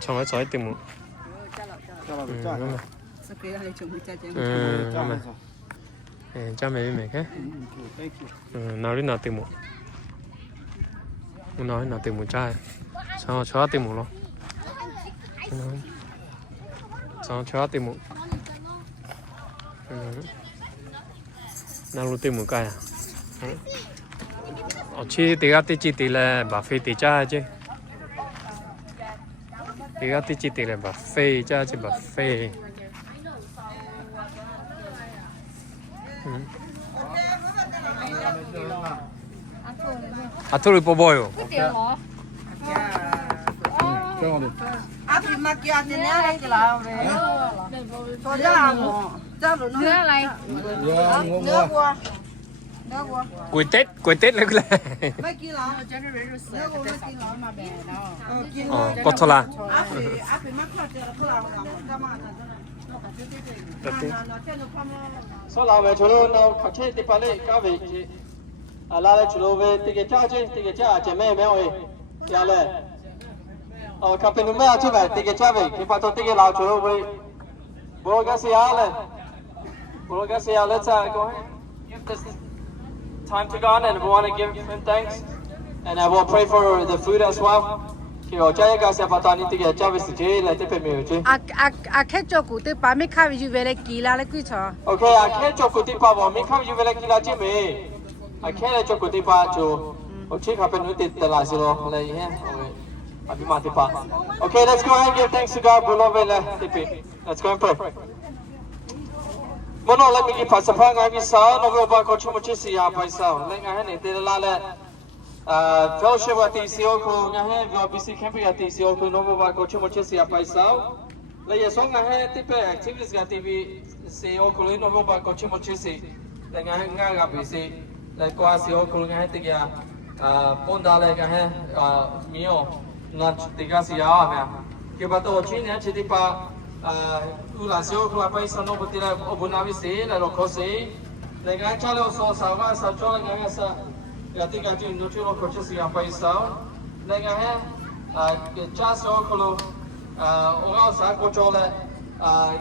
trong cái chói từ một cha mẹ khác nào đi nào từ một nói nào từ một trai sao chó từ một lo sao chó từ một nào luôn từ một cái à ở chi thì cái chỉ thì là bà phê thì cha chứ thì cái chỉ thì là bà phê cha chứ bà phê à thôi rồi bồi Api makia ni nè cái là về. Tôi ra mà, ra rồi nó. Nữa này. Nữa qua. quỳ tết lấy cái này Mấy kia là. Nữa qua mấy kia là mà bè đó. có thôi là Api makia thì là thôi là mà sau là về chỗ nó khởi chế thì phải lấy cá về chị à là lấy chỗ về thì cái cha chị mẹ ơi ya lấy cà phê nó mẹ chứ vậy thì cái cha về cái bắt đầu thì cái lao chỗ về bố cái gì à let's go ahead give this time to God and we want to give him thanks and I will pray for the food as well kiểu cha cái sẽ bắt đầu thì cái cha về sự chế là tiếp phải miêu chứ khách cho cụ tới ba mươi khá vì về lại kỳ là quý cho. Ok, khách cho cụ tiếp ba mà mình không về lại kỳ là chứ mày. Khách cho cụ tiếp ba cho. Ok, khá bênนู้นติดตลาดสิโลอะไรเงี้ยอภิมาtiếp ba. Okay, let's go ahead and give thanks to God. Bulo về lại tiếp. Let's go and pray. Mono let me give us a prayer ngay sau. Nó vừa ba có chung một chiếc xe phải sao? Lấy ngay này tới là lại. Fellowship at TCO ko ngay hai VBC camping at TCO ko nó vừa ba có chung một chiếc xe phải sao? Lấy số ngay hai tiếp activities cái TV CEO ko lấy nó vừa ba có chung một chiếc xe. Lấy ngay ngay gặp BC. Lấy qua CEO ko ngay tiếp cái phone đá lấy ngay hai mio lunch tiếp cái xe áo này. Cái bắt đầu chuyến này chỉ tiếp ba là CEO ko phải sao nó bớt lại ở bên nào BC lại rồi có xe. Lấy ngay cha lấy số sao cái sao cho lấy ngay sao cái tiếp cái chuyến nó chuyến nó có chiếc xe phải sao. Lấy ngay hai cái cha CEO ko lo ông áo sáng có cho lại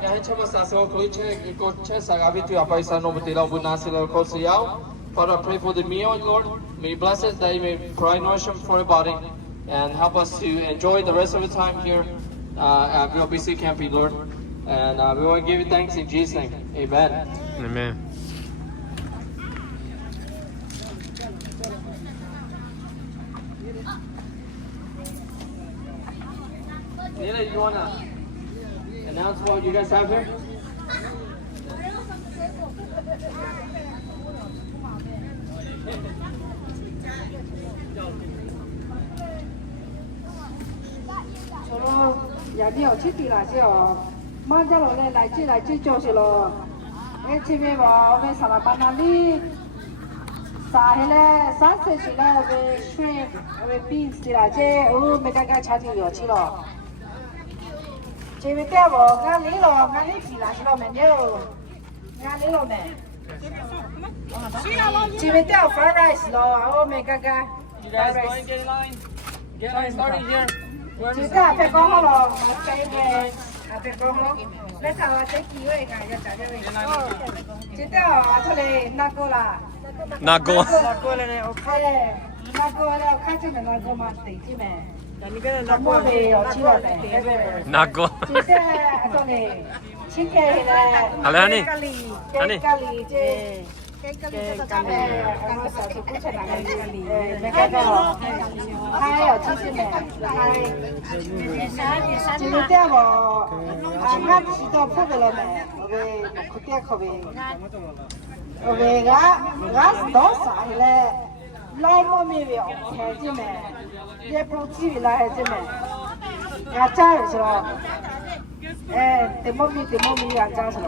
cái hết chấm sáng sáng có chơi có chơi sáng gặp thì apa isa no betul ông bukan sila có siau. Father, I pray for the meal, Lord. May you bless us that you may provide nourishment for our body and help us to enjoy the rest of the time here at VLBC camping, Lord. And we want to give you thanks in Jesus' name. Amen. Amen. Nila, you want to announce what you guys have here? Cholo, ya đi ở chiếc là chứ mang ra rồi lại chứ cho sự lo cái chi về vào về sả ba na đi sả hay là sáng sẽ chỉ là về shrimp về beans thì là chứ mấy cái chả nhiều chứ lo chị biết theo bộ ngã lý thì là chứ lo mình nhớ ngã lý lo mẹ chị biết theo fried rice lo mấy cái fried rice Get line starting here. chị ta phải có họ lo cái về phải có họ lấy sao cái gì vậy cả cho trả cho mình chị ta thôi này nago là nago này ok nago là khách cho mình nago mà tỷ chứ mẹ nago này ở chi là nago chị ta thôi này chính cái là Alani cái chứ cái sao thì cũng sẽ là mấy cái đó hai ở chi chứ mẹ chị biết theo bộ ngắt chỉ cho phút rồi mẹ về cút tiệt không về gã đó xài là lao mà mi về hay chứ mẹ để bố trí là hay chứ mẹ gã cha rồi sao để mồm mi gã cha rồi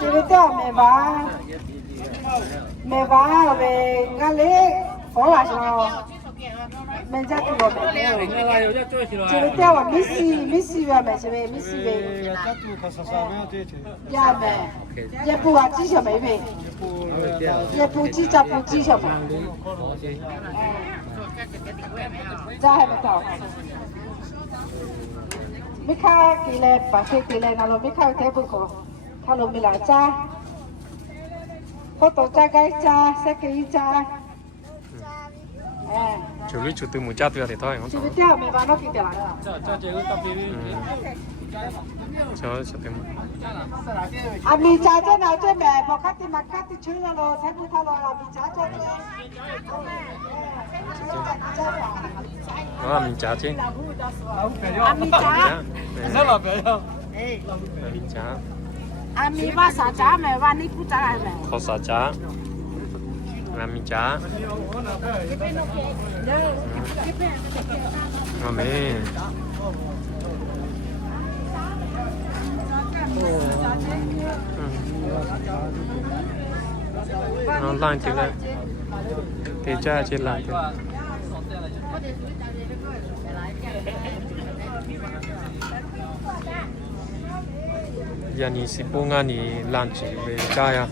chị biết theo mẹ bà về gã lấy phở là sao mình ra tụi bọn mẹ chị biết theo Missy về mẹ chị về Missy về ya mẹ ya bù à chi cho mẹ về ya bù chi cho mẹ ra hay mẹ tao mấy khai kỳ lệ bà phê kỳ lệ nào rồi mấy khai thế bù cổ khai rồi mình là cha có tổ cha cái cha sẽ cái cha chủ lý chủ tư một cha tuyệt thì thôi chị biết theo mẹ bà nó kịp lại Cho chị ước tập đi. 저 저때 뭐. 아미 자제 나제 매 버카티 마카티 줄러로 세부타로 아미 자제 아미 자지. 아미 자 rất là bé không 아미 자. 아미 바사 자매 와니 쿠자매 코사자. 아미 자. 아멘. nó lang chỉ là thì cha chỉ là giờ ni si bông anh ni lang chỉ về cha ya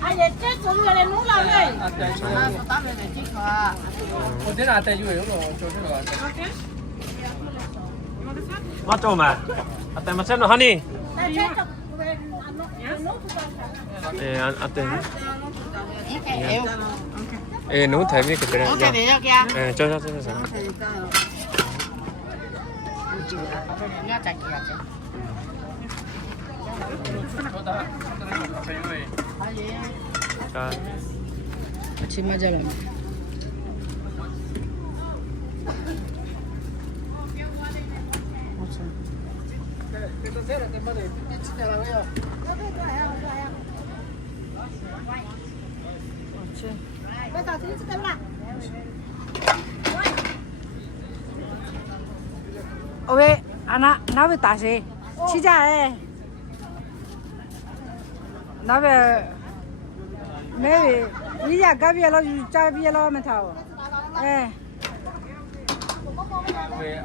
anh ấy chết xuống người này nút làm này thế nào tay vui đúng rồi cho nó 맞죠 마. 아때 맞잖아 하니. 예, 아때. 예, 너무 재밌게 그래. 오케이 내려 kia 예, 저. nga chặt kia chứ 자, 아침 맞아라 Bây giờ thì sẽ làm. 왜 아나 나왜 다시 치자해 나왜 매일 이야 가비로 유자비로 하면 타오 예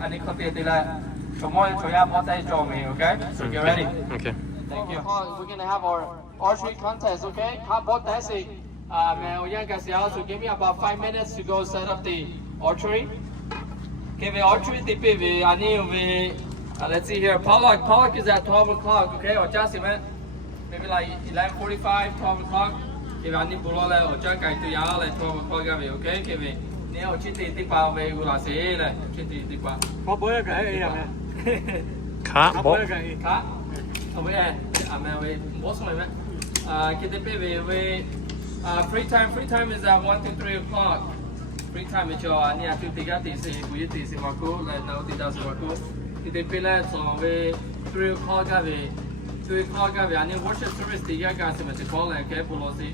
anh ấy không tiền thì là chúng tôi cho em có tay cho mình, okay? So get ready. 오케이. Thank you. We're gonna have our archery contest, okay? How about that? Man, we guys, so give me about 5 minutes to go set up the archery. Okay, the archery the PV. I need let's see here. Pollock is at 12 o'clock, okay? Or just maybe like 11:45, 12 o'clock. If I need below that, or just going to y'all like 12 o'clock, okay? Okay, me. Nếu chỉ đi bao về của là sẽ là chỉ đi bao. có bữa cái gì à 가, 뭐? Cá. Ở với em, mà về bố xong rồi mẹ. Cái tiếp về free time is at 1 to 3 o'clock. Free time cho anh em tụi tí cái tí sĩ buổi tí sĩ vào cô là nấu tí đào sĩ vào cô. Cái tiếp là xong về 3 o'clock cái về 3 o'clock cái về anh em worship service tí cái sĩ mà chỉ có là cái bộ lô sĩ.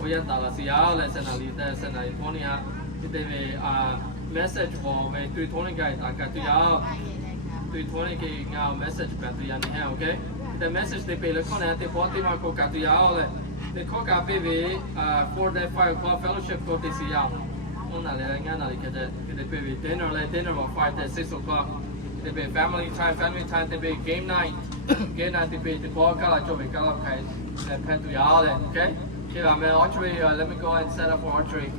Ôi anh ta là sĩ áo là sẽ nào đi tới sẽ nào đi thôi nha. Cái về message vào về tụi thôi cái ta cái tụi áo tụi thôi cái ngào message cái tụi anh ha, okay? The message they pay like on the party mà có cả tụi áo là they có cả về for that 5 o'clock fellowship có tí sĩ áo. Hôm nay là ngày nào cái they pay về dinner vào 5 to 6 o'clock. They pay family time they pay game night they pay the ball cả là cho về cả là cái tụi áo này, okay? Okay, I'm archery. Let me go and set up for archery.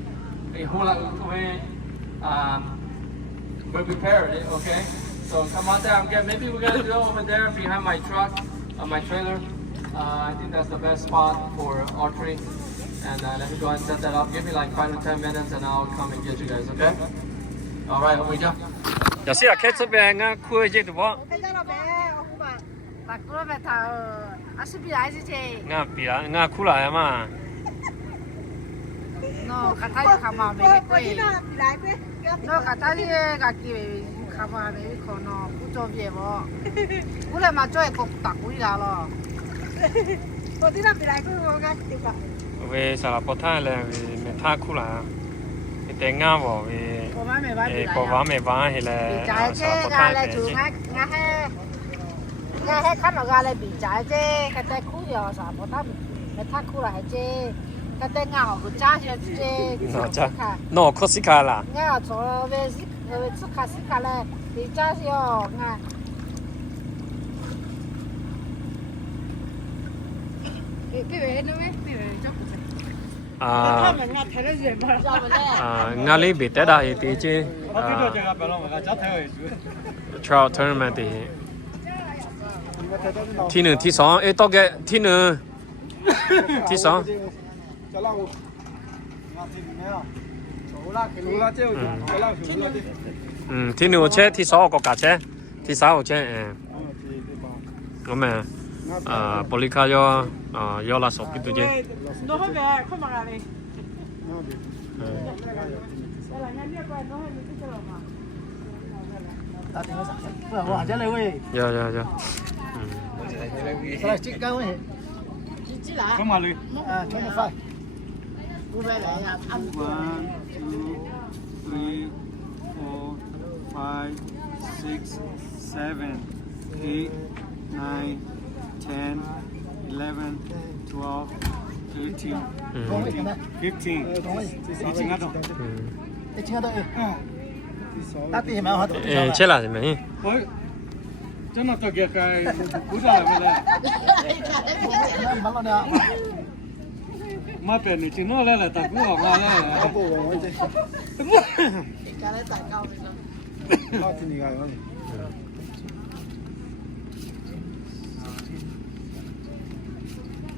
We're prepared, okay? So come on down. Maybe we're gonna do it over there behind my truck, my trailer. I think that's the best spot for archery. And let me go and set that up. Give me like 5 to 10 minutes, and I'll come and get you guys, okay? All right, here we go. 야, 씨야, 캐치뱅아 쿠에지도 뭐? Bây giờ là bé ông bà. Bà cô bé thảo 아스비 아이지 nga pira, nga kula mà. 너 가타리 가마 메 Có 꼬이 đi nào lại quê. 너 가타리 가기 가마 메 코노 부조 비에 뭐 그래 맞죠에 꼭 딱구이라로 Có đi nào lại quê không nghe được không? 왜 살아 포탄래 왜 타 kula. 이때 nga 뭐 왜. 고마메 바 에, 고마메 바 해래. 비자제 가래 주가 nga해 nga해 칸노 가래 비자제 그때 쿠여서 보다 메타 쿠라 해제 그때 nga 그 짜셔제 너 코시카라. nga 저왜 스카스카래 비자시요 nga 아, nga lấy bị té đại thì chứ. cái đồ chơi gặp phải không mà chắc theo Trout tournament thì ที่หนึ่งที่สองต้องแกที่หนึ่งที่สอง จะเล่าที่หนึ่งเช่ที่สองก็กาเช่ที่สามเช่ก็แม่บริการย่อละสองปีตัวเจ้ nó hơi về không mặc này đây là nhanh nhất quen nó hơi bị cái chờ mà Wow, chắc là quê. dạ Sao lại chích cao ấy? chỉ là không mà lì Cho nó phải. bố bé lại ăn 1 2 3 4 5 6 7 8 9 10 11 12 13 Đúng rồi, này. 15 Đúng rồi. Ý chính ngắt rồi. Cái chính đó. Ta tìm mà họ tự chết là gì mấy Ôi, chắc là tôi kìa cái cú ra lại đây. bắn nó nè. Mà tiền thì chỉ nó lên là ta cú học ra lên là. cái đấy tại cao rồi Nó thì nghỉ rồi.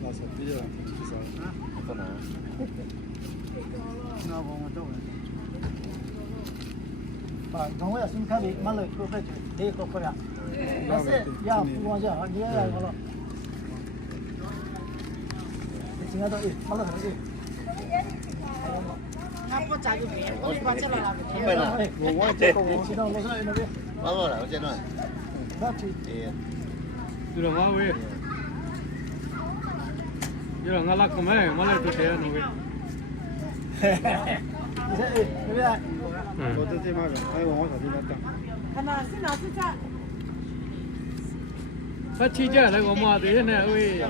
Là sao bây giờ? Sao? Nó không có Và trong cái sinh khai bị mà lời cô phải thế cô phải ạ. Nó sẽ ya phụ quan giờ như vậy rồi. Chính là đó đi, mà lời gì? ngáp có trái cái bé có đi qua chết là làm Không phải là ngủ quá chết cô chỉ đâu nó sẽ nó đi. Bao giờ là trên rồi. Đó chỉ Từ đó vào về. Giờ là ngã lắc của mày, mà lại tôi thấy nó về. sẽ bây giờ Tôi thấy mà cái hoàng hoa thì nó tăng. 하나 쓰나 쓰자 Phát chi chứ là có mà thế này ơi.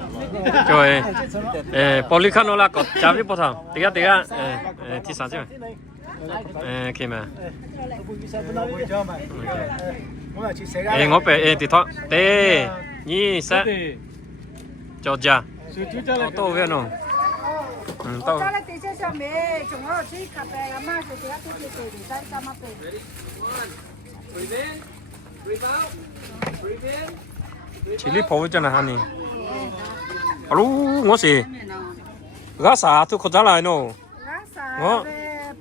rồi polycano là có chả biết bao thằng tí cái thì sao chứ khi mà ngó về thì thoát tê nhí sát cho cha tô về nó tô 짜라 대셔서 매 정말 저희 카페 아마 제가 되게 되게 잘 맞대 chỉ lý phổ cho này hả nè alo ngó gì gã xả tôi không trả lại nó 가사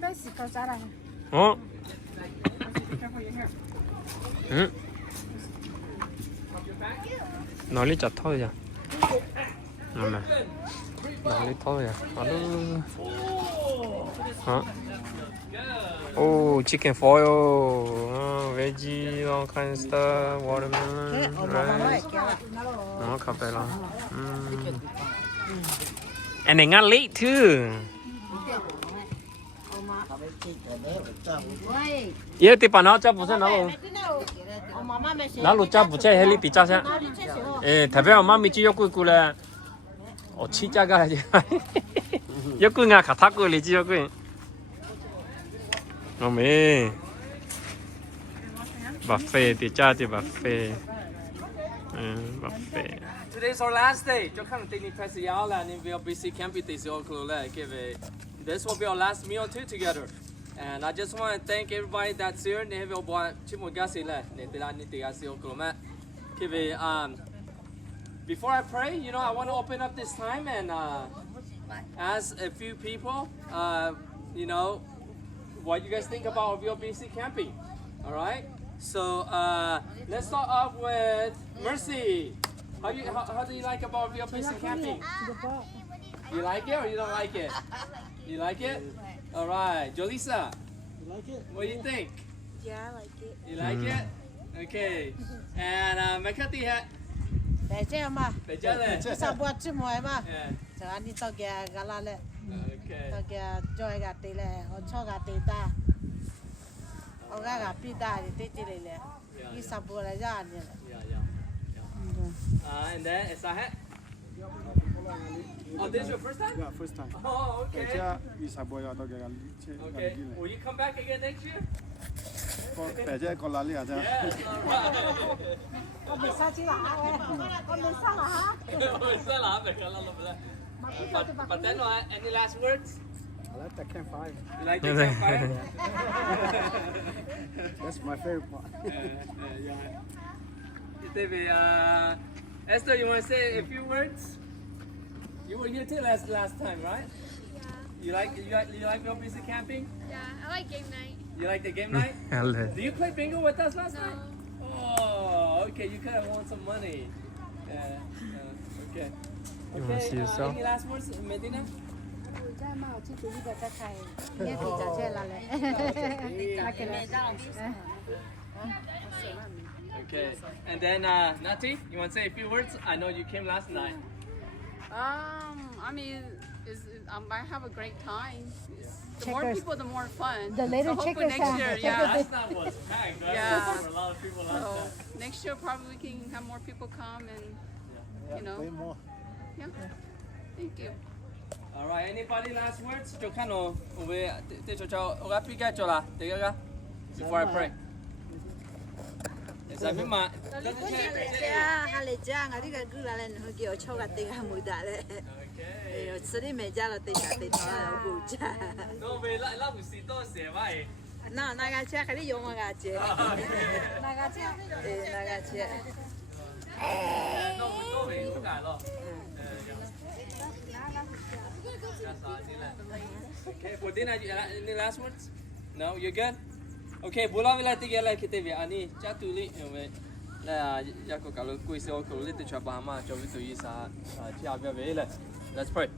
베이스 거 짜라 nói lý chặt thôi à mà nói lý thôi à alo oh chicken foil veggie all kind of stuff watermelon rice nó cà phê lo and they got late too yeah thì bạn nó cho bố nó nó lúc cho bố chơi hay bị cho sao thật ra mà mình chỉ có cuối cùng là ở chi cha cái gì có cuối ngà khát thác cuối là chỉ có cuối nó mê buffet thì cha thì buffet buffet. Today's our last day. Cho khang tin ni press yao la ni VLBC camp it is all close la. This will be our last meal too together. And I just want to thank everybody that's here. Ni have bo chimu gasi la. Ni tila ni tiga si all close before I pray, you know, I want to open up this time and ask a few people, you know, what you guys think about VLBC camping. All right. So let's start off with Mercy. How do you like about VLBC camping? You like it or you don't like it? You like it? All right, Jolisa. You like it? What do you think? Yeah, I like it. You like it? Okay. And Makati hat. Để chơi mà. Để chơi này. Sao buat chứ mồi mà. Giờ anh đi tao kia gala lệ. Okay. Tao kia chơi gà tê lệ, họ cho gà tê ta. Họ gà pita thì tê tê lệ. Đi sao buat là ra nhỉ. And then Esahet. Oh, this is your first time? Yeah, first time. Oh, okay. Okay. Will you come back again next year? Yes, all right. Con bị sao chứ hả? Con bị sao hả? But then, any last words? I like the campfire. You like the campfire? That's my favorite part. Yeah. Ito Esther, you want to say a few words? You were here too last time, right? Yeah. You like your busy camping? Yeah, I like game night. You like the game night? Do you play bingo with us last night? Oh, okay. You could have won some money. Okay. You want to see yourself? Any last words, Medina? Okay. And then Nati, you want to say a few words? I know you came last night. I mean, I might have a great time. The more people, the more fun. The later so hopefully checkers next year, yeah. Last night was packed, right? Yeah. There were a lot of people last So night. next year probably we can have more people come and you know. Way more. Yeah. Thank you. All right. Anybody last words? Cho khăn rồi, về để cho gấp cái cho là để cái before I pray. Yes, I mean my. No, về lại là buổi tối sẽ vậy. No, nagache, kali yo magache. Nagache. Nagache. No, buổi tối về không cả rồi. Okay, for dinner, any last words? No, you're good? Okay, bula vela tiga la kita be ani chatuli we la ya ko kalu kui se ko le te chapa ma cho vi tu isa chia be ve le. Let's pray.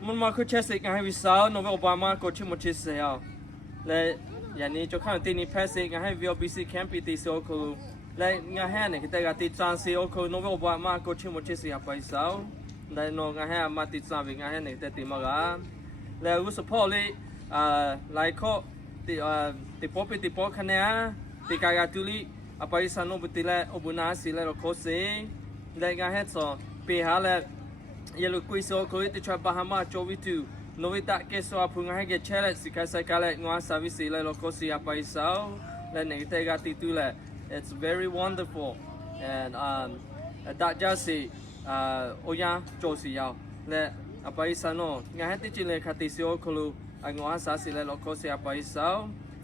Mun ma ko chese ka vi sa no ve Obama ko chi mo chi se ya. Le ya ni cho khan ti ni passe ka ha vi BC camp ti se ko le nga ha ne kita ga ti chan se ko no ve Obama ko chi mo chi se ya pa sa. Le no nga ha ma ti chan vi nga ha ne te ti ma ga. Le u support le like ko ti popi ti po khane ti kaga tuli apai sanu butile obuna sile ro khose le ga het so pe ha le yelu kui so ko ti cha bahama chovitu novita ke so apunga ha ge chele sikasa kale ngwa service le ro khose apai sao le ne te ga ti tu le. It's very wonderful and that just oya josi yao le apai sano nga ha ti chile khati so khulu.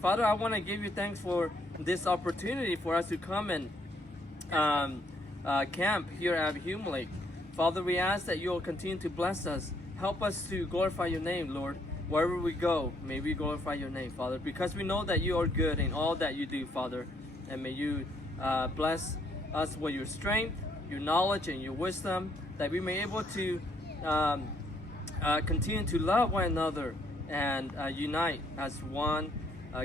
Father, I want to give you thanks for this opportunity for us to come and camp here at Hume Lake. Father, we ask that you will continue to bless us. Help us to glorify your name, Lord. Wherever we go, may we glorify your name, Father, because we know that you are good in all that you do, Father. And may you bless us with your strength, your knowledge, and your wisdom, that we may be able to continue to love one another and unite as one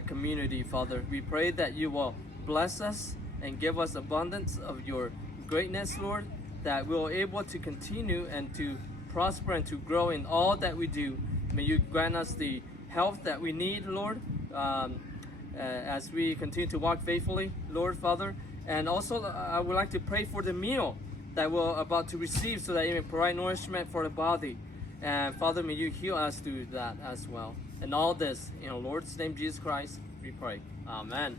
community, Father. We pray that you will bless us and give us abundance of your greatness, Lord, that we'll be able to continue and to prosper and to grow in all that we do. May you grant us the health that we need, Lord, as we continue to walk faithfully, Lord, Father. And also, I would like to pray for the meal that we're about to receive so that it may provide nourishment for the body. And Father, may you heal us through that as well. And all this, in our Lord's name, Jesus Christ, we pray. Amen.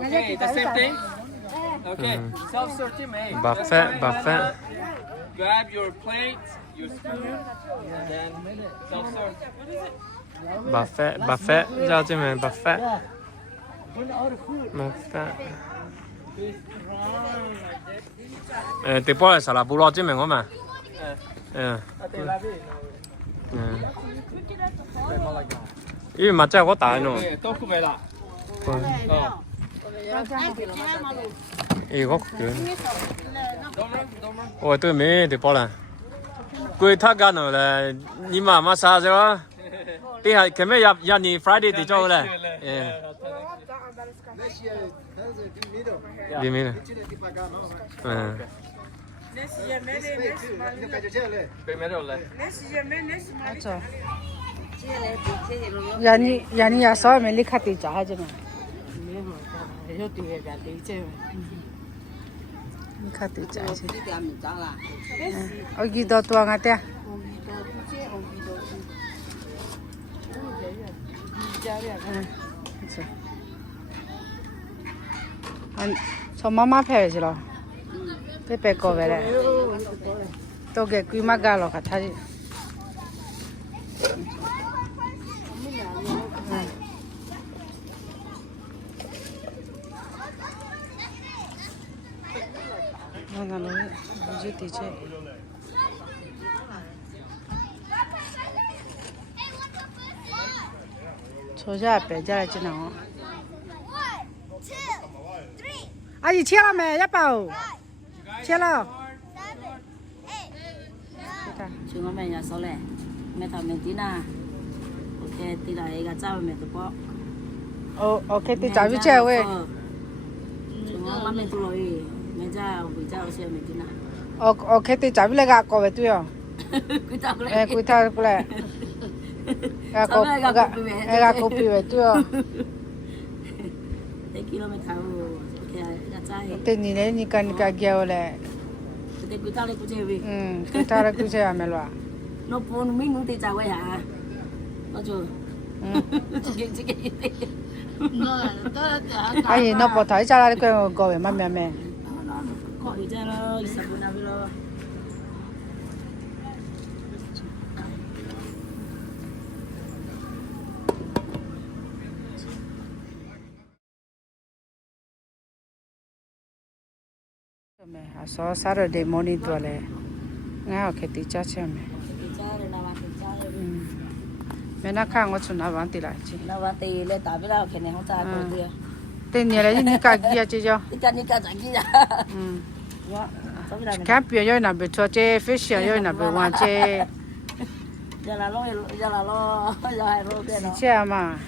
Okay, the same thing. Okay, self-searching, mate. Buffet. Grab your plate, your spoon, and then self-serve. Buffet. Giao cho mình buffet. Bring all the food. Buffet. Thì bỏ lại là bù lọ chứ mình không mà. Ý mà chắc có tải nữa. Tốt không vậy là? Ý có cái. Ôi tôi mới thì bỏ lại. Quên thắc gan rồi là nhưng mà massage rồi. Thì hay cái mấy giờ nhỉ Friday thì cho lại. Di mana? Yani ya so me likha ti cha je ma. Yo ti ga ti che. Likha ti cha je. Ogi do tua nga te. So mama phe ji lo. Pe ko ve le. To ge kui ma ga lo ka tha ji. 나는 이제 대체. 저자 배자 지나. 아니 치라매 야빠오. 치라. chúng mẹ nhà số lẻ mẹ thằng mẹ tí na ok tí là cái cháu mẹ tụi bó ok tí cháu với chơi vậy chúng nó mẹ tụi rồi mẹ cháu xem mẹ tí na ok tí cháu với lại gà có vậy tụi à cuối thao lại gà có bị vậy tụi à thế kilo mẹ thằng ok cái cháu thế nhìn này nhìn cái gạo lại thế cuối thao này cũng chơi vì cuối thao này cũng chơi à mẹ lo nó phun mình muốn tí cháu vậy hả nó chưa ai nó bỏ thái ra cái gọi về mẹ mẹ gọi cho nó sắp nào rồi so Saturday morning to le nga o kheti cha che me me na khang o chuna ban ti la chi na ba ti le ta bi la khene ho cha ko ti te ni le ni ka gi ya che jo ni ka cha gi ya wa ka pyo yo na be cho che fish yo na be wan che ya la lo ya hai ro de no che ma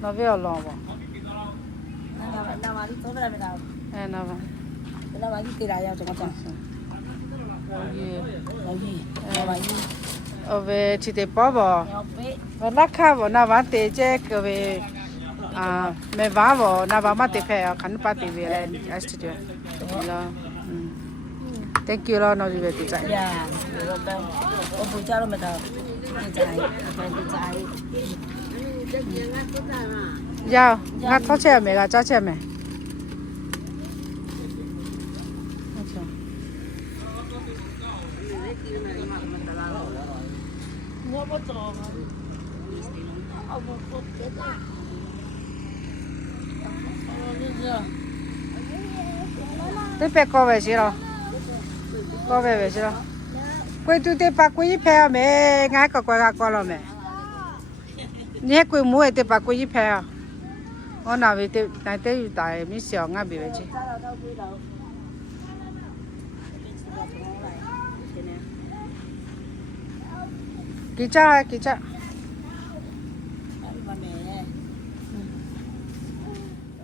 no ve lo bo na ma di to la me na na ba na ba di ti la ya cho cha về chỉ để bỏ vào và lắc khá vào na bán tê chứ cái về mẹ vá vào na bán mà tê phải khăn bắt tê về lại studio là thank you lo nói về tê chạy ô bùi cha lo mẹ tao tê chạy giao ngắt thoát xe mẹ gà cho xe mẹ tôi phải có về gì rồi có về gì rồi quay tôi để bắt quay phải mẹ ngay có quay có rồi mẹ nhé quay mua để bắt quay phải ở nào về để này để tại mình xưởng ngay bị vậy chứ kỹ cha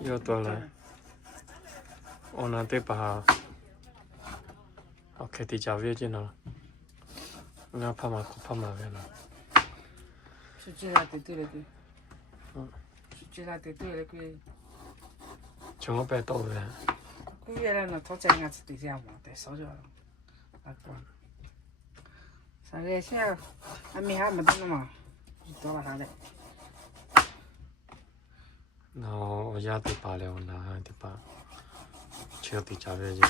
yo to la ona te pa ok ti cha ve chin no nga pha ma ve no suchi la te tu le tu suchi la te tu le ku chung pe to ve ku ye la no to cha nga ti sia mo te so jo la ko sa le sia a mi ha ma tu ma to la ha le no ya te pa le ona te pa che ti cha ve ji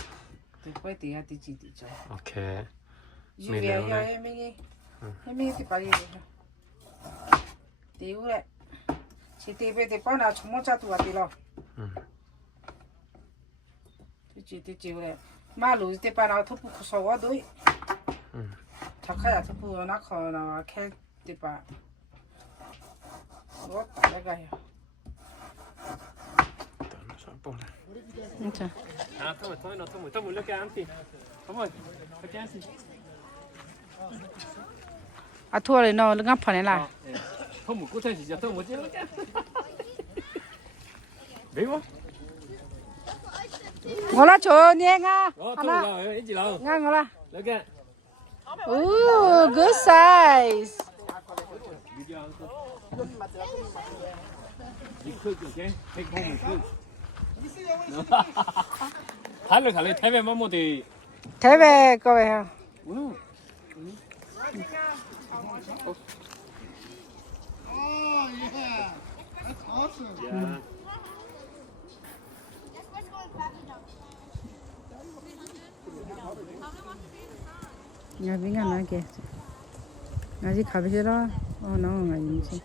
después te ya te chiti cha ok mi le ya mi te pa ye te u le si te pe te pa na chumo cha tu a ti lo te chi le ma lu te pa na thu pu so wa doi cha kha ya thu pu na kho na ke te pa wo ta ga ya अच्छा thôi lấy cái ăn thì không rồi cái ăn gì à thua rồi nó ngắp phải là không một cú thay gì thôi một chứ biết không ngồi là chỗ nhé nga ha나 nga ngồi là lấy cái good size 갈래 태베 마모디 태베 거예요. nhà bên ngân nói kìa ngài gì khá biết đó nó ngài gì chứ